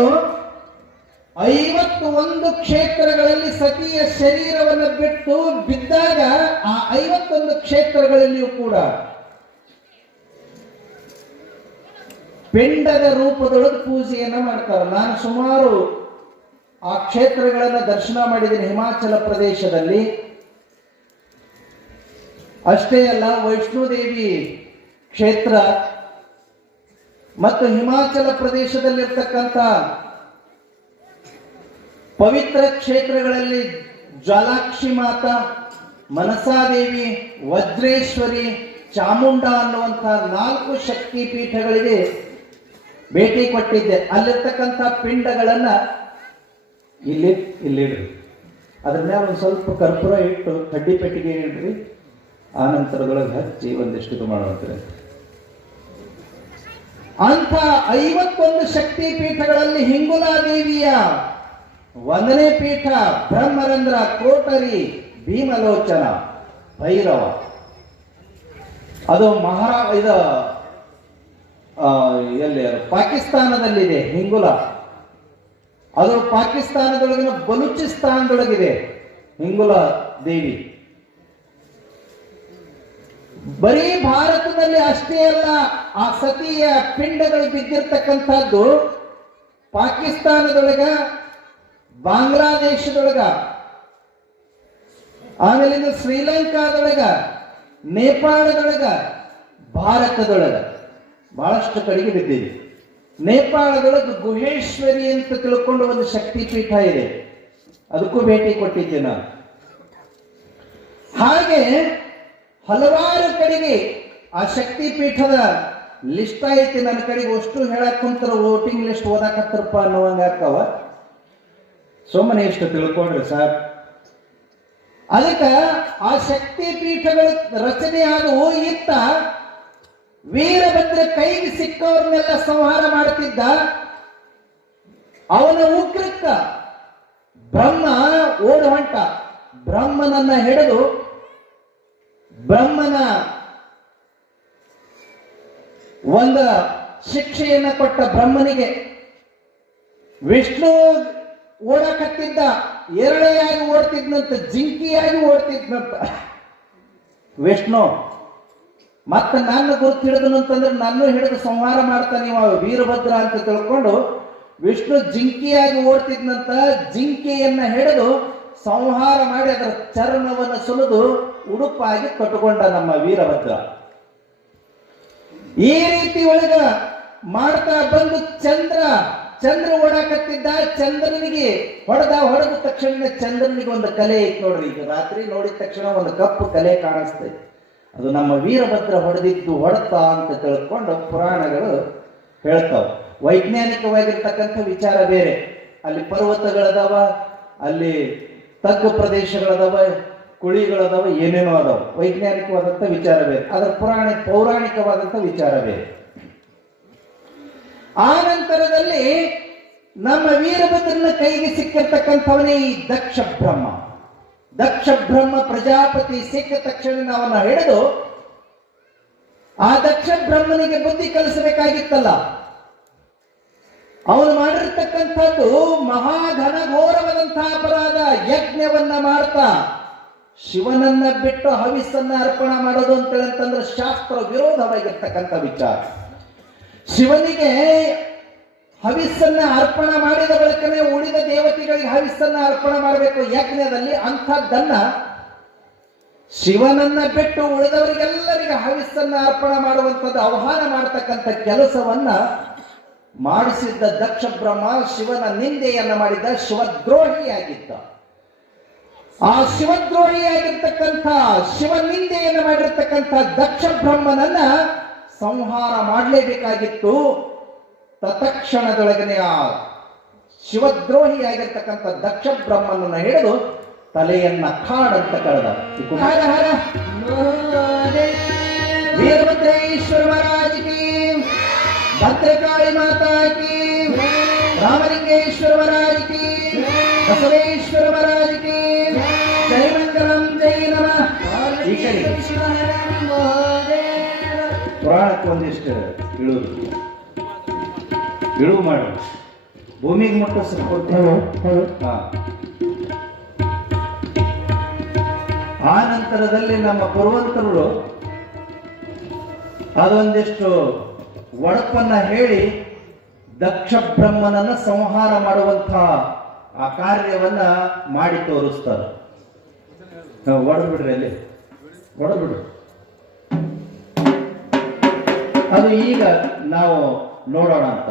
51 ಕ್ಷೇತ್ರಗಳಲ್ಲಿ ಸತಿಯ ಶರೀರವನ್ನು ಬಿಟ್ಟು ಬಿದ್ದಾಗ ಆ 51 ಕ್ಷೇತ್ರಗಳಲ್ಲಿಯೂ ಕೂಡ ಪಿಂಡದ ರೂಪದೊಳಗೆ ಪೂಜೆಯನ್ನ ಮಾಡ್ತಾರೆ. ನಾನು ಸುಮಾರು ಆ ಕ್ಷೇತ್ರಗಳನ್ನ ದರ್ಶನ ಮಾಡಿದ್ದೀನಿ ಹಿಮಾಚಲ ಪ್ರದೇಶದಲ್ಲಿ. ಅಷ್ಟೇ ಅಲ್ಲ, ವೈಷ್ಣೋದೇವಿ ಕ್ಷೇತ್ರ ಮತ್ತು ಹಿಮಾಚಲ ಪ್ರದೇಶದಲ್ಲಿರ್ತಕ್ಕಂಥ ಪವಿತ್ರ ಕ್ಷೇತ್ರಗಳಲ್ಲಿ ಜ್ವಾಲಾಕ್ಷಿ ಮಾತಾ, ಮನಸಾದೇವಿ, ವಜ್ರೇಶ್ವರಿ, ಚಾಮುಂಡ ಅನ್ನುವಂತಹ 4 ಶಕ್ತಿ ಪೀಠಗಳಿಗೆ ಭೇಟಿ ಕೊಟ್ಟಿದ್ದೆ. ಅಲ್ಲಿರ್ತಕ್ಕಂಥ ಪಿಂಡಗಳನ್ನ ಇಲ್ಲಿಡ್ರಿ, ಅದ್ರ ಮೇಲೆ ಒಂದು ಸ್ವಲ್ಪ ಕರ್ಪೂರ ಇಟ್ಟು ಕಡ್ಡಿ ಪೆಟ್ಟಿಗೆ ಇಡ್ರಿ, ಆ ನಂತರದೊಳಗೆ ಹಚ್ಚಿ ಒಂದಿಷ್ಟು ಮಾಡುವಂತಾರೆ. ಅಂತ 51 ಶಕ್ತಿ ಪೀಠಗಳಲ್ಲಿ ಹಿಂಗುಲಾದೇವಿಯ 1ನೇ ಪೀಠ ಬ್ರಹ್ಮರಂಧ್ರ, ಕೋಟರಿ, ಭೀಮಲೋಚನ, ಭೈರವ. ಅದು ಎಲ್ಲಿ ಪಾಕಿಸ್ತಾನದಲ್ಲಿದೆ ಹಿಂಗುಲ. ಅದು ಪಾಕಿಸ್ತಾನದೊಳಗಿನ ಬಲೂಚಿಸ್ತಾನದೊಳಗಿದೆ ಹಿಂಗುಲ ದೇವಿ. ಬರೀ ಭಾರತದಲ್ಲಿ ಅಷ್ಟೇ ಅಲ್ಲ, ಆ ಸತಿಯ ಪಿಂಡಗಳು ಬಿದ್ದಿರ್ತಕ್ಕಂಥದ್ದು ಪಾಕಿಸ್ತಾನದೊಳಗ, ಬಾಂಗ್ಲಾದೇಶದೊಳಗ, ಆಮೇಲಿಂದ ಶ್ರೀಲಂಕಾದೊಳಗ, ನೇಪಾಳದೊಳಗ, ಭಾರತದೊಳಗ ಬಹಳಷ್ಟು ಕಡೆಗೆ ಬಿದ್ದಿದೆ. ನೇಪಾಳದೊಳಗೆ ಗುಹೇಶ್ವರಿ ಅಂತ ತಿಳ್ಕೊಂಡು ಒಂದು ಶಕ್ತಿ ಪೀಠ ಇದೆ, ಅದಕ್ಕೂ ಭೇಟಿ ಕೊಟ್ಟಿದ್ದೆ ನಾನು. ಹಾಗೆ ಹಲವಾರು ಕಡೆಗೆ ಆ ಶಕ್ತಿ ಪೀಠದ ಲಿಸ್ಟ್ ಐತಿ ನನ್ನ ಕಡೆಗೆ. ಅಷ್ಟು ಹೇಳಕ್ ಕುಂತಾರ, ವೋಟಿಂಗ್ ಲಿಸ್ಟ್ ಓದಾಕತ್ತಾರಪ್ಪ ಅನ್ನುವಂಗ ಹಾಕವ. ಸುಮ್ಮನೆ ಇಷ್ಟು ತಿಳ್ಕೊಂಡ್ರಿ ಸಾರ್. ಅದಕ್ಕೆ ಆ ಶಕ್ತಿ ಪೀಠಗಳ ರಚನೆ ಆದವು. ಇತ್ತ ವೀರಭದ್ರ ಕೈಗೆ ಸಿಕ್ಕವ್ರನ್ನೆಲ್ಲ ಸಂಹಾರ ಮಾಡುತ್ತಿದ್ದ. ಅವನ ಉಗ್ರಕ್ಕ ಬ್ರಹ್ಮ ಓಡು ಹೊಂಟ. ಬ್ರಹ್ಮನನ್ನ ಹಿಡಿದು ಬ್ರಹ್ಮನ ಒಂದು ಶಿಕ್ಷೆಯನ್ನ ಕೊಟ್ಟ ಬ್ರಹ್ಮನಿಗೆ. ವಿಷ್ಣು ಓಡಕತ್ತಿದ್ದ, ಎರಳೆಯಾಗಿ ಓಡ್ತಿದ್ನಂತ, ಜಿಂಕಿಯಾಗಿ ಓಡ್ತಿದ್ನಂತ ವಿಷ್ಣು. ಮತ್ತೆ ನನ್ನ ಗುರುತು ಹಿಡಿದನು ಅಂತಂದ್ರೆ ನನ್ನ ಹಿಡಿದು ಸಂಹಾರ ಮಾಡ್ತಾನೆ ಇವ ವೀರಭದ್ರ ಅಂತ ತಿಳ್ಕೊಂಡು ವಿಷ್ಣು ಜಿಂಕಿಯಾಗಿ ಓಡ್ತಿದ್ನಂತ. ಜಿಂಕೆಯನ್ನ ಹಿಡಿದು ಸಂಹಾರ ಮಾಡಿ ಅದರ ಚರ್ಮವನ್ನು ಸುಲಿದು ಉಡುಪಾಗಿ ಕಟ್ಟಿಕೊಂಡ ನಮ್ಮ ವೀರಭದ್ರ. ಈ ರೀತಿ ಒಳಗ ಮಾಡ್ತಾ ಬಂದು ಚಂದ್ರ ಓಡಾಕತ್ತಿದ್ದ. ಚಂದ್ರನಿಗೆ ಹೊಡೆದ ತಕ್ಷಣ ಚಂದ್ರನಿಗೆ ಒಂದು ಕಲೆ ಐತಿ ನೋಡ್ರಿ. ಈಗ ರಾತ್ರಿ ನೋಡಿದ ತಕ್ಷಣ ಒಂದು ಕಪ್ಪು ಕಲೆ ಕಾಣಿಸ್ತೈತಿ. ಅದು ನಮ್ಮ ವೀರಭದ್ರ ಹೊಡೆದಿದ್ದು ಹೊಡೆತ ಅಂತ ತಿಳ್ಕೊಂಡು ಪುರಾಣಗಳು ಹೇಳ್ತಾವ. ವೈಜ್ಞಾನಿಕವಾಗಿರ್ತಕ್ಕಂಥ ವಿಚಾರ ಬೇರೆ. ಅಲ್ಲಿ ಪರ್ವತಗಳದಾವ, ಅಲ್ಲಿ ತಗ್ಗು ಪ್ರದೇಶಗಳದಾವ, ಕುಳಿಗಳದಾವ, ಏನೇನೋ ಅದಾವ. ವೈಜ್ಞಾನಿಕವಾದಂಥ ವಿಚಾರ ಬೇರೆ, ಅದರ ಪೌರಾಣಿಕವಾದಂಥ ವಿಚಾರ ಬೇರೆ. ಆ ನಂತರದಲ್ಲಿ ನಮ್ಮ ವೀರಭದ್ರನ ಕೈಗೆ ಸಿಕ್ಕಿರ್ತಕ್ಕಂಥವನೇ ಈ ದಕ್ಷ ಬ್ರಹ್ಮ. ದಕ್ಷ ಬ್ರಹ್ಮ ಪ್ರಜಾಪತಿ ಸಿಕ್ಕ ತಕ್ಷಣ ಅವನ್ನ ಹಿಡಿದು ಆ ದಕ್ಷ ಬ್ರಹ್ಮನಿಗೆ ಬುದ್ಧಿ ಕಲಿಸಬೇಕಾಗಿತ್ತಲ್ಲ. ಅವನು ಮಾಡಿರ್ತಕ್ಕಂಥದ್ದು ಮಹಾಘನಘೋರವಾದಂತಹ ಅಪರಾಧ. ಯಜ್ಞವನ್ನ ಮಾಡ್ತಾ ಶಿವನನ್ನ ಬಿಟ್ಟು ಹವಿಸ್ಸನ್ನ ಅರ್ಪಣೆ ಮಾಡೋದು ಅಂತಂದ್ರೆ ಶಾಸ್ತ್ರ ವಿರೋಧವಾಗಿರ್ತಕ್ಕಂಥ ವಿಚಾರ. ಶಿವನಿಗೆ ಹವಿಸ್ಸನ್ನ ಅರ್ಪಣೆ ಮಾಡಿದ ಬಳಿಕನೇ ಉಳಿದ ದೇವತೆಗಳಿಗೆ ಹವಿಸ್ಸನ್ನ ಅರ್ಪಣೆ ಮಾಡಬೇಕು ಯಜ್ಞದಲ್ಲಿ. ಅಂಥದ್ದನ್ನ ಶಿವನನ್ನ ಬಿಟ್ಟು ಉಳಿದವರಿಗೆಲ್ಲರಿಗೆ ಹವಿಸ್ಸನ್ನ ಅರ್ಪಣೆ ಮಾಡುವಂಥದ್ದು ಆಹ್ವಾನ ಮಾಡತಕ್ಕಂಥ ಕೆಲಸವನ್ನ ಮಾಡಿಸಿದ್ದ ದಕ್ಷ ಬ್ರಹ್ಮ ಶಿವನ ನಿಂದೆಯನ್ನ ಮಾಡಿದ್ದ, ಶಿವದ್ರೋಹಿಯಾಗಿದ್ದ. ಆ ಶಿವದ್ರೋಹಿಯಾಗಿರ್ತಕ್ಕಂಥ ಶಿವ ನಿಂದೆಯನ್ನು ಮಾಡಿರ್ತಕ್ಕಂಥ ದಕ್ಷ ಬ್ರಹ್ಮನನ್ನ ಸಂಹಾರ ಮಾಡಲೇಬೇಕಾಗಿತ್ತು. ತತ್ಕ್ಷಣದೊಳಗನೆ ಆ ಶಿವದ್ರೋಹಿಯಾಗಿರ್ತಕ್ಕಂಥ ದಕ್ಷ ಬ್ರಹ್ಮನನ್ನ ಹಿಡಿದು ತಲೆಯನ್ನ ಕಾಡಂತ ಕಳೆದ. ಹರ ಹರ ವೀರಭದ್ರೇಶ್ವರ ಮಹಾರಾಜ್ ಕಿ, ಭದ್ರಕಾಳಿ ಮಾತಾ ಕಿ, ರಾಮಲಿಂಗೇಶ್ವರ ಮಹಾರಾಜ್ ಕಿ, ಬಸವೇಶ್ವರ ಮಹಾರಾಜ್ ಕಿ, ಜೈ ಮಂಗಲಂ ಜೈ ನಮಃ. ಈ ಕಡೆ ಪುರಾಣಕ್ಕೆ ಒಂದಿಷ್ಟು ಇಳುವು ಮಾಡಿ ಭೂಮಿಗೆ ಮುಟ್ಟಿಸ್ಕೊಡ್ತೇವೆ. ಆ ನಂತರದಲ್ಲಿ ನಮ್ಮ ಪೂರ್ವಂತರು ಅದೊಂದಿಷ್ಟು ಒಡಪನ್ನ ಹೇಳಿ ದಕ್ಷ ಬ್ರಹ್ಮನನ್ನ ಸಂಹಾರ ಮಾಡುವಂತಹ ಆ ಕಾರ್ಯವನ್ನ ಮಾಡಿ ತೋರಿಸ್ತಾರೆ. ಒಡೆದ್ಬಿಡ್ರಿ, ಅಲ್ಲಿ ಒಡೆದ್ಬಿಡ್ರಿ. ಅದು ಈಗ ನಾವು ನೋಡೋಣ ಅಂತ.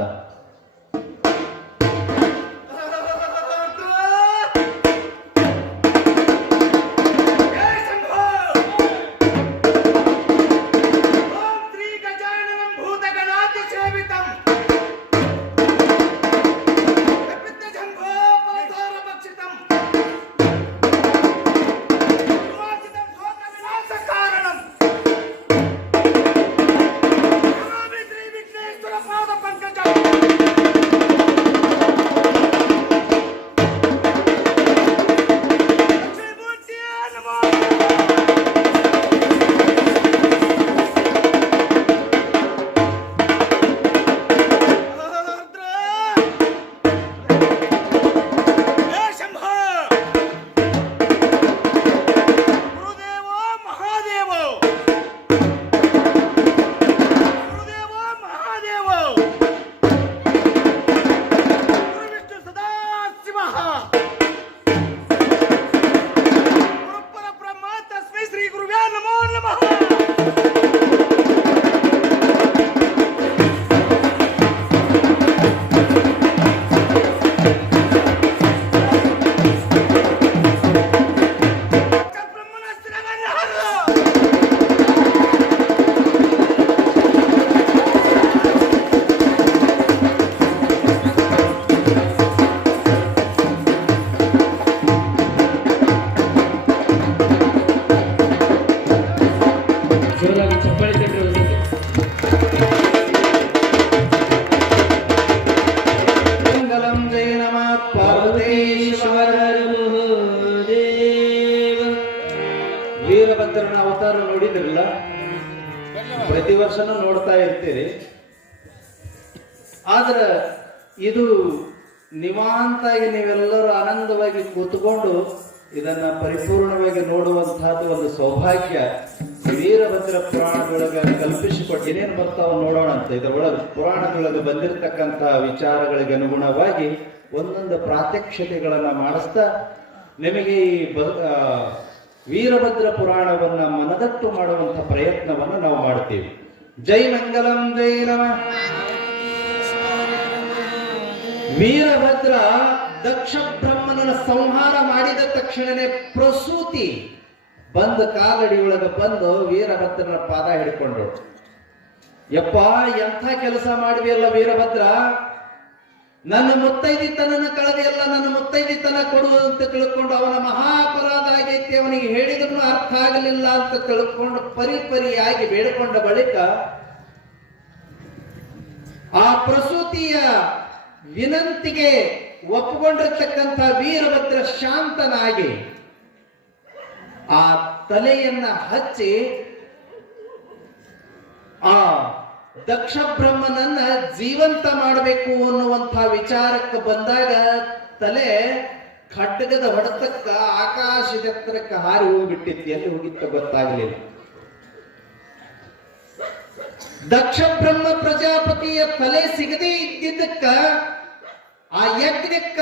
ವೀರಭದ್ರನ ಅವತಾರ ನೋಡಿದ್ರಲ್ಲ, ಪ್ರತಿ ವರ್ಷನೂ ನೋಡ್ತಾ ಇರ್ತೀರಿ. ಆದ್ರ ಇದು ನಿವಾಂತಾಗಿ ನೀವೆಲ್ಲರೂ ಆನಂದವಾಗಿ ಕೂತ್ಕೊಂಡು ಇದನ್ನ ಪರಿಪೂರ್ಣವಾಗಿ ನೋಡುವಂತಹದ್ದು ಒಂದು ಸೌಭಾಗ್ಯ ವೀರಭದ್ರ ಪುರಾಣದೊಳಗೆ ಕಲ್ಪಿಸಿಕೊಟ್ಟು ಏನೇನು ಬರ್ತಾವ ನೋಡೋಣ ಅಂತ. ಇದರೊಳಗೆ ಪುರಾಣದೊಳಗೆ ಬಂದಿರತಕ್ಕಂತಹ ವಿಚಾರಗಳಿಗೆ ಅನುಗುಣವಾಗಿ ಒಂದೊಂದು ಪ್ರಾತ್ಯಕ್ಷತೆಗಳನ್ನ ಮಾಡಿಸ್ತಾ ನಿಮಗೆ ಈ ವೀರಭದ್ರ ಪುರಾಣವನ್ನ ಮನದಟ್ಟು ಮಾಡುವಂತ ಪ್ರಯತ್ನವನ್ನು ನಾವು ಮಾಡ್ತೀವಿ. ಜೈ ಮಂಗಲಂ ಜೈ ನಮಃ. ವೀರಭದ್ರ ದಕ್ಷ ಬ್ರಹ್ಮನ ಸಂಹಾರ ಮಾಡಿದ ತಕ್ಷಣನೇ ಪ್ರಸೂತಿ ಬಂದು ಕಾಲಡಿ ಒಳಗೆ ಬಂದು ವೀರಭದ್ರನ ಪಾದ ಹಿಡ್ಕೊಂಡು, ಯಪ್ಪ ಎಂಥ ಕೆಲಸ ಮಾಡಿದೆಯಲ್ಲ ವೀರಭದ್ರ, ನನ್ನ ಮುತ್ತೈದಿತನನ್ನ ಕಳೆದೆಯಲ್ಲ, ನನ್ನ ಮುತ್ತೈದಿತನ ಕೊಡು ಅಂತ ತಿಳ್ಕೊಂಡು ಅವನ ಮಹಾಪರಾಧ ಆಗೈತಿ, ಅವನಿಗೆ ಹೇಳಿದ್ರು ಅರ್ಥ ಆಗಲಿಲ್ಲ ಅಂತ ತಿಳ್ಕೊಂಡು ಪರಿಪರಿಯಾಗಿ ಬೇಡಿಕೊಂಡ ಬಳಿಕ ಆ ಪ್ರಸೂತಿಯ ವಿನಂತಿಗೆ ಒಪ್ಪಿಕೊಂಡಿರ್ತಕ್ಕಂಥ ವೀರಭದ್ರ ಶಾಂತನಾಗಿ ಆ ತಲೆಯನ್ನ ಹಚ್ಚಿ ಆ ದಕ್ಷ ಬ್ರಹ್ಮನನ್ನ ಜೀವಂತ ಮಾಡಬೇಕು ಅನ್ನುವಂಥ ವಿಚಾರಕ್ಕೆ ಬಂದಾಗ ತಲೆ ಖಡ್ಗದ ಹೊಡೆತಕ್ಕ ಆಕಾಶದ ಎತ್ತರಕ್ಕೆ ಹಾರಿ ಹೋಗ್ಬಿಟ್ಟಿತ್ತು. ಎಲ್ಲಿ ಹೋಗಿತ್ತ ಗೊತ್ತಾಗಲಿಲ್ಲ. ದಕ್ಷ ಬ್ರಹ್ಮ ಪ್ರಜಾಪತಿಯ ತಲೆ ಸಿಗದೇ ಇದ್ದಿದ್ದಕ್ಕ ಆ ಯಜ್ಞಕ್ಕ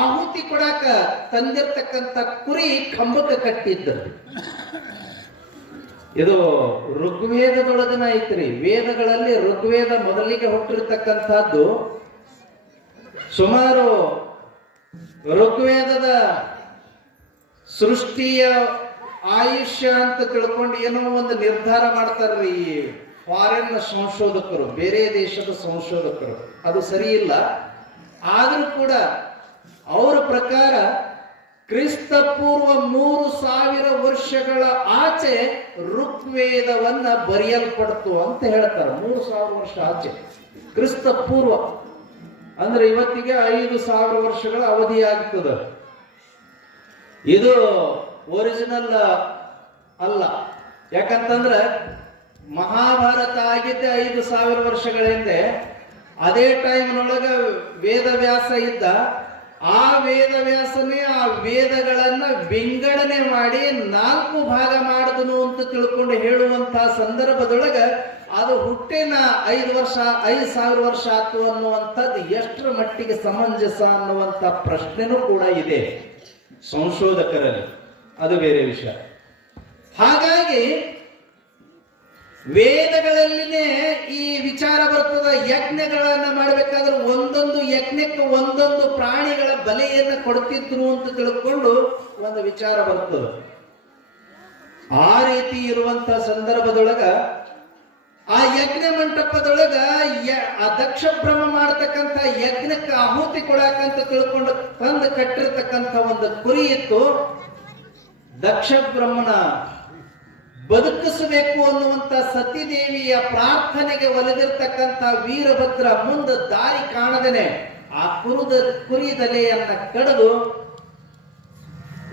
ಆಹುತಿ ಕೊಡಾಕ ತಂದಿರ್ತಕ್ಕಂಥ ಕುರಿ ಕಂಬಕ್ಕೆ ಕಟ್ಟಿದ್ದರು. ಇದು ಋಗ್ವೇದದೊಳಗನ ಐತ್ರಿ. ವೇದಗಳಲ್ಲಿ ಋಗ್ವೇದ ಮೊದಲಿಗೆ ಹುಟ್ಟಿರ್ತಕ್ಕಂಥದ್ದು. ಸುಮಾರು ಋಗ್ವೇದದ ಸೃಷ್ಟಿಯ ಆಯುಷ್ಯ ಅಂತ ತಿಳ್ಕೊಂಡು ಏನೋ ಒಂದು ನಿರ್ಧಾರ ಮಾಡ್ತಾರ್ರಿ ಈ ಫಾರಿನ್ ಸಂಶೋಧಕರು, ಬೇರೆ ದೇಶದ ಸಂಶೋಧಕರು. ಅದು ಸರಿ ಇಲ್ಲ. ಆದ್ರೂ ಕೂಡ ಅವರ ಪ್ರಕಾರ ಕ್ರಿಸ್ತ ಪೂರ್ವ 3000 ವರ್ಷಗಳ ಆಚೆ ಋಗ್ವೇದವನ್ನ ಬರೆಯಲ್ಪಡ್ತು ಅಂತ ಹೇಳ್ತಾರೆ. 3000 ವರ್ಷ ಆಚೆ ಕ್ರಿಸ್ತ ಪೂರ್ವ ಅಂದ್ರೆ ಇವತ್ತಿಗೆ 5000 ವರ್ಷಗಳ ಅವಧಿ ಆಗ್ತದೆ. ಇದು ಒರಿಜಿನಲ್ ಅಲ್ಲ. ಯಾಕಂತಂದ್ರೆ ಮಹಾಭಾರತ ಆಗಿದ್ದೆ 5000 ವರ್ಷಗಳ ಹಿಂದೆ. ಅದೇ ಟೈಮ್ನೊಳಗ ವೇದವ್ಯಾಸ ಇದ್ದ. ಆ ವೇದವ್ಯಾಸನೇ ಆ ವೇದಗಳನ್ನ ವಿಂಗಡಣೆ ಮಾಡಿ 4 ಭಾಗ ಮಾಡಿದನು ಅಂತ ತಿಳ್ಕೊಂಡು ಹೇಳುವಂತಹ ಸಂದರ್ಭದೊಳಗ ಅದು ಹುಟ್ಟಿನ 5000 ವರ್ಷ ಆಯ್ತು ಅನ್ನುವಂಥದ್ದು ಎಷ್ಟರ ಮಟ್ಟಿಗೆ ಸಮಂಜಸ ಅನ್ನುವಂಥ ಪ್ರಶ್ನೆನೂ ಕೂಡ ಇದೆ ಸಂಶೋಧಕರಲ್ಲಿ. ಅದು ಬೇರೆ ವಿಷಯ. ಹಾಗಾಗಿ ವೇದಗಳಲ್ಲಿನೇ ಈ ವಿಚಾರ ಬರ್ತದ. ಯಜ್ಞಗಳನ್ನ ಮಾಡಬೇಕಾದ್ರೆ ಒಂದೊಂದು ಯಜ್ಞಕ್ಕೆ ಒಂದೊಂದು ಪ್ರಾಣಿಗಳ ಬಲಿಯನ್ನ ಕೊಡ್ತಿದ್ರು ಅಂತ ತಿಳ್ಕೊಂಡು ಒಂದು ವಿಚಾರ ಬರ್ತದೆ. ಆ ರೀತಿ ಇರುವಂತ ಸಂದರ್ಭದೊಳಗ ಆ ಯಜ್ಞ ಮಂಟಪದೊಳಗ ಆ ದಕ್ಷ ಬ್ರಹ್ಮ ಮಾಡತಕ್ಕಂಥ ಯಜ್ಞಕ್ಕೆ ಆಹುತಿ ಕೊಡಕಂತ ತಿಳ್ಕೊಂಡು ತಂದು ಕಟ್ಟಿರ್ತಕ್ಕಂಥ ಒಂದು ಕುರಿ ಇತ್ತು. ದಕ್ಷ ಬ್ರಹ್ಮನ ಬದುಕಿಸಬೇಕು ಅನ್ನುವಂತ ಸತಿದೇವಿಯ ಪ್ರಾರ್ಥನೆಗೆ ಒಲಿದಿರ್ತಕ್ಕಂಥ ವೀರಭದ್ರ ಮುಂದೆ ದಾರಿ ಕಾಣದೇನೆ ಆ ಕುರಿದಲೆಯನ್ನ ಕಡಿದು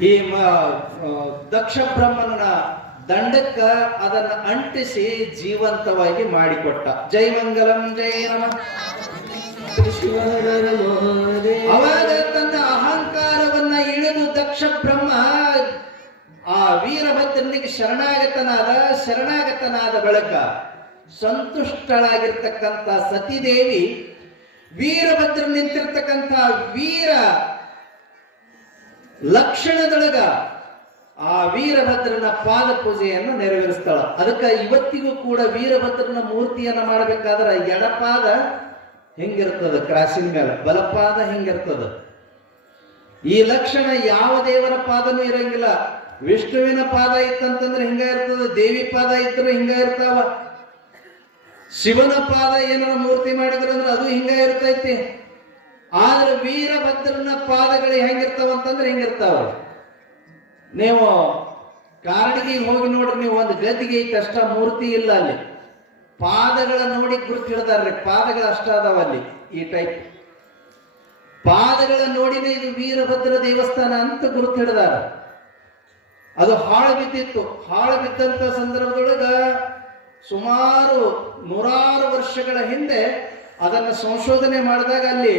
ಈ ದಕ್ಷ ಬ್ರಹ್ಮನ ದಂಡಕ್ಕ ಅದನ್ನ ಅಂಟಿಸಿ ಜೀವಂತವಾಗಿ ಮಾಡಿಕೊಟ್ಟ. ಜೈ ಮಂಗಲಂ ಜೈ ನಮಃ. ಅವಾಗ ತನ್ನ ಅಹಂಕಾರವನ್ನ ಇಳಿದು ದಕ್ಷ ಬ್ರಹ್ಮ ಆ ವೀರಭದ್ರನಿಗೆ ಶರಣಾಗತನಾದ ಬಳಿಕ ಸಂತುಷ್ಟಳಾಗಿರ್ತಕ್ಕಂಥ ಸತಿದೇವಿ ವೀರಭದ್ರ ನಿಂತಿರ್ತಕ್ಕಂಥ ವೀರ ಲಕ್ಷಣದೊಳಗ ಆ ವೀರಭದ್ರನ ಪಾದ ಪೂಜೆಯನ್ನು ನೆರವೇರಿಸ್ತಾಳ. ಅದಕ್ಕೆ ಇವತ್ತಿಗೂ ಕೂಡ ವೀರಭದ್ರನ ಮೂರ್ತಿಯನ್ನ ಮಾಡಬೇಕಾದ್ರೆ ಎಡಪಾದ ಹಿಂಗಿರ್ತದ ಕ್ರಾಸಿನ ಮೇಲೆ, ಬಲಪಾದ ಹಿಂಗಿರ್ತದ. ಈ ಲಕ್ಷಣ ಯಾವ ದೇವರ ಪಾದನೂ ಇರಂಗಿಲ್ಲ. ವಿಷ್ಣುವಿನ ಪಾದ ಇತ್ತಂತಂದ್ರೆ ಹಿಂಗ ಇರ್ತದ, ದೇವಿ ಪಾದ ಇದ್ರು ಹಿಂಗ ಇರ್ತಾವ, ಶಿವನ ಪಾದ ಏನಾರ ಮೂರ್ತಿ ಮಾಡಿದ್ರಂದ್ರೆ ಅದು ಹಿಂಗ ಇರ್ತೈತಿ. ಆದ್ರೆ ವೀರಭದ್ರನ ಪಾದಗಳು ಹೆಂಗಿರ್ತಾವ ಅಂತಂದ್ರೆ ಹಿಂಗಿರ್ತಾವ. ನೀವು ಕಾರಣಿಗೆ ಹೋಗಿ ನೋಡ್ರಿ, ನೀವು ಒಂದು ಗದ್ದಿಗೆ ಐತಿ ಅಷ್ಟ, ಮೂರ್ತಿ ಇಲ್ಲ ಅಲ್ಲಿ. ಪಾದಗಳ ನೋಡಿ ಗುರುತು ಹಿಡ್ದಾರ್ರಿ, ಪಾದಗಳ ಅಷ್ಟ ಅದಾವ ಅಲ್ಲಿ. ಈ ಟೈಪ್ ಪಾದಗಳ ನೋಡಿನೇ ಇದು ವೀರಭದ್ರ ದೇವಸ್ಥಾನ ಅಂತ ಗುರುತು ಹಿಡ್ದಾರ. ಅದು ಹಾಳು ಬಿದ್ದಿತ್ತು. ಹಾಳು ಬಿದ್ದಂತ ಸಂದರ್ಭದೊಳಗ ಸುಮಾರು 100 ವರ್ಷಗಳ ಹಿಂದೆ ಅದನ್ನ ಸಂಶೋಧನೆ ಮಾಡಿದಾಗ ಅಲ್ಲಿ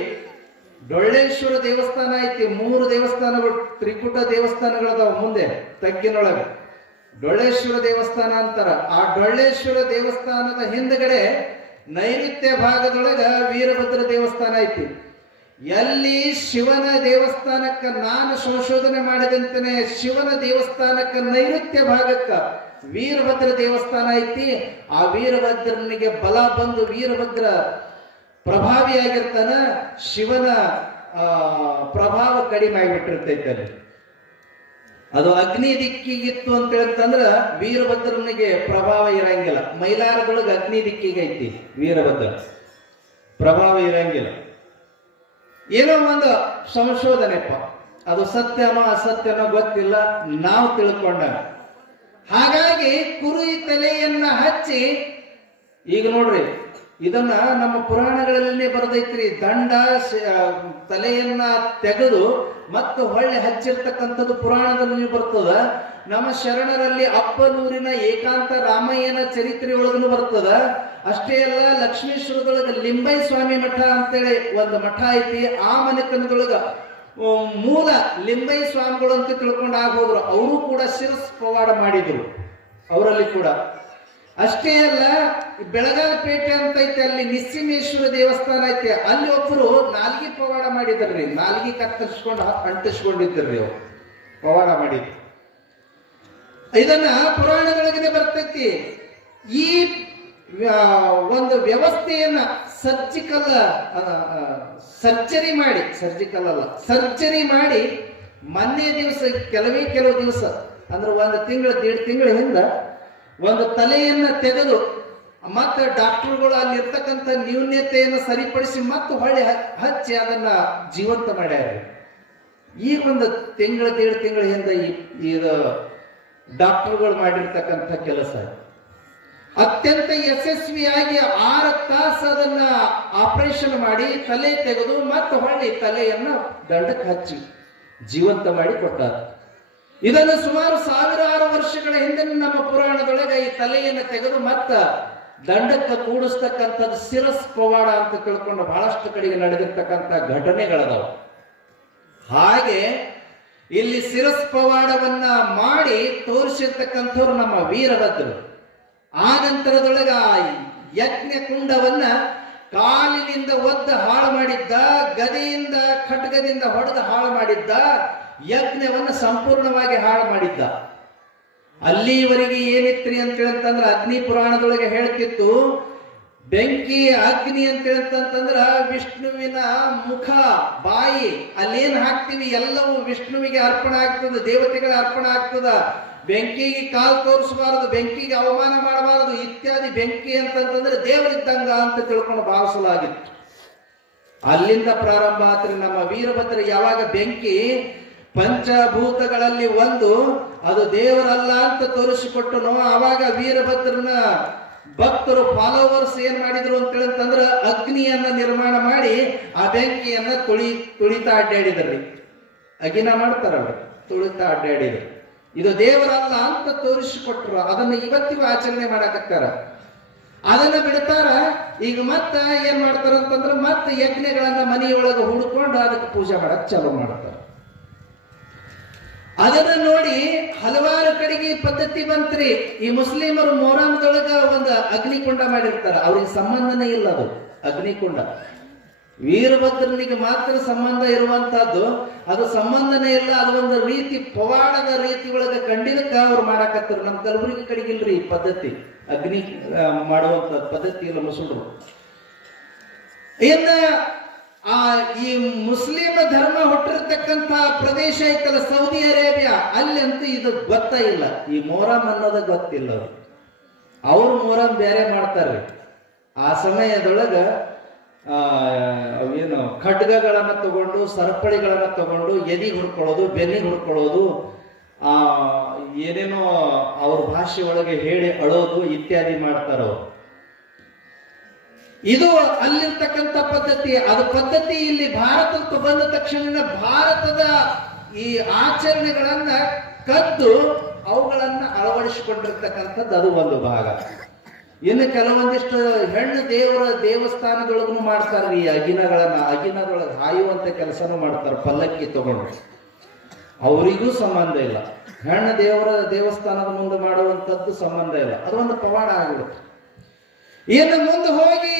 ಡೊಳ್ಳೇಶ್ವರ ದೇವಸ್ಥಾನ ಐತಿ. 3 ದೇವಸ್ಥಾನಗಳು, ತ್ರಿಕೂಟ ದೇವಸ್ಥಾನಗಳದಾವ ಮುಂದೆ ತಗ್ಗಿನೊಳಗೆ. ಡೊಳ್ಳೇಶ್ವರ ದೇವಸ್ಥಾನ ಅಂತಾರ. ಆ ಡೊಳ್ಳೇಶ್ವರ ದೇವಸ್ಥಾನದ ಹಿಂದ್ಗಡೆ ನೈಋತ್ಯ ಭಾಗದೊಳಗ ವೀರಭದ್ರ ದೇವಸ್ಥಾನ ಐತಿ. ಎಲ್ಲಿ ಶಿವನ ದೇವಸ್ಥಾನಕ್ಕ ನಾನು ಸಂಶೋಧನೆ ಮಾಡಿದಂತೆಯೇ ಶಿವನ ದೇವಸ್ಥಾನಕ್ಕ ನೈಋತ್ಯ ಭಾಗಕ್ಕ ವೀರಭದ್ರ ದೇವಸ್ಥಾನ ಐತಿ. ಆ ವೀರಭದ್ರನಿಗೆ ಬಲ ಬಂದು ವೀರಭದ್ರ ಪ್ರಭಾವಿಯಾಗಿರ್ತಾನ. ಶಿವನ ಪ್ರಭಾವ ಕಡಿಮೆ ಆಗಿಬಿಟ್ಟಿರ್ತೈತೆ ಅಲ್ಲಿ. ಅದು ಅಗ್ನಿ ದಿಕ್ಕಿಗಿತ್ತು ಅಂತ ಹೇಳ್ತಂದ್ರ ವೀರಭದ್ರನಿಗೆ ಪ್ರಭಾವ ಇರಂಗಿಲ್ಲ. ಮೈಲಾರದೊಳಗೆ ಅಗ್ನಿ ದಿಕ್ಕಿಗೆ ಐತಿ ವೀರಭದ್ರ, ಪ್ರಭಾವ ಇರಂಗಿಲ್ಲ. ಏನೋ ಒಂದು ಸಂಶೋಧನೆಪ್ಪ, ಅದು ಸತ್ಯನೋ ಅಸತ್ಯನೋ ಗೊತ್ತಿಲ್ಲ, ನಾವು ತಿಳ್ಕೊಂಡ. ಹಾಗಾಗಿ ಕುರಿ ತಲೆಯನ್ನ ಹಚ್ಚಿ, ಈಗ ನೋಡ್ರಿ ಇದನ್ನ ನಮ್ಮ ಪುರಾಣಗಳಲ್ಲೇ ಬರೆದೈತ್ರಿ. ದಂಡ ತಲೆಯನ್ನ ತೆಗೆದು ಮತ್ತು ಹೊಳ್ಳೆ ಹಚ್ಚಿರ್ತಕ್ಕಂಥದ್ದು ಪುರಾಣದಲ್ಲಿ ಬರ್ತದ. ನಮ್ಮ ಶರಣರಲ್ಲಿ ಅಪ್ಪನೂರಿನ ಏಕಾಂತ ರಾಮಯ್ಯನ ಚರಿತ್ರೆ ಒಳಗನು ಬರ್ತದ. ಅಷ್ಟೇ ಅಲ್ಲ, ಲಕ್ಷ್ಮೀಶ್ವರದೊಳಗ ಲಿಂಬೈ ಸ್ವಾಮಿ ಮಠ ಅಂತೇಳಿ ಒಂದು ಮಠ ಐತಿ. ಆ ಮನೆತನದೊಳಗ ಮೂಲ ಲಿಂಬೈ ಸ್ವಾಮಿಗಳು ಅಂತ ತಿಳ್ಕೊಂಡು ಹೋದ್ರು. ಅವರು ಕೂಡ ಶಿರಸ್ ಪವಾಡ ಮಾಡಿದ್ರು ಅವರಲ್ಲಿ ಕೂಡ. ಅಷ್ಟೇ ಅಲ್ಲ, ಬೆಳಗಾಲಪೇಟೆ ಅಂತ ಐತೆ, ಅಲ್ಲಿ ನಿಸ್ಸಿಮೇಶ್ವರ ದೇವಸ್ಥಾನ ಐತೆ, ಅಲ್ಲಿ ಒಬ್ಬರು ನಾಲ್ಗಿ ಪವಾಡ ಮಾಡಿದ್ರಿ. ನಾಲ್ಗಿ ಕತ್ತರಿಸ್ಕೊಂಡು ಅಂಟಿಸ್ಕೊಂಡಿದ್ರಿ, ಅವ್ರು ಪವಾಡ ಮಾಡಿದ್ರು. ಇದನ್ನ ಪುರಾಣದೊಳಗಡೆ ಬರ್ತೈತಿ. ಈ ಒಂದು ವ್ಯವಸ್ಥೆಯನ್ನ ಸರ್ಜರಿ ಮಾಡಿ ಮೊನ್ನೆ ದಿವಸ ಕೆಲವು ದಿವಸ ಅಂದ್ರೆ ಒಂದು ತಿಂಗಳ 1.5 ತಿಂಗಳ ಹಿಂದ ಒಂದು ತಲೆಯನ್ನ ತೆಗೆದು ಮತ್ತೆ ಡಾಕ್ಟರ್ಗಳು ಅಲ್ಲಿ ಇರ್ತಕ್ಕಂಥ ನ್ಯೂನ್ಯತೆಯನ್ನು ಸರಿಪಡಿಸಿ ಮತ್ತೆ ಹೊಳ್ಳಿ ಹಚ್ಚಿ ಅದನ್ನ ಜೀವಂತ ಮಾಡ್ಯಾರ. ಈ ಒಂದು 1.5 ತಿಂಗಳ ಹಿಂದೆ ಇದು ಡಾಕ್ಟರ್ಗಳು ಮಾಡಿರ್ತಕ್ಕಂಥ ಕೆಲಸ ಅತ್ಯಂತ ಯಶಸ್ವಿಯಾಗಿ 6 ತಾಸು ಅದನ್ನ ಆಪರೇಷನ್ ಮಾಡಿ ತಲೆ ತೆಗೆದು ಮತ್ತೆ ಹೊಳ್ಳಿ ತಲೆಯನ್ನ ದಂಡಕ್ಕೆ ಹಚ್ಚಿ ಜೀವಂತ ಮಾಡಿ ಕೊಟ್ಟಾರ. ಇದನ್ನು ಸುಮಾರು 1000 ವರ್ಷಗಳ ಹಿಂದೆ ನಮ್ಮ ಪುರಾಣದೊಳಗೆ ಈ ತಲೆಯನ್ನು ತೆಗೆದು ಮತ್ತ ದಂಡಕ್ಕೆ ಕೂಡಿಸ್ತಕ್ಕಂಥದ್ದು ಶಿರಸ್ ಪವಾಡ ಅಂತ ತಿಳ್ಕೊಂಡು ಬಹಳಷ್ಟು ಕಡೆಗೆ ನಡೆದಿರ್ತಕ್ಕಂಥ ಘಟನೆಗಳದಾವ. ಹಾಗೆ ಇಲ್ಲಿ ಶಿರಸ್ ಪವಾಡವನ್ನ ಮಾಡಿ ತೋರಿಸಿರ್ತಕ್ಕಂಥವ್ರು ನಮ್ಮ ವೀರಭದ್ರರು. ಆ ನಂತರದೊಳಗ ಯಜ್ಞ ಕುಂಡವನ್ನ ಕಾಲಿನಿಂದ ಒದ್ದು ಹಾಳು ಮಾಡಿದ್ದ, ಗದೆಯಿಂದ ಖಡ್ಗದಿಂದ ಹೊಡೆದು ಹಾಳು ಮಾಡಿದ್ದ, ಯಜ್ಞವನ್ನು ಸಂಪೂರ್ಣವಾಗಿ ಹಾಳು ಮಾಡಿದ್ದ. ಅಲ್ಲಿವರೆಗೆ ಏನಿತ್ರಿ ಅಂತೇಳಂತಂದ್ರ ಅಗ್ನಿ ಪುರಾಣದೊಳಗೆ ಹೇಳ್ತಿತ್ತು, ಬೆಂಕಿ ಅಗ್ನಿ ಅಂತೇಳಂತಂದ್ರ ವಿಷ್ಣುವಿನ ಮುಖ ಬಾಯಿ ಅಲ್ಲೇನ್ ಹಾಕ್ತಿವಿ ಎಲ್ಲವೂ ವಿಷ್ಣುವಿಗೆ ಅರ್ಪಣೆ ಆಗ್ತದ, ದೇವತೆಗಳ ಅರ್ಪಣೆ ಆಗ್ತದ. ಬೆಂಕಿಗೆ ಕಾಲು ತೋರಿಸಬಾರದು, ಬೆಂಕಿಗೆ ಅವಮಾನ ಮಾಡಬಾರದು ಇತ್ಯಾದಿ. ಬೆಂಕಿ ಅಂತಂತಂದ್ರೆ ದೇವರಿದ್ದಂಗ ಅಂತ ತಿಳ್ಕೊಂಡು ಭಾವಿಸಲಾಗಿತ್ತು. ಅಲ್ಲಿಂದ ಪ್ರಾರಂಭ ಆತ್ರಿ ನಮ್ಮ ವೀರಭದ್ರ. ಯಾವಾಗ ಬೆಂಕಿ ಪಂಚಭೂತಗಳಲ್ಲಿ ಒಂದು, ಅದು ದೇವರಲ್ಲ ಅಂತ ತೋರಿಸಿಕೊಟ್ಟನು, ಆವಾಗ ವೀರಭದ್ರನ ಭಕ್ತರು ಫಾಲೋವರ್ಸ್ ಏನ್ ಮಾಡಿದ್ರು ಅಂತಂದ್ರೆ ಅಗ್ನಿಯನ್ನ ನಿರ್ಮಾಣ ಮಾಡಿ ಆ ಬೆಂಕಿಯನ್ನ ತುಳಿತಾ ಅಡ್ಡಾಡಿದ್ರಿ. ಅಗಿನ ಮಾಡ್ತಾರಲ್ಲ, ತುಳಿತಾ ಅಡ್ಡಾಡಿದ್ರು. ಇದು ದೇವರಲ್ಲ ಅಂತ ತೋರಿಸಿಕೊಟ್ರು. ಅದನ್ನ ಇವತ್ತಿಗೂ ಆಚರಣೆ ಮಾಡಕತ್ತಾರ. ಅದನ್ನ ಬಿಡ್ತಾರ. ಈಗ ಮತ್ತ ಏನ್ ಮಾಡ್ತಾರ ಅಂತಂದ್ರೆ ಮತ್ತೆ ಯಜ್ಞಗಳನ್ನ ಮನೆಯೊಳಗೆ ಹುಡ್ಕೊಂಡು ಅದಕ್ಕೆ ಪೂಜೆ ಮಾಡಕ್ ಚಾಲು ಮಾಡ್ತಾರ. ಅದನ್ನ ನೋಡಿ ಹಲವಾರು ಕಡೆಗೆ ಪದ್ಧತಿ ಬಂತ್ರಿ. ಈ ಮುಸ್ಲಿಮರು ಮೊಹರಂದೊಳಗ ಒಂದು ಅಗ್ನಿಕುಂಡ ಮಾಡಿರ್ತಾರ. ಅವ್ರಿಗೆ ಸಂಬಂಧನೇ ಇಲ್ಲ ಅದು ಅಗ್ನಿಕುಂಡ. ವೀರಭದ್ರನಿಗೆ ಮಾತ್ರ ಸಂಬಂಧ ಇರುವಂತಹದ್ದು, ಅದು ಸಂಬಂಧನೇ ಇಲ್ಲ. ಅದು ಒಂದು ರೀತಿ ಪವಾಡದ ರೀತಿ ಒಳಗೆ ಕಂಡಿದಕ್ಕ ಅವ್ರು ಮಾಡಾಕತ್ತರು. ನಮ್ಮ ಕಲಬುರಗಿ ಕಡೆಗಿಲ್ರಿ ಈ ಪದ್ಧತಿ, ಅಗ್ನಿ ಮಾಡುವಂತ ಪದ್ಧತಿ ಇಲ್ಲ ಮುಸುಲ್ರು. ಇನ್ನ ಈ ಮುಸ್ಲಿಮ ಧರ್ಮ ಹುಟ್ಟಿರ್ತಕ್ಕಂಥ ಪ್ರದೇಶ ಐತಲ್ಲ ಸೌದಿ ಅರೇಬಿಯಾ, ಅಲ್ಲಿ ಅಂತೂ ಇದು ಗೊತ್ತ ಇಲ್ಲ. ಈ ಮೊಹರಂ ಅನ್ನೋದು ಗೊತ್ತಿಲ್ಲ. ಅವ್ರು ಮೊಹರಂ ಬೇರೆ ಮಾಡ್ತಾರ್ರಿ. ಆ ಸಮಯದೊಳಗ ಏನು ಖಡ್ಗಗಳನ್ನ ತಗೊಂಡು, ಸರಪಳಿಗಳನ್ನ ತಗೊಂಡು ಎದಿಗೆ ಹುಡ್ಕೊಳ್ಳೋದು, ಬೆನ್ನಿಗೆ ಹುಡ್ಕೊಳ್ಳೋದು, ಏನೇನೋ ಅವ್ರ ಭಾಷೆ ಒಳಗೆ ಹೇಳಿ ಅಳೋದು ಇತ್ಯಾದಿ ಮಾಡ್ತಾರ. ಇದು ಅಲ್ಲಿರ್ತಕ್ಕಂಥ ಪದ್ಧತಿ. ಅದು ಪದ್ಧತಿ ಇಲ್ಲಿ ಭಾರತಕ್ಕೆ ಬಂದ ತಕ್ಷಣ ಭಾರತದ ಈ ಆಚರಣೆಗಳನ್ನ ಕದ್ದು ಅವುಗಳನ್ನ ಅಳವಡಿಸಿಕೊಂಡಿರ್ತಕ್ಕಂಥದ್ದು ಅದು ಒಂದು ಭಾಗ. ಇನ್ನು ಕೆಲವೊಂದಿಷ್ಟು ಹೆಣ್ಣು ದೇವರ ದೇವಸ್ಥಾನದೊಳಗೂ ಮಾಡ್ತಾರ್ರಿ ಅಗಿನದೊಳಗೆ ಹಾಯುವಂತ ಕೆಲಸನೂ ಮಾಡ್ತಾರೆ, ಪಲ್ಲಕ್ಕಿ ತಗೊಂಡು. ಅವರಿಗೂ ಸಂಬಂಧ ಇಲ್ಲ. ಹೆಣ್ಣು ದೇವರ ದೇವಸ್ಥಾನದ ಮುಂದೆ ಮಾಡುವಂಥದ್ದು ಸಂಬಂಧ ಇಲ್ಲ. ಅದೊಂದು ಪವಾಡ ಆಗಿರುತ್ತೆ. ಇನ್ನು ಮುಂದೆ ಹೋಗಿ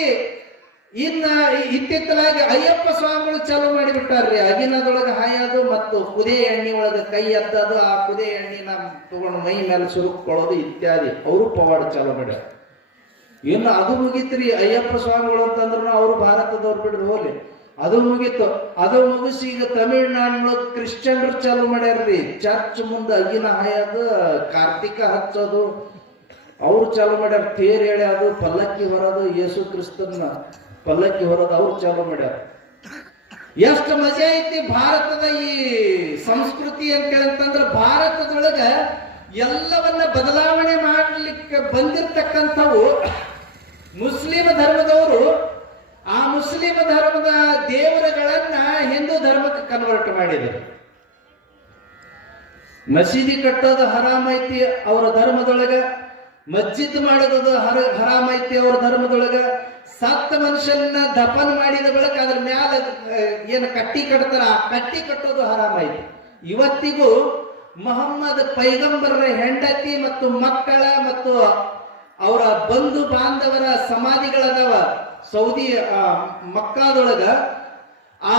ಇತ್ತಿತ್ತಲಾಗಿ ಅಯ್ಯಪ್ಪ ಸ್ವಾಮಿಗಳು ಚಾಲು ಮಾಡಿಬಿಟ್ಟಾರ್ರಿ. ಅಗಿನದೊಳಗೆ ಹಾಯೋದು ಮತ್ತು ಕುದೇ ಎಣ್ಣೆ ಒಳಗೆ ಕೈ ಎದ್ದದು, ಆ ಕುದೇ ಎಣ್ಣೆನ ತಗೊಂಡು ಮೈ ಮೇಲೆ ಸುರುಕೊಳ್ಳೋದು ಇತ್ಯಾದಿ ಅವರು ಪವಾಡ ಚಾಲು ಮಾಡ್ಯಾರ. ಇನ್ನು ಅದು ಮುಗೀತ್ರಿ. ಅಯ್ಯಪ್ಪ ಸ್ವಾಮಿಗಳು ಅಂತಂದ್ರು ಅವರು ಭಾರತದವ್ರು ಬಿಡ್ರಿ ಹೋಗ್ಲಿ, ಅದು ಮುಗೀತು. ಅದು ಮುಗಿಸಿ ಈಗ ತಮಿಳ್ನಾಡಿನ ಕ್ರಿಶ್ಚಿಯನ್ರು ಚಾಲು ಮಾಡ್ಯಾರ್ರಿ. ಚರ್ಚ್ ಮುಂದೆ ಅಗಿನ ಹಾಯೋದು, ಕಾರ್ತಿಕ ಹಚ್ಚೋದು ಅವ್ರು ಚಾಲು ಮಾಡ್ಯಾರ. ತೇರ್ ಎಳೆಯೋದು, ಪಲ್ಲಕ್ಕಿ ಹೊರೋದು, ಯೇಸು ಕ್ರಿಸ್ತನ ಪಲ್ಲಕ್ಕಿ ಹೊರೋದು ಅವ್ರು ಚಾಲು ಮಾಡ್ಯಾರ. ಎಷ್ಟು ಮಜಾ ಐತಿ ಭಾರತದ ಈ ಸಂಸ್ಕೃತಿ ಅಂತಂದ್ರೆ. ಭಾರತದೊಳಗ ಎಲ್ಲವನ್ನ ಬದಲಾವಣೆ ಮಾಡ್ಲಿಕ್ಕೆ ಬಂದಿರ್ತಕ್ಕಂಥವು ಮುಸ್ಲಿಂ ಧರ್ಮದವರು ಆ ಮುಸ್ಲಿಂ ಧರ್ಮದ ದೇವರುಗಳನ್ನ ಹಿಂದೂ ಧರ್ಮಕ್ಕೆ ಕನ್ವರ್ಟ್ ಮಾಡಿದರು. ಮಸೀದಿ ಕಟ್ಟೋದು ಹರಾಮ್ ಐತಿ ಅವರ ಧರ್ಮದೊಳಗ, ಮಸ್ಜಿದ್ ಮಾಡೋದು ಹರಾಮ್ ಐತಿ ಅವರ ಧರ್ಮದೊಳಗ, ಸತ್ತ ಮನುಷ್ಯನ ದಫನ್ ಮಾಡಿದ ಬಳಿಕ ಅದ್ರ ಮ್ಯಾಲ ಏನು ಕಟ್ಟಿ ಕಟ್ತಾರ ಆ ಕಟ್ಟಿ ಕಟ್ಟೋದು ಹರಾಮ್ ಐತಿ. ಇವತ್ತಿಗೂ ಮೊಹಮ್ಮದ್ ಪೈಗಂಬರರ ಹೆಂಡತಿ ಮತ್ತು ಮಕ್ಕಳ ಮತ್ತು ಅವರ ಬಂಧು ಬಾಂಧವರ ಸಮಾಧಿಗಳದಾವ ಸೌದಿ ಮಕ್ಕಾದೊಳಗ. ಆ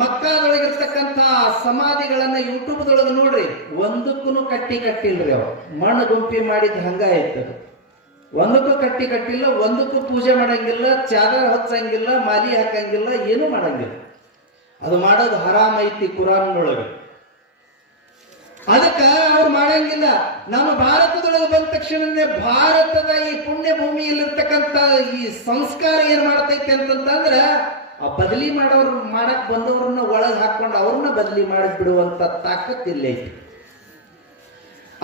ಮಕ್ಕಾದೊಳಗಿರ್ತಕ್ಕಂಥ ಸಮಾಧಿಗಳನ್ನ ಯೂಟ್ಯೂಬ್ದೊಳಗ ನೋಡ್ರಿ, ಒಂದಕ್ಕೂ ಕಟ್ಟಿಲ್ರಿ. ಅವ್ರು ಮಣ್ಣು ಗುಂಪಿ ಮಾಡಿದ ಹಂಗ ಆಯ್ತದ. ಒಂದಕ್ಕೂ ಕಟ್ಟಿಲ್ಲ, ಒಂದಕ್ಕೂ ಪೂಜೆ ಮಾಡಂಗಿಲ್ಲ, ಚಾದರ್ ಹಚ್ಚಂಗಿಲ್ಲ, ಮಾಲಿ ಹಾಕಂಗಿಲ್ಲ, ಏನೂ ಮಾಡಂಗಿಲ್ಲ. ಅದು ಮಾಡೋದು ಹರಾಮ್ ಐತಿ ಕುರಾನ್ನೊಳಗೆ. ಅದಕ್ಕ ಅವ್ರು ಮಾಡಂಗಿಲ್ಲ. ನಮ್ಮ ಭಾರತದೊಳಗೆ ಬಂದ ತಕ್ಷಣನೇ ಭಾರತದ ಈ ಪುಣ್ಯ ಭೂಮಿಯಲ್ಲಿರ್ತಕ್ಕಂಥ ಈ ಸಂಸ್ಕಾರ ಏನ್ ಮಾಡ್ತೈತಿ ಅಂತಂದ್ರ ಆ ಬದಲಿ ಮಾಡಕ್ ಬಂದವ್ರನ್ನ ಒಳಗೆ ಹಾಕೊಂಡು ಅವ್ರನ್ನ ಬದಲಿ ಮಾಡಿ ಬಿಡುವಂತ ತಾಕತ್ತಿಲ್ಲ ಐತಿ.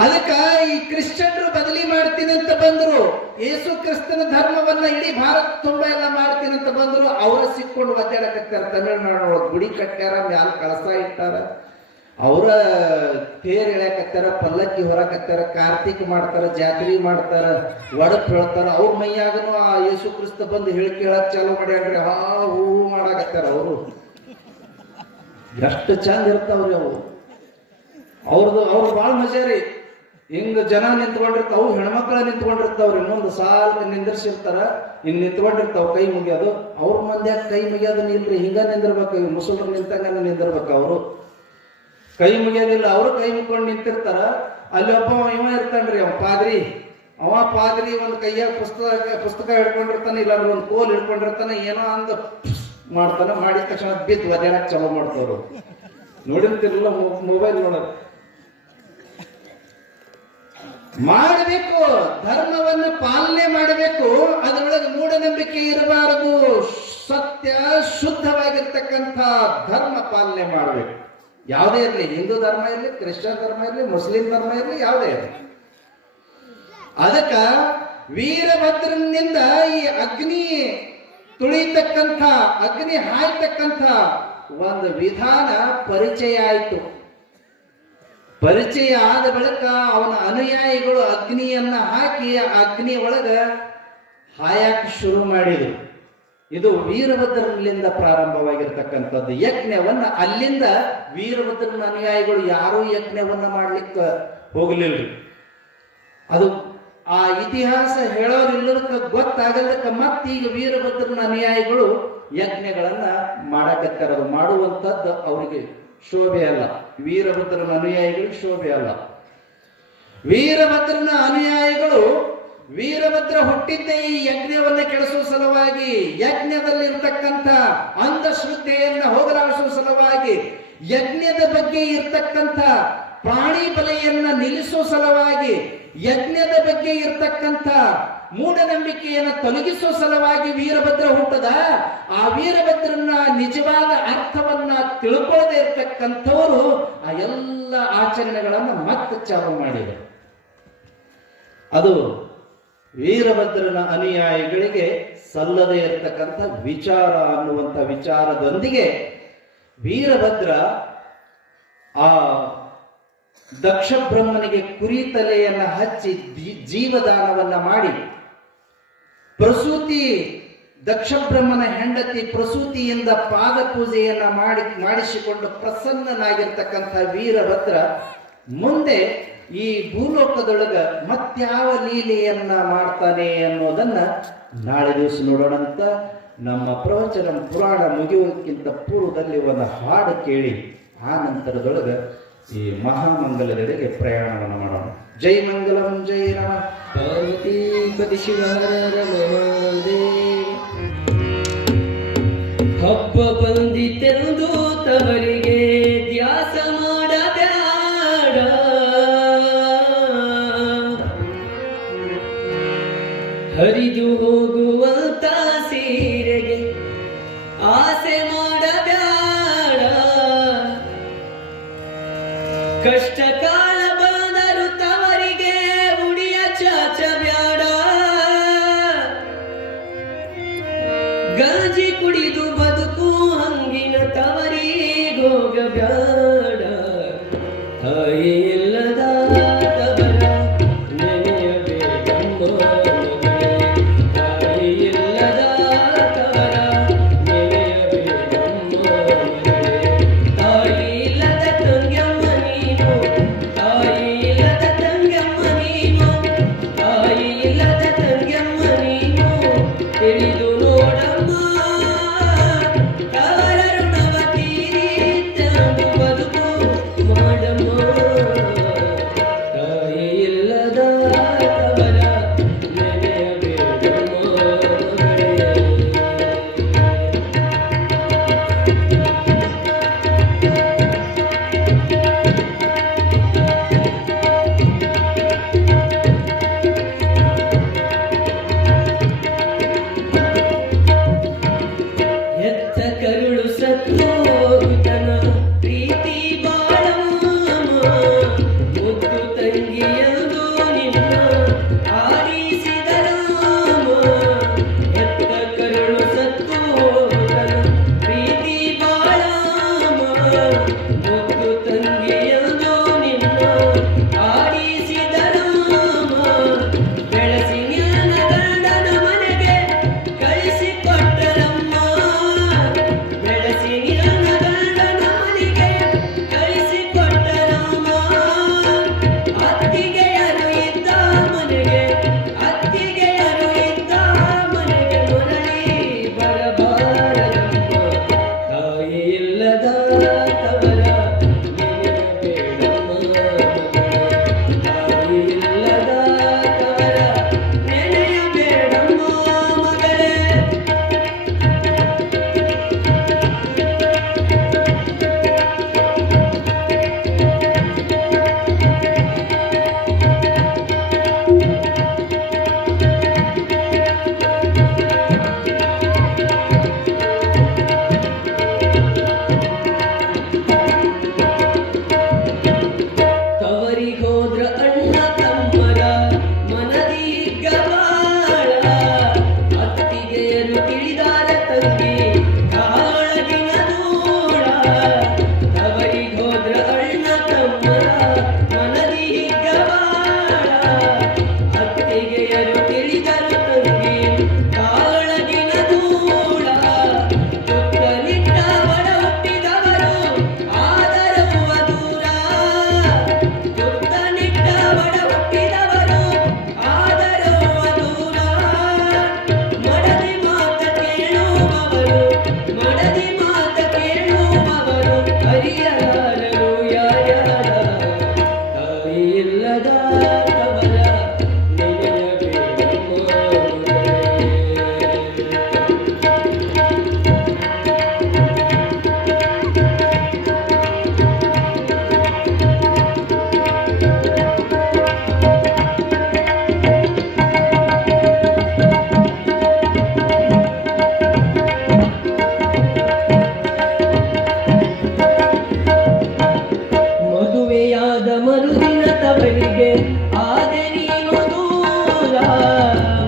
ಅದಕ್ಕ ಈ ಕ್ರಿಶ್ಚಿಯನ್ರು ಬದಲಿ ಮಾಡ್ತೀನಿ ಅಂತ ಬಂದ್ರು, ಯೇಸು ಕ್ರಿಸ್ತನ ಧರ್ಮವನ್ನ ಇಡೀ ಭಾರತ ತುಂಬಾ ಎಲ್ಲ ಮಾಡ್ತೀನಿ ಅಂತ ಬಂದ್ರು. ಅವರ ಸಿಕ್ಕೊಂಡು ಒದ್ದಾಡಕತ್ತಾರ. ತಮಿಳುನಾಡೊಳಗೆ ಗುಡಿ ಕಟ್ಟ್ಯಾರ, ಮ್ಯಾಲ ಕಳಸ ಇಟ್ಟಾರ, ಅವರ ತೇರ್ ಎಳ್ಯಾಕತ್ತಾರ, ಪಲ್ಲಕ್ಕಿ ಹೊರಕತ್ತಾರ, ಕಾರ್ತಿಕ್ ಮಾಡ್ತಾರ, ಜಾತ್ರೆ ಮಾಡ್ತಾರ, ಒಡಪ್ ಹೇಳ್ತಾರ. ಅವ್ರ ಮೈಯಾಗನು ಆ ಯೇಸು ಕ್ರಿಸ್ತ ಬಂದು ಹೇಳಿಕೆ ಹೇಳಕ್ ಚಾಲು ಮಾಡ್ಯಾಡ್ರಿ, ಹಾ ಹೂ ಮಾಡಾಕತ್ತಾರ. ಅವರು ಎಷ್ಟು ಚಂದ ಇರ್ತಾವ್ರಿ ಅವ್ರು ಬಾಳ ಮಜಾ ರೀ. ಹಿಂಗ ಜನ ನಿಂತ್ಕೊಂಡಿರ್ತಾವ, ಹೆಣ್ಮಕ್ಳ ನಿಂತ್ಕೊಂಡಿರ್ತಾವ್ರಿ, ಇನ್ನೊಂದು ಸಾಲ ನಿಂದಿರ್ಸಿರ್ತಾರ, ಹಿಂಗ್ ನಿಂತ್ಕೊಂಡಿರ್ತಾವ ಕೈ ಮುಗಿಯೋದು. ಅವ್ರ ಮಂದ್ಯಾಗ ಕೈ ಮುಗಿಯೋದನ್ನ ಇಲ್ರಿ, ಹಿಂಗ ನಿಂದಿರ್ಬೇಕು. ಮುಸಲ್ರು ನಿಂತಂಗ ನಿಂದಿರ್ಬೇಕು. ಅವರು ಕೈ ಮುಗಿಯೋದಿಲ್ಲ, ಅವರು ಕೈ ಮುಗ್ಕೊಂಡು ನಿಂತಿರ್ತಾರ. ಅಲ್ಲಿ ಒಬ್ಬ ಇವ ಇರ್ತಾನ್ರಿ, ಅವ ಪಾದ್ರಿ ಒಂದು ಕೈಯಾಗ ಪುಸ್ತಕ ಹಿಡ್ಕೊಂಡಿರ್ತಾನೆ, ಇಲ್ಲಾಂದ್ರೆ ಒಂದು ಕೋಲ್ ಹಿಡ್ಕೊಂಡಿರ್ತಾನೆ, ಏನೋ ಅಂದ ಮಾಡ್ತಾನೆ. ಮಾಡಿದ ತಕ್ಷಣ ಬಿದ್ದು ಒದ್ದಾಡಕ್ ಚಾಲೂ ಮಾಡ್ತವ್ರು. ನೋಡಿರ್ತಿರ್ಲಿಲ್ಲ ಮೊಬೈಲ್ ನೋಡೋದು. ಮಾಡಬೇಕು, ಧರ್ಮವನ್ನ ಪಾಲನೆ ಮಾಡಬೇಕು. ಅದರೊಳಗೆ ಮೂಢನಂಬಿಕೆ ಇರಬಾರದು. ಸತ್ಯ ಶುದ್ಧವಾಗಿರ್ತಕ್ಕಂಥ ಧರ್ಮ ಪಾಲನೆ ಮಾಡಬೇಕು. ಯಾವುದೇ ಇರಲಿ, ಹಿಂದೂ ಧರ್ಮ ಇರಲಿ, ಕ್ರಿಶ್ಚಿಯನ್ ಧರ್ಮ ಇರಲಿ, ಮುಸ್ಲಿಂ ಧರ್ಮ ಇರಲಿ, ಯಾವುದೇ ಇರಲಿ. ಅದಕ್ಕ ವೀರಭದ್ರನಿಂದ ಈ ಅಗ್ನಿ ತುಳಿತಕ್ಕಂಥ, ಅಗ್ನಿ ಹಾಯ್ತಕ್ಕಂಥ ಒಂದು ವಿಧಾನ ಪರಿಚಯ ಆಯಿತು. ಪರಿಚಯ ಆದ ಬಳಿಕ ಅವನ ಅನುಯಾಯಿಗಳು ಅಗ್ನಿಯನ್ನ ಹಾಕಿ ಅಗ್ನಿ ಒಳಗ ಹಾಯಕ ಶುರು ಮಾಡಿದರು. ಇದು ವೀರಭದ್ರನಿಂದ ಪ್ರಾರಂಭವಾಗಿರ್ತಕ್ಕಂಥದ್ದು ಯಜ್ಞವನ್ನ. ಅಲ್ಲಿಂದ ವೀರಭದ್ರನ ಅನುಯಾಯಿಗಳು ಯಾರೂ ಯಜ್ಞವನ್ನ ಮಾಡ್ಲಿಕ್ಕೆ ಹೋಗ್ಲಿಲ್ರಿ. ಅದು ಆ ಇತಿಹಾಸ ಹೇಳೋರಿಲ್ಲದಕ್ಕ ಗೊತ್ತಾಗದಕ್ಕ ಮತ್ತೀಗ ವೀರಭದ್ರನ ಅನುಯಾಯಿಗಳು ಯಜ್ಞಗಳನ್ನ ಮಾಡಕತ್ತಾರ. ಅದು ಮಾಡುವಂಥದ್ದು ಅವರಿಗೆ ಶೋಭೆ ಅಲ್ಲ. ವೀರಭದ್ರನ ಅನುಯಾಯಿಗಳಿಗೆ ಶೋಭೆ ಅಲ್ಲ. ವೀರಭದ್ರನ ಅನುಯಾಯಿಗಳು ವೀರಭದ್ರ ಹುಟ್ಟಿದ್ದ ಈ ಯಜ್ಞವನ್ನ ಕೆಡಿಸುವ ಸಲುವಾಗಿ, ಯಜ್ಞದಲ್ಲಿರ್ತಕ್ಕಂಥ ಅಂಧಶ್ರದ್ಧೆಯನ್ನ ಹೋಗಲಾಡಿಸುವ ಸಲುವಾಗಿ, ಯಜ್ಞದ ಬಗ್ಗೆ ಇರ್ತಕ್ಕಂಥ ಪ್ರಾಣಿ ಬಲೆಯನ್ನ ನಿಲ್ಲಿಸುವ ಸಲುವಾಗಿ, ಯಜ್ಞದ ಬಗ್ಗೆ ಇರ್ತಕ್ಕಂಥ ಮೂಢನಂಬಿಕೆಯನ್ನು ತೊಲಗಿಸುವ ಸಲುವಾಗಿ ವೀರಭದ್ರ ಹುಟ್ಟದ. ಆ ವೀರಭದ್ರನ ನಿಜವಾದ ಅರ್ಥವನ್ನ ತಿಳ್ಕೊಳ್ಳದೆ ಇರ್ತಕ್ಕಂಥವರು ಆ ಎಲ್ಲ ಆಚರಣೆಗಳನ್ನು ಮತ್ತೆ ಚಾಲು ಮಾಡಿದರು. ಅದು ವೀರಭದ್ರನ ಅನುಯಾಯಿಗಳಿಗೆ ಸಲ್ಲದೆ ಇರತಕ್ಕಂಥ ವಿಚಾರ ಅನ್ನುವಂಥ ವಿಚಾರದೊಂದಿಗೆ ವೀರಭದ್ರ ಆ ದಕ್ಷ ಬ್ರಹ್ಮನಿಗೆ ಕುರಿ ತಲೆಯನ್ನ ಹಚ್ಚಿ ಜೀವದಾನವನ್ನ ಮಾಡಿ, ಪ್ರಸೂತಿ ದಕ್ಷ ಬ್ರಹ್ಮನ ಹೆಂಡತಿ ಪ್ರಸೂತಿಯಿಂದ ಪಾದ ಪೂಜೆಯನ್ನ ಮಾಡಿಸಿಕೊಂಡು ಪ್ರಸನ್ನನಾಗಿರ್ತಕ್ಕಂಥ ವೀರಭದ್ರ ಮುಂದೆ ಈ ಭೂಲೋಕದೊಳಗ ಮತ್ಯಾವ ಲೀಲೆಯನ್ನ ಮಾಡ್ತಾನೆ ಅನ್ನೋದನ್ನ ನಾಳೆ ದಿವಸ ನೋಡೋಣಂತ. ನಮ್ಮ ಪ್ರವಚನ ಪುರಾಣ ಮುಗಿಯೋದಕ್ಕಿಂತ ಪೂರ್ವದಲ್ಲಿ ಒಂದು ಹಾಡು ಕೇಳಿ ಆ ನಂತರದೊಳಗ ಈ ಮಹಾಮಂಗಲದೆಡೆಗೆ ಪ್ರಯಾಣವನ್ನು ಮಾಡೋಣ. ಜೈ ಮಂಗಲಂ ಜೈ ರಾಮ. ಪಾರ್ವತಿ ಪತಿ ಶಿವರ ಮಹಾದೇವ. ಹಬ್ಬ ಬಂದಿತೆಂದು ತವರಿಗೆ ದ್ಯಾಸ ಮಾಡಬ್ಯಾಡ. ಹರಿದು ಹೋಗುವಂತ ಸೀರೆಗೆ ಆಸೆ ಮಾಡಬ್ಯಾಡ. ಕಷ್ಟ ಕಾಲ ಬಂದರು ತವರಿಗೆ ಉಡಿಯ ಚಾಚ ಬ್ಯಾಡ. ಮನದಿ ಹಿಗ್ಗವಾಡ ಅತ್ತಿಗೆಯರು ತಿಳಿದರು ತಂಗಿ ಕಾಲೊಳಗಿನ ಧೂಳ ಚುಕ್ಕಲಿಟ್ಟ ಬಡ ಹುಟ್ಟಿದವರು ಆದರವ ದೂರ ಚುಕ್ಕಲಿಟ್ಟ ಬಡ ಹುಟ್ಟಿದವರು ಆದರವ ದೂರ ಮಡದಿ ಮಾತ ಕೇಳುವವರು ಮಡದಿ ಮಾತ ಕೇಳುವವರು ಹರಿಯಲಾರರು ಯಾರ್ಯಾರ ತಾಯಿ ಇಲ್ಲದ ತವರ ನೆನೆಯಬೇಡ ಮದುವೆಯಾದ ಮರುದಿನ ತವರಿಗೆ ಆದೆ ನೀನು ದೂರ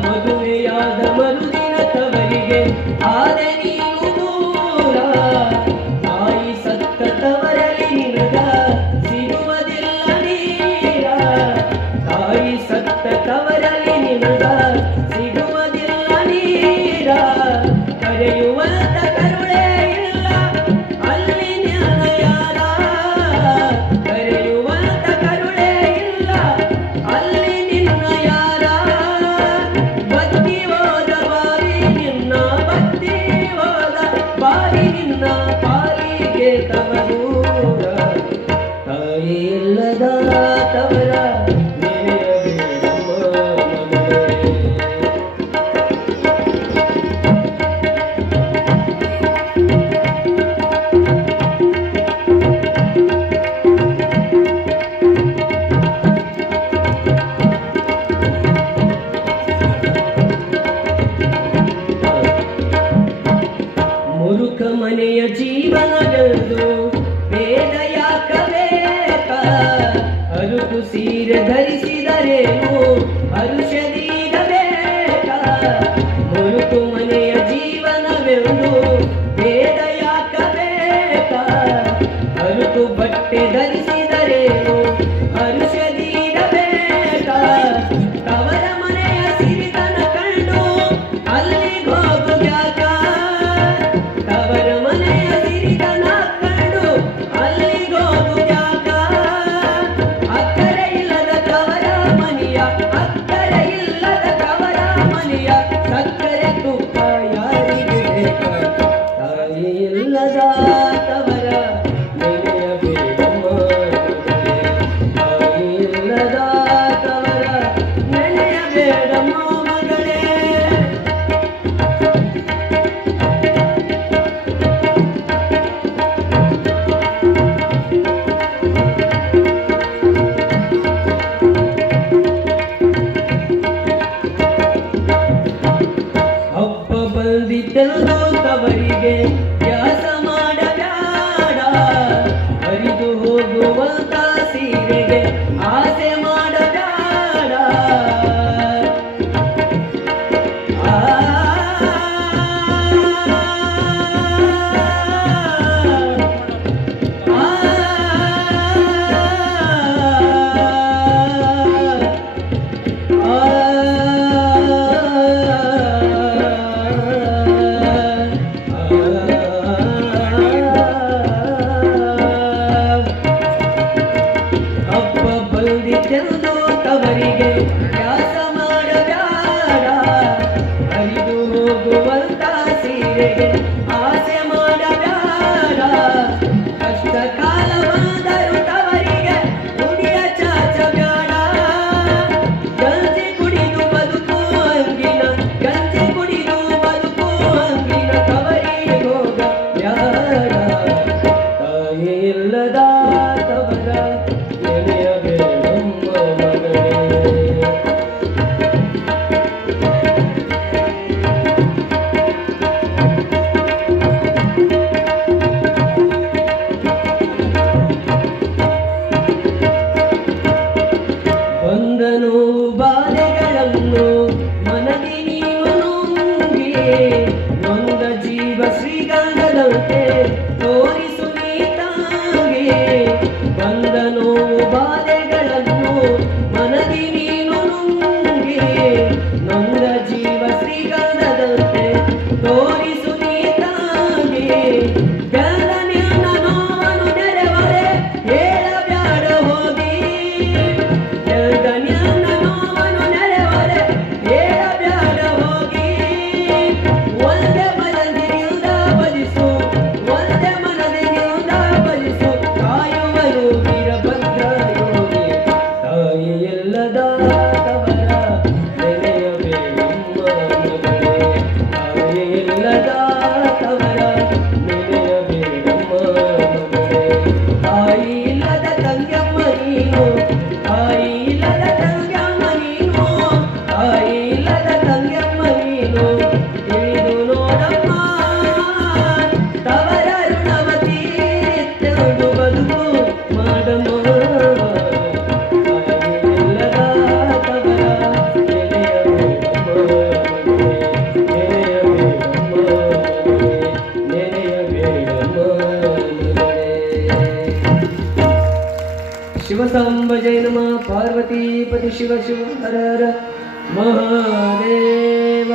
ಮದುವೆಯಾದ ಮರುದಿನ ತವರಿಗೆ ಆದೆ ನೀನು ದೂರ ತಾಯಿ ಸತ್ತ ತವರಲ್ಲಿ ನಿನಗ ಸಿಗುವುದಿಲ್ಲ ನೀರ ತಾಯಿ ಸತ್ತ ತವರಲ್ಲಿ ನಿನಗ ಸಿಗುವುದಿಲ್ಲ ನೀರ ಕರೆಯುವಂತ ಕರುಣೆ ಇಲ್ಲ ಅಲ್ಲಿ ಜ್ಞಾನ ಯಾರ ಕರೆಯುವಂತ ಕರುಣೆ ಇಲ್ಲ ಅಲ್ಲಿ ನಿನ್ನ ಯಾರ ಭಕ್ತಿ ಹೋದ ಬಾರಿ ನಿನ್ನ ಭಕ್ತಿ ಹೋದ ಬಾರಿ ನಿನ್ನ ಪಾಲಿಗೆ ತವರೂರ ತಾಯಿ ಇಲ್ಲದ ತವರ ನೆನೆಯಬೇಡಮ್ಮ ಮಗಳೇ. ಮುರುಕ ಮನೆಯ ಜೀವನವೆಂದು ವೇದ ಯಾಕಬೇಕ ಅರುಕು ಸೀರೆ ಧರಿಸಿದರೇನು ಹರುಷದೀರಬೇಕ ಮುರುಕು ಮನೆಯ ಜೀವನವೆಂದು ವೇದ ಯಾಕಬೇಕ ಅರುಕು ಬಟ್ಟೆ ಧರಿಸಿದರೇನು ಹರುಷದೀರಬೇಕ ತವರ ಮನೆಯ ಸಿರಿತನ ಕಂಡು ಅಲ್ಲಿಗೆ ಹೋಗುತ್ಯಾಕ ತವರ ಮನೆಯ ಸಿರಿತನ ಕಂಡು ಅಲ್ಲಿಗೆ ಹೋಗುತ್ಯಾಕ ಅಕ್ಕರೆ ಇಲ್ಲದ ತವರ ಮನೆಯ ಅಕ್ಕರೆ ಇಲ್ಲದ ತವರ ಮನೆಯ ಸಕ್ಕರೆ ತುಪ್ಪ ಯಾರಿಗೆ ಬೇಕ ತಾಯಿ ಇಲ್ಲದ ತವರ ನೆನೆಯಬೇಡಮ್ಮ ಮಗಳೇ. ತಾಯಿ ಇಲ್ಲದ ತವರ ನೆನೆಯಬೇಡಮ್ಮ ಮಗಳೇ. ಹಬ್ಬ ಬಂದಿದ್ದೆಲ್ಲೋ ತವರಿಗೆ ವ್ಯಾಸ ಮಾಡಬ್ಯಾಡ ಹರಿದು ಹೋಗುವಂತ ಸೀರೆಗೆ ಆಸೆ ಮಾಡಬ್ಯಾಡ ಆ ಹಬ್ಬ ಬಂದಿದ್ದೆಂದು ತವರಿಗೆ ವ್ಯಾಸ ಮಾಡಬ್ಯಾಡ ಹರಿದು ಹೋಗುವಂತ ಸೀರೆಗೆ ಆಸೆ ಮಾಡಬ್ಯಾಡ ಕಷ್ಟ ಕಾಲ ಬಂದರು ತವರಿಗೆ ಉಡಿಯ ಚಾಚಬ್ಯಾಡ ಗಂಜಿ ಕುಡಿದು ಬದುಕು ಹಂಗಿನ ಗಂಜಿ ಕುಡಿದು ಬದುಕು ಹಂಗಿನ ತವರಿಗೆ ಹೋಗಬ್ಯಾಡ ತಾಯಿ ಇಲ್ಲದ ತವರ ನೆನೆಯಬೇಡಮ್ಮ ಮಗಳೇ. शिवसाम्ब जय नमः पार्वतीपति शिव शिव हर हर महादेव।